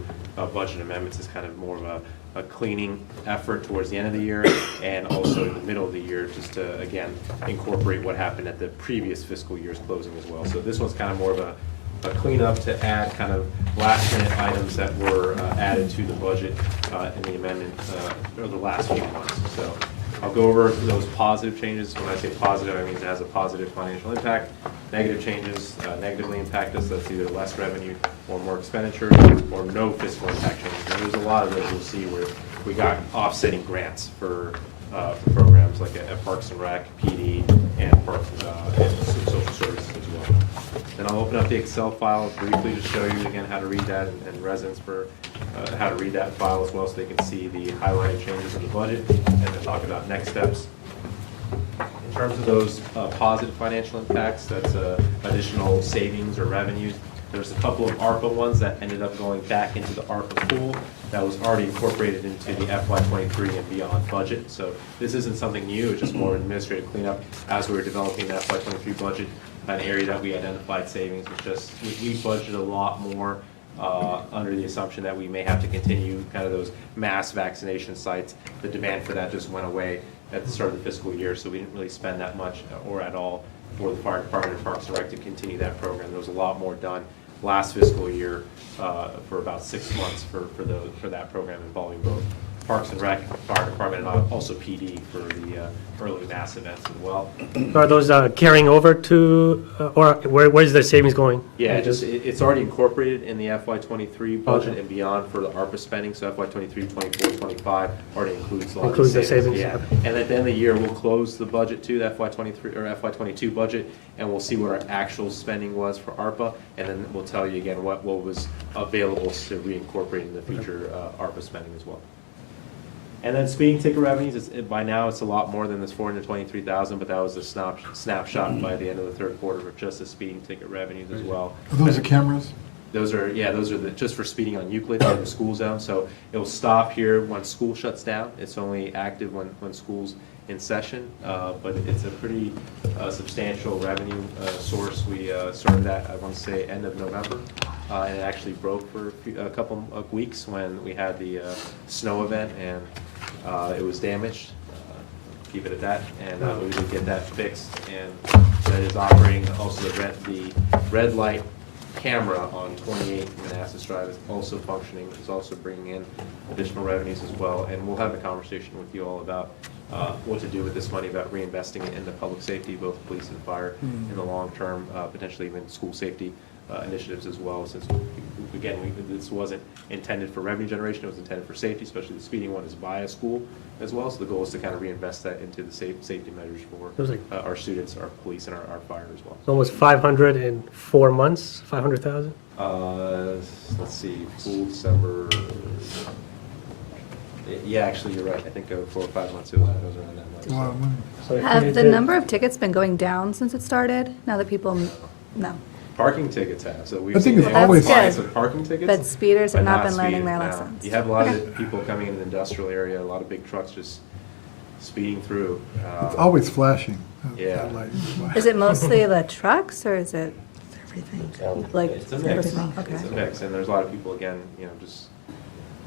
budget amendments is kind of more of a cleaning effort towards the end of the year and also in the middle of the year, just to, again, incorporate what happened at the previous fiscal year's closing as well. So this one's kind of more of a cleanup to add kind of last minute items that were added to the budget in the amendment over the last few months. So I'll go over those positive changes. When I say positive, I mean it has a positive financial impact. Negative changes negatively impact us. That's either less revenue or more expenditure or no fiscal impact changes. And there's a lot of those you'll see where we got offsetting grants for programs like at Parks and Rec, PD, and Parks and Social Services as well. Then I'll open up the Excel file briefly to show you again how to read that and residents for how to read that file as well so they can see the highlighted changes in the budget and then talk about next steps. In terms of those positive financial impacts, that's additional savings or revenues. There's a couple of ARPA ones that ended up going back into the ARPA pool that was already incorporated into the FY23 and beyond budget. So this isn't something new, it's just more administrative cleanup as we were developing the FY23 budget. An area that we identified savings was just, we budgeted a lot more under the assumption that we may have to continue kind of those mass vaccination sites. The demand for that just went away at the start of the fiscal year, so we didn't really spend that much or at all for the fire department and Parks and Rec to continue that program. There was a lot more done last fiscal year for about 6 months for that program involving both Parks and Rec, Fire Department, and also PD for the early mass events as well. Are those carrying over to, or where's the savings going? Yeah, it's already incorporated in the FY23 budget and beyond for the ARPA spending, so FY23, 24, 25 already includes a lot of the savings. Yeah. And at the end of the year, we'll close the budget to the FY23 or FY22 budget, and we'll see what our actual spending was for ARPA, and then we'll tell you again what was available to reincorporate in the future ARPA spending as well. And then speeding ticket revenues, by now it's a lot more than this $423,000, but that was a snapshot by the end of the third quarter for just the speeding ticket revenues as well. Are those the cameras? Those are just for speeding on Euclid in the school zone. So it will stop here when school shuts down. It's only active when school's in session, but it's a pretty substantial revenue source. We started that, I want to say, end of November. And it actually broke for a couple of weeks when we had the snow event and it was damaged. Keep it at that, and we did get that fixed, and that is operating. Also, the red light camera on 28 Manassas Drive is also functioning. It's also bringing in additional revenues as well, and we'll have a conversation with you all about what to do with this money, about reinvesting it into public safety, both police and fire, in the long term, potentially even school safety initiatives as well, since, again, this wasn't intended for revenue generation, it was intended for safety, especially the speeding one is by a school as well, so the goal is to kind of reinvest that into the safety measures for our students, our police, and our fire as well. It's almost 500 in 4 months, 500,000? Let's see, full December, yeah, actually, you're right, I think 4 or 5 months, it was around that much. Have the number of tickets been going down since it started, now that people, no? Parking tickets have, so we've I think seen it's always- fines with parking tickets. But speeders have but not been learning speeding, their no. lessons. You have a lot of people coming in the industrial area, a lot of big trucks just speeding through. It's always flashing. Yeah. That light. Is it mostly the trucks, or is it Everything. like? It's a mix. Okay. It's a mix, and there's a lot of people, again, just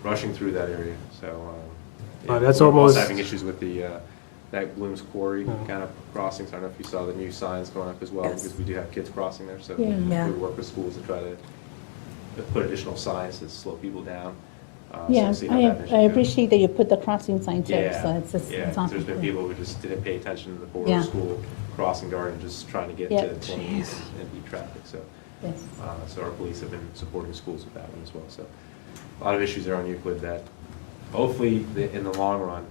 rushing through that area, so. That's we're almost- also having issues with the, that Bloom's Quarry kind of crossings. I don't know if you saw the new signs going up as well, Yes. because we do have kids crossing there, so Yeah. we work with schools to try to put additional signs to slow people down. So Yeah, we'll see how I that initiative goes. appreciate that you put the crossing signs there, Yeah, so it's yeah, it's 'cause there's awesome. been people who just didn't pay attention to the border Yeah. school crossing guard and just trying to get Yeah. to 20 and beat traffic, so. Yes. So our police have been supporting schools with that one as well, so. A lot of issues there on Euclid that hopefully, in the long run,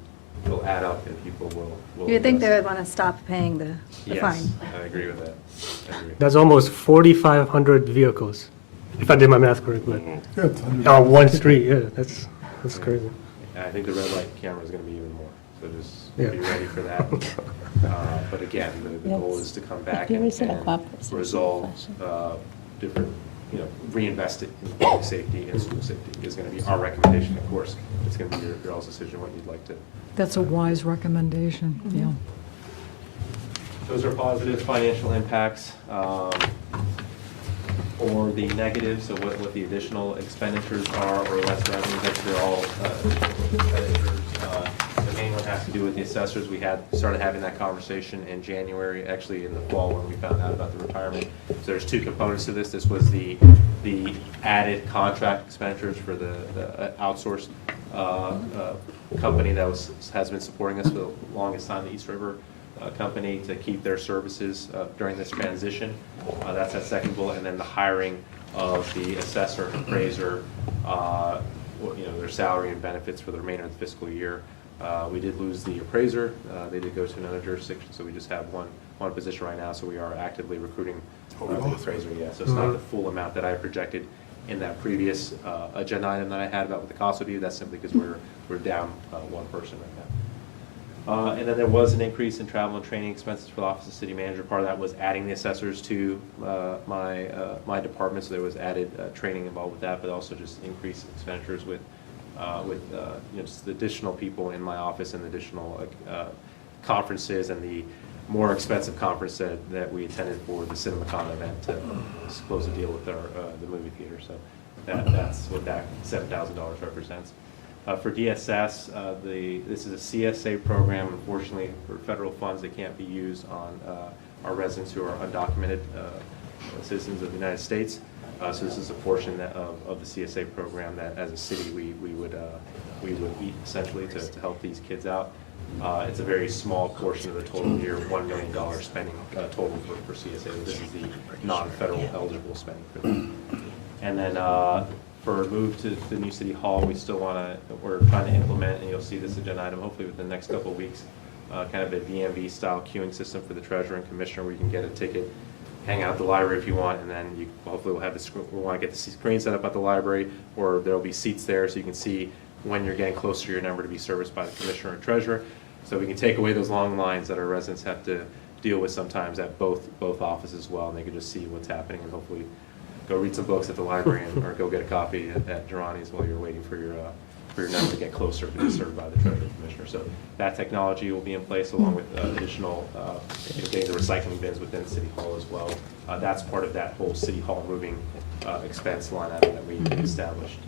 will add up and people will. You would think they invest. would want to stop paying the fine. Yes, I agree with that. I agree. That's almost 4,500 vehicles, if I did my math correctly. Yeah, it's 100. On one street, yeah, that's crazy. And I think the red light camera is gonna be even more, so just Yeah. be ready for that. But again, the goal is to come back If you and receive a copy, it's resolve flashing. different, reinvest it in public safety and school safety is gonna be our recommendation, of course. It's gonna be your all's decision what you'd like to. That's a wise recommendation, yeah. Those are positive financial impacts. or the negative, so what the additional expenditures are or less revenues, actually they're all expenditures. The main one has to do with the assessors. We started having that conversation in January, actually in the fall when we found out about the retirement. So there's two components to this. This was the added contract expenditures for the outsourced company that has been supporting us for the longest time, the East River company, to keep their services during this transition. That's that second bullet, and then the hiring of the assessor and appraiser, their salary and benefits for the remainder of the fiscal year. We did lose the appraiser. They did go to another jurisdiction, so we just have one position right now, so we are actively recruiting the appraiser, yeah. So it's not the full amount that I projected in that previous agenda item that I had about what the cost would be. That's simply because we're down one person right now. And then there was an increase in travel and training expenses for the Office of City Manager. Part of that was adding the assessors to my department, so there was added training involved with that, but also just increased expenditures with just additional people in my office and additional conferences and the more expensive conference that we attended for the CinemaCon event to close the deal with the movie theater. So that's what that $7,000 represents. For DSS, this is a CSA program. Unfortunately, for federal funds, they can't be used on our residents who are undocumented citizens of the United States. So this is a portion of the CSA program that, as a city, we would eat essentially to help these kids out. It's a very small portion of the total year, $1 million spending total for CSA. This is the non-federal eligible spending for them. And then for a move to the new city hall, we're trying to implement, and you'll see this agenda item hopefully within the next couple of weeks, kind of a DMV style queuing system for the treasurer and commissioner, where you can get a ticket, hang out at the library if you want, and then you hopefully will have we want to get the screen set up at the library, or there'll be seats there so you can see when you're getting closer to your number to be serviced by the commissioner or treasurer. So we can take away those long lines that our residents have to deal with sometimes at both offices as well, and they can just see what's happening and hopefully go read some books at the library or go get a coffee at Girani's while you're waiting for your number to get closer to be served by the treasurer and commissioner. So that technology will be in place along with additional getting the recycling bins within City Hall as well. That's part of that whole City Hall moving expense line item that we established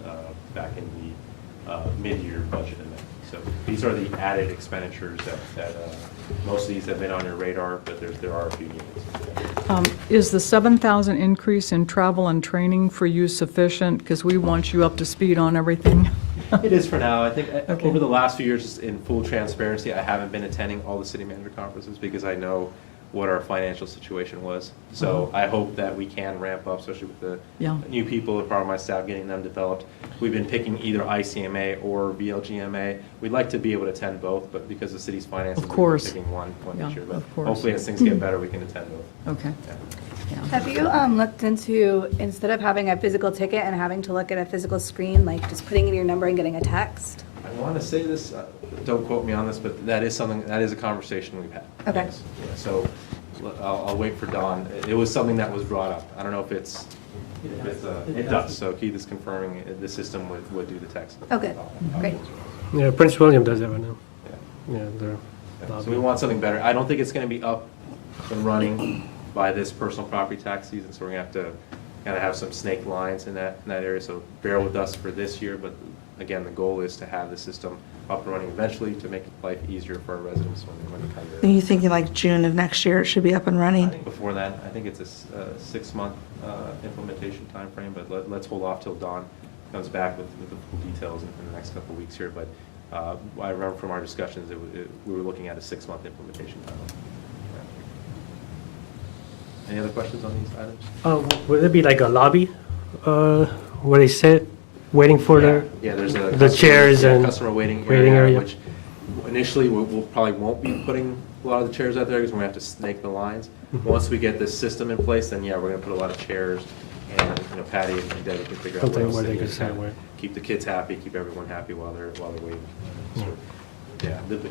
back in the mid-year budget amendment. So these are the added expenditures that most of these have been on your radar, but there are a few units. Is the 7,000 increase in travel and training for you sufficient? Because we want you up to speed on everything. It is for now. I think over the last few years, just in full transparency, I haven't been attending all the city manager conferences because I know what our financial situation was. So I hope that we can ramp up, especially with the new people as part of my staff, getting them developed. We've been picking either ICMA or VLGMA. We'd like to be able to attend both, but because the city's finances, we're picking one this year. But hopefully as things get better, we can attend both. Okay. Have you looked into, instead of having a physical ticket and having to look at a physical screen, like just putting in your number and getting a text? I want to say this, don't quote me on this, but that is a conversation we've had. Okay. Yes. Yeah, so I'll wait for Dawn. It was something that was brought up. I don't know if it does. So Keith is confirming the system would do the text. Okay, great. Yeah, Prince William does that right now. Yeah, So we want something better. I don't think it's going to be up and running by this personal property tax season, so we're going to have to kind of have some snake lines in that area. So bear with us for this year, but again, the goal is to have the system up and running eventually to make life easier for our residents when they come Are here. you thinking like June of next year it should be up and running? I think before that, I think it's a 6-month implementation time frame, but let's hold off till Dawn comes back with the full details in the next couple of weeks here. But I remember from our discussions, we were looking at a 6-month implementation time. Any other questions on these items? Would there be like a lobby where they sit, waiting for there's the chairs and customer waiting area, which initially we'll probably won't be putting a lot of the chairs out there because we're going to have to snake the lines. Once we get this system in place, then we're going to put a lot of chairs, and Patty and Debbie can figure out Something where where they else can sit, where- keep the kids happy, keep everyone happy while they're waiting. So,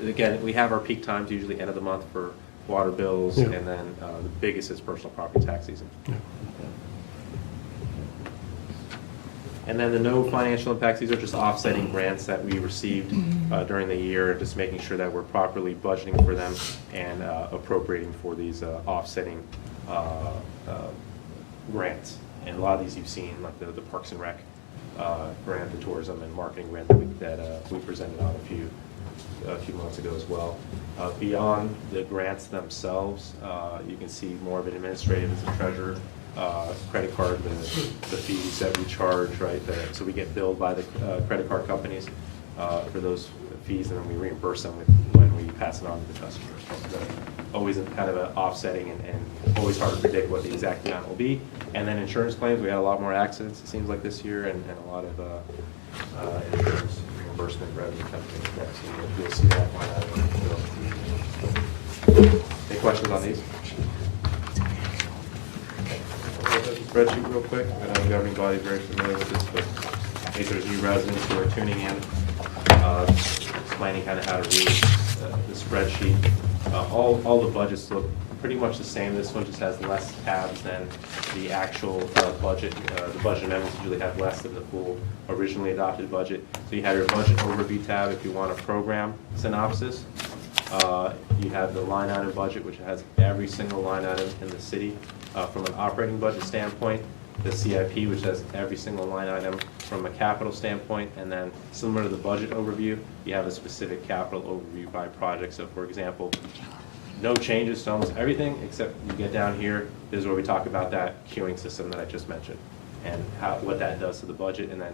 again, we have our peak times usually end of the month for water bills, and then the biggest is personal property tax season. And then the no financial impacts, these are just offsetting grants that we received during the year, just making sure that we're properly budgeting for them and appropriating for these offsetting grants. And a lot of these you've seen, like the Parks and Rec grant, the tourism and marketing grant that we presented on a few months ago as well. Beyond the grants themselves, you can see more of an administrative as a treasurer, credit card, the fees that we charge, right? So we get billed by the credit card companies for those fees, and then we reimburse them when we pass it on to the customer. So always kind of an offsetting and always hard to predict what the exact amount will be. And then insurance claims, we had a lot more accidents, it seems like this year, and a lot of insurance reimbursement revenue coming in next. You'll see that one. Any questions on these? Spreadsheet real quick. I know the governing body is very familiar with this, but in case there's new residents who are tuning in, explaining kind of how to read the spreadsheet. All the budgets look pretty much the same. This one just has less tabs than the actual budget. The budget amendments usually have less than the full originally adopted budget. So you have your budget overview tab if you want a program synopsis. You have the line item budget, which has every single line item in the city from an operating budget standpoint. The CIP, which has every single line item from a capital standpoint, and then similar to the budget overview, you have a specific capital overview by project. So for example, no changes to almost everything, except you get down here, this is where we talk about that queuing system that I just mentioned, and what that does to the budget, and then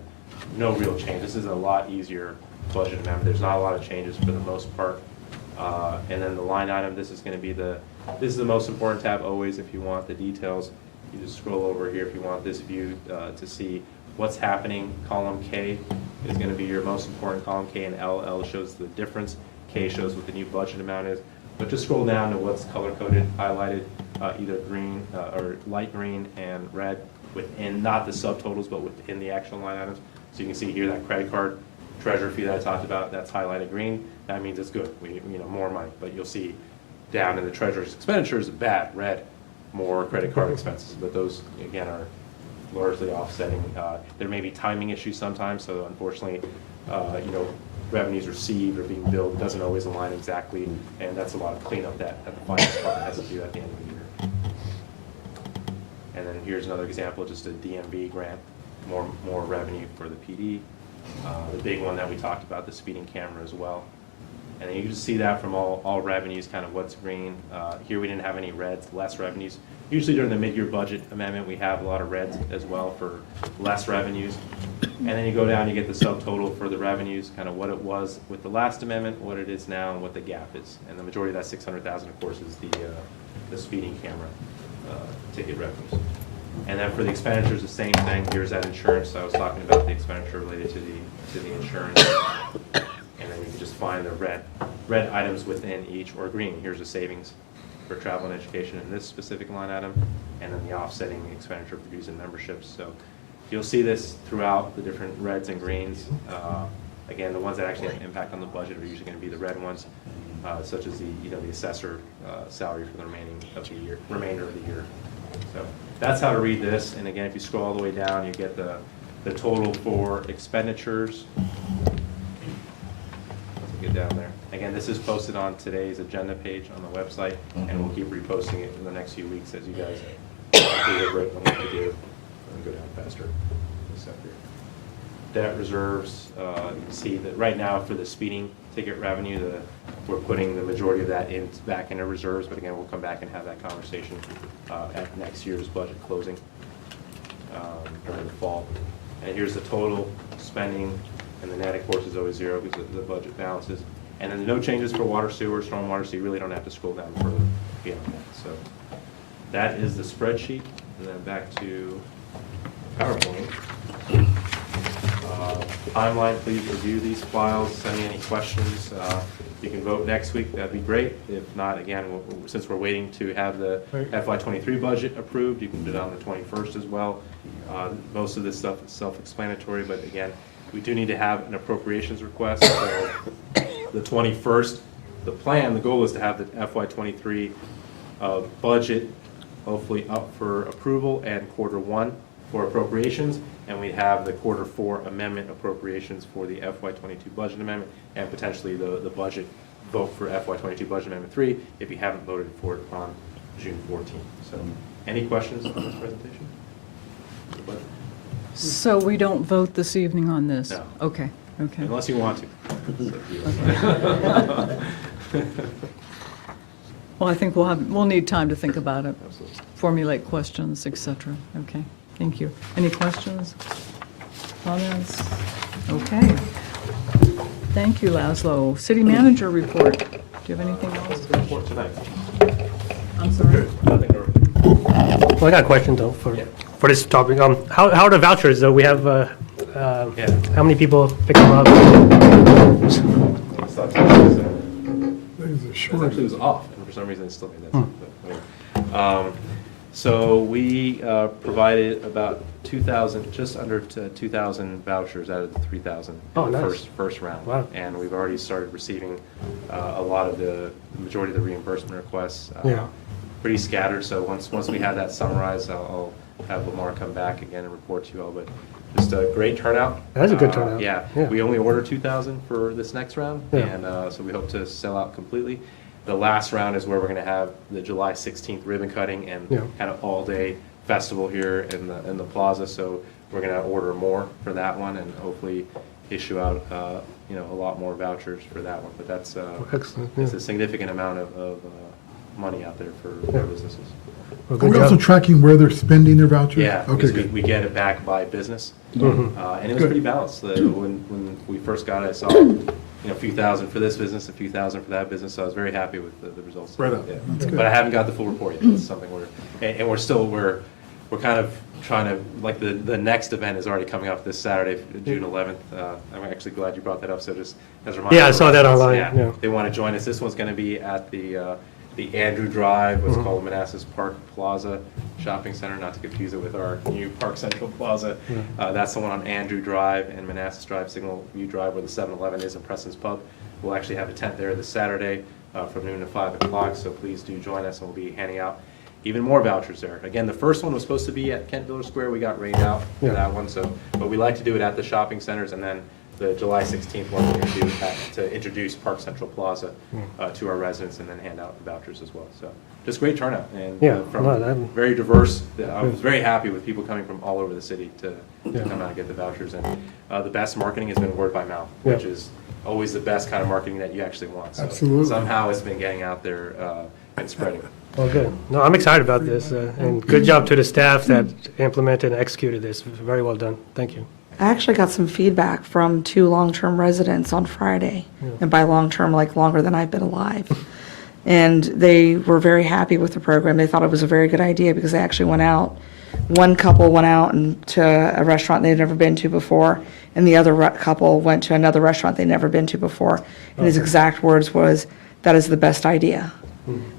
no real change. This is a lot easier budget amendment. There's not a lot of changes for the most part. And then the line item, this is the most important tab always if you want the details. You just scroll over here if you want this view to see what's happening. Column K is going to be your most important column. K and L. L shows the difference. K shows what the new budget amount is. But just scroll down to what's color-coded, highlighted, either green or light green and red within, not the subtotals, but within the actual line items. So you can see here that credit card treasurer fee that I talked about, that's highlighted green. That means it's good. More money. But you'll see down in the treasurer's expenditures, bad, red, more credit card expenses. But those, again, are largely offsetting. There may be timing issues sometimes, so unfortunately, revenues received or being billed doesn't always align exactly, and that's a lot of cleanup that the finance department has to do at the end of the year. And then here's another example, just a DMV grant, more revenue for the PD. The big one that we talked about, the speeding camera as well. And then you can just see that from all revenues, kind of what's green. Here we didn't have any reds, less revenues. Usually during the mid-year budget amendment, we have a lot of reds as well for less revenues. And then you go down, you get the subtotal for the revenues, kind of what it was with the last amendment, what it is now, and what the gap is. And the majority of that $600,000, of course, is the speeding camera ticket revenues. And then for the expenditures, the same thing. Here's that insurance. I was talking about the expenditure related to the insurance. And then you can just find the red items within each, or green. Here's the savings for travel and education in this specific line item, and then the offsetting expenditure for dues and memberships. So you'll see this throughout the different reds and greens. Again, the ones that actually have an impact on the budget are usually going to be the red ones, such as the assessor salary for the remainder of the year. So that's how to read this. And again, if you scroll all the way down, you get the total for expenditures. Get down there. Again, this is posted on today's agenda page on the website, and we'll keep reposting it in the next few weeks as you guys deliberate on what to do. And go down faster. Debt reserves, you can see that right now for the speeding ticket revenue, we're putting the majority of that back into reserves, but again, we'll come back and have that conversation at next year's budget closing during the fall. And here's the total spending. And the net, of course, is always zero because of the budget balances. And then no changes for water, sewer, stormwater, so you really don't have to scroll down further beyond that. So that is the spreadsheet. And then back to PowerPoint. Timeline, please review these files, send me any questions. You can vote next week, that'd be great. If not, again, since we're waiting to have the FY23 budget approved, you can do it on the 21st as well. Most of this stuff is self-explanatory, but again, we do need to have an appropriations request. So the 21st, the goal is to have the FY23 budget hopefully up for approval and Q1 for appropriations, and we have the Q4 amendment appropriations for the FY22 budget amendment, and potentially the budget vote for FY22 budget amendment 3 if you haven't voted for it on June 14th. So any questions on this presentation? So we don't vote this evening on this? No. Okay, okay. Unless you want to. Well, I think we'll need time to think about it, Absolutely. formulate questions, et cetera. Okay, thank you. Any questions? Comments? Okay. Thank you, Laszlo. City manager report. Do you have anything else? Report tonight. I'm sorry. Well, I got a question though for this topic. How are the vouchers though? We have, how many people pick them up? These are short. Actually, it was off, and for some reason it still made that sound. But anyway. So we provided about 2,000, just under 2,000 vouchers out of the 3,000 in the first round. Wow. And we've already started receiving a lot of the majority of the reimbursement requests. Pretty scattered, so once we have that summarized, I'll have Lamar come back again and report to you all, but just a great turnout. That's a good turnout. Yeah, we only ordered 2,000 for this next round, and so we hope to sell out completely. The last round is where we're going to have the July 16th ribbon cutting and kind of all-day festival here in the plaza, so we're going to order more for that one and hopefully issue out a lot more vouchers for that one, but that's Excellent. it's a significant amount of money out there for businesses. Are we also tracking where they're spending their vouchers? Yeah, Okay, because good. we get it back by business, Mhm. and it was pretty balanced. When we first got it, I saw a few thousand for this business, a few thousand for that business, so I was very happy with the results. Right on. Yeah. That's good. But I haven't got the full report yet. It's something we're kind of trying to, like the next event is already coming up this Saturday, June 11th. I'm actually glad you brought that up, so just as a reminder. Yeah, I saw that online, yeah. They want to join us. This one's going to be at the Andrew Drive, what's called Manassas Park Plaza Shopping Center, not to confuse it with our new Park Central Plaza. That's the one on Andrew Drive and Manassas Drive, Signal View Drive, where the 7-Eleven is in Preston's Pub. We'll actually have a tent there this Saturday from noon to 5 o'clock, so please do join us, and we'll be handing out even more vouchers there. Again, the first one was supposed to be at Kent Village Square. We got rained out for that one, but we like to do it at the shopping centers, and then the July 16th one we're going to do to introduce Park Central Plaza to our residents and then hand out the vouchers as well. So just great turnout and very diverse. I was very happy with people coming from all over the city to come out and get the vouchers. And the best marketing has been word by mouth, which is always the best kind of marketing that you actually want. So Absolutely. somehow it's been getting out there and spreading. Well, good. No, I'm excited about this, and good job to the staff that implemented and executed this. Very well done. Thank you. I actually got some feedback from 2 long-term residents on Friday, and by long-term, like longer than I've been alive. And they were very happy with the program. They thought it was a very good idea because they actually went out. One couple went out to a restaurant they'd never been to before, and the other couple went to another restaurant they'd never been to before. And his exact words was, "That is the best idea."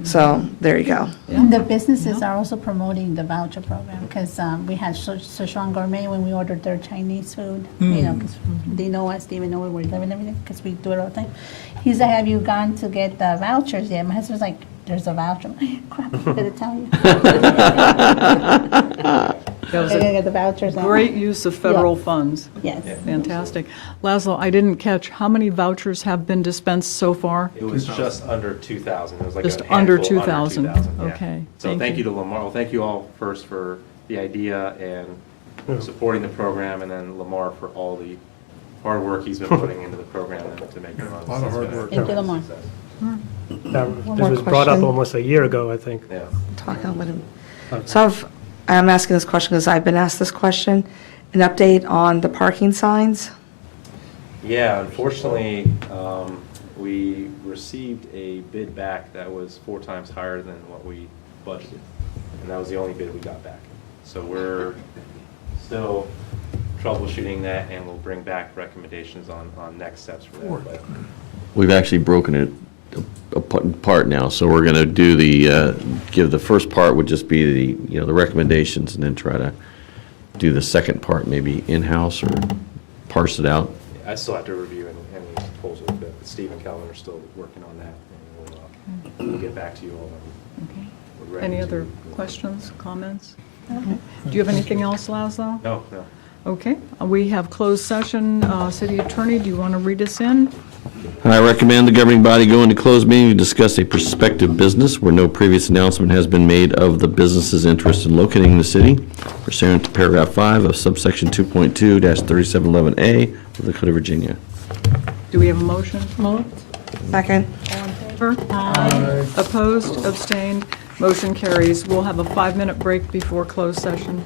So there you go. And the businesses are also promoting the voucher program because we had Sichuan Gourmet when we ordered their Chinese food, because they know us, they even know where we live and everything because we do it all the time. He's like, "Have you gone to get the vouchers yet?" My husband's like, "There's a voucher." I'm like, "Crap, I better tell you." That was They're gonna get the vouchers a now. great use of federal funds. Yes. Fantastic. Laszlo, I didn't catch, how many vouchers have been dispensed so far? It was just under 2,000. It was like Just a handful, under 2,000. yeah. Okay. So thank you to Lamar. Well, thank you all first for the idea and supporting the program, and then Lamar for all the hard work he's been putting into the program to make it run. A lot of hard work. Thank you, Lamar. This more was brought up question. almost a year ago, I think. Yeah. Talking with him. So I'm asking this question because I've been asked this question. An update on the parking signs? Yeah, unfortunately, we received a bid back that was 4 times higher than what we budgeted, and that was the only bid we got back. So we're still troubleshooting that, and we'll bring back recommendations on next steps for that. But We've actually broken it apart now, so we're going to do give the first part would just be the recommendations, and then try to do the second part maybe in-house or parse it out. I still have to review any proposals, but Steve and Calvin are still working on that, and we'll get back to you all. Okay. We're ready Any to other go. questions, comments? Do you have anything else, Laszlo? No. Okay, we have closed session. City Attorney, do you want to read us in? I recommend the governing body go into closed meeting to discuss a prospective business where no previous announcement has been made of the business's interest in locating in the city pursuant to paragraph 5 of subsection 2.2-3711A of the Code of Virginia. Do we have a motion? Moved. Second. All in favor? Aye. Opposed, abstained, motion carries. We'll have a 5-minute break before closed session.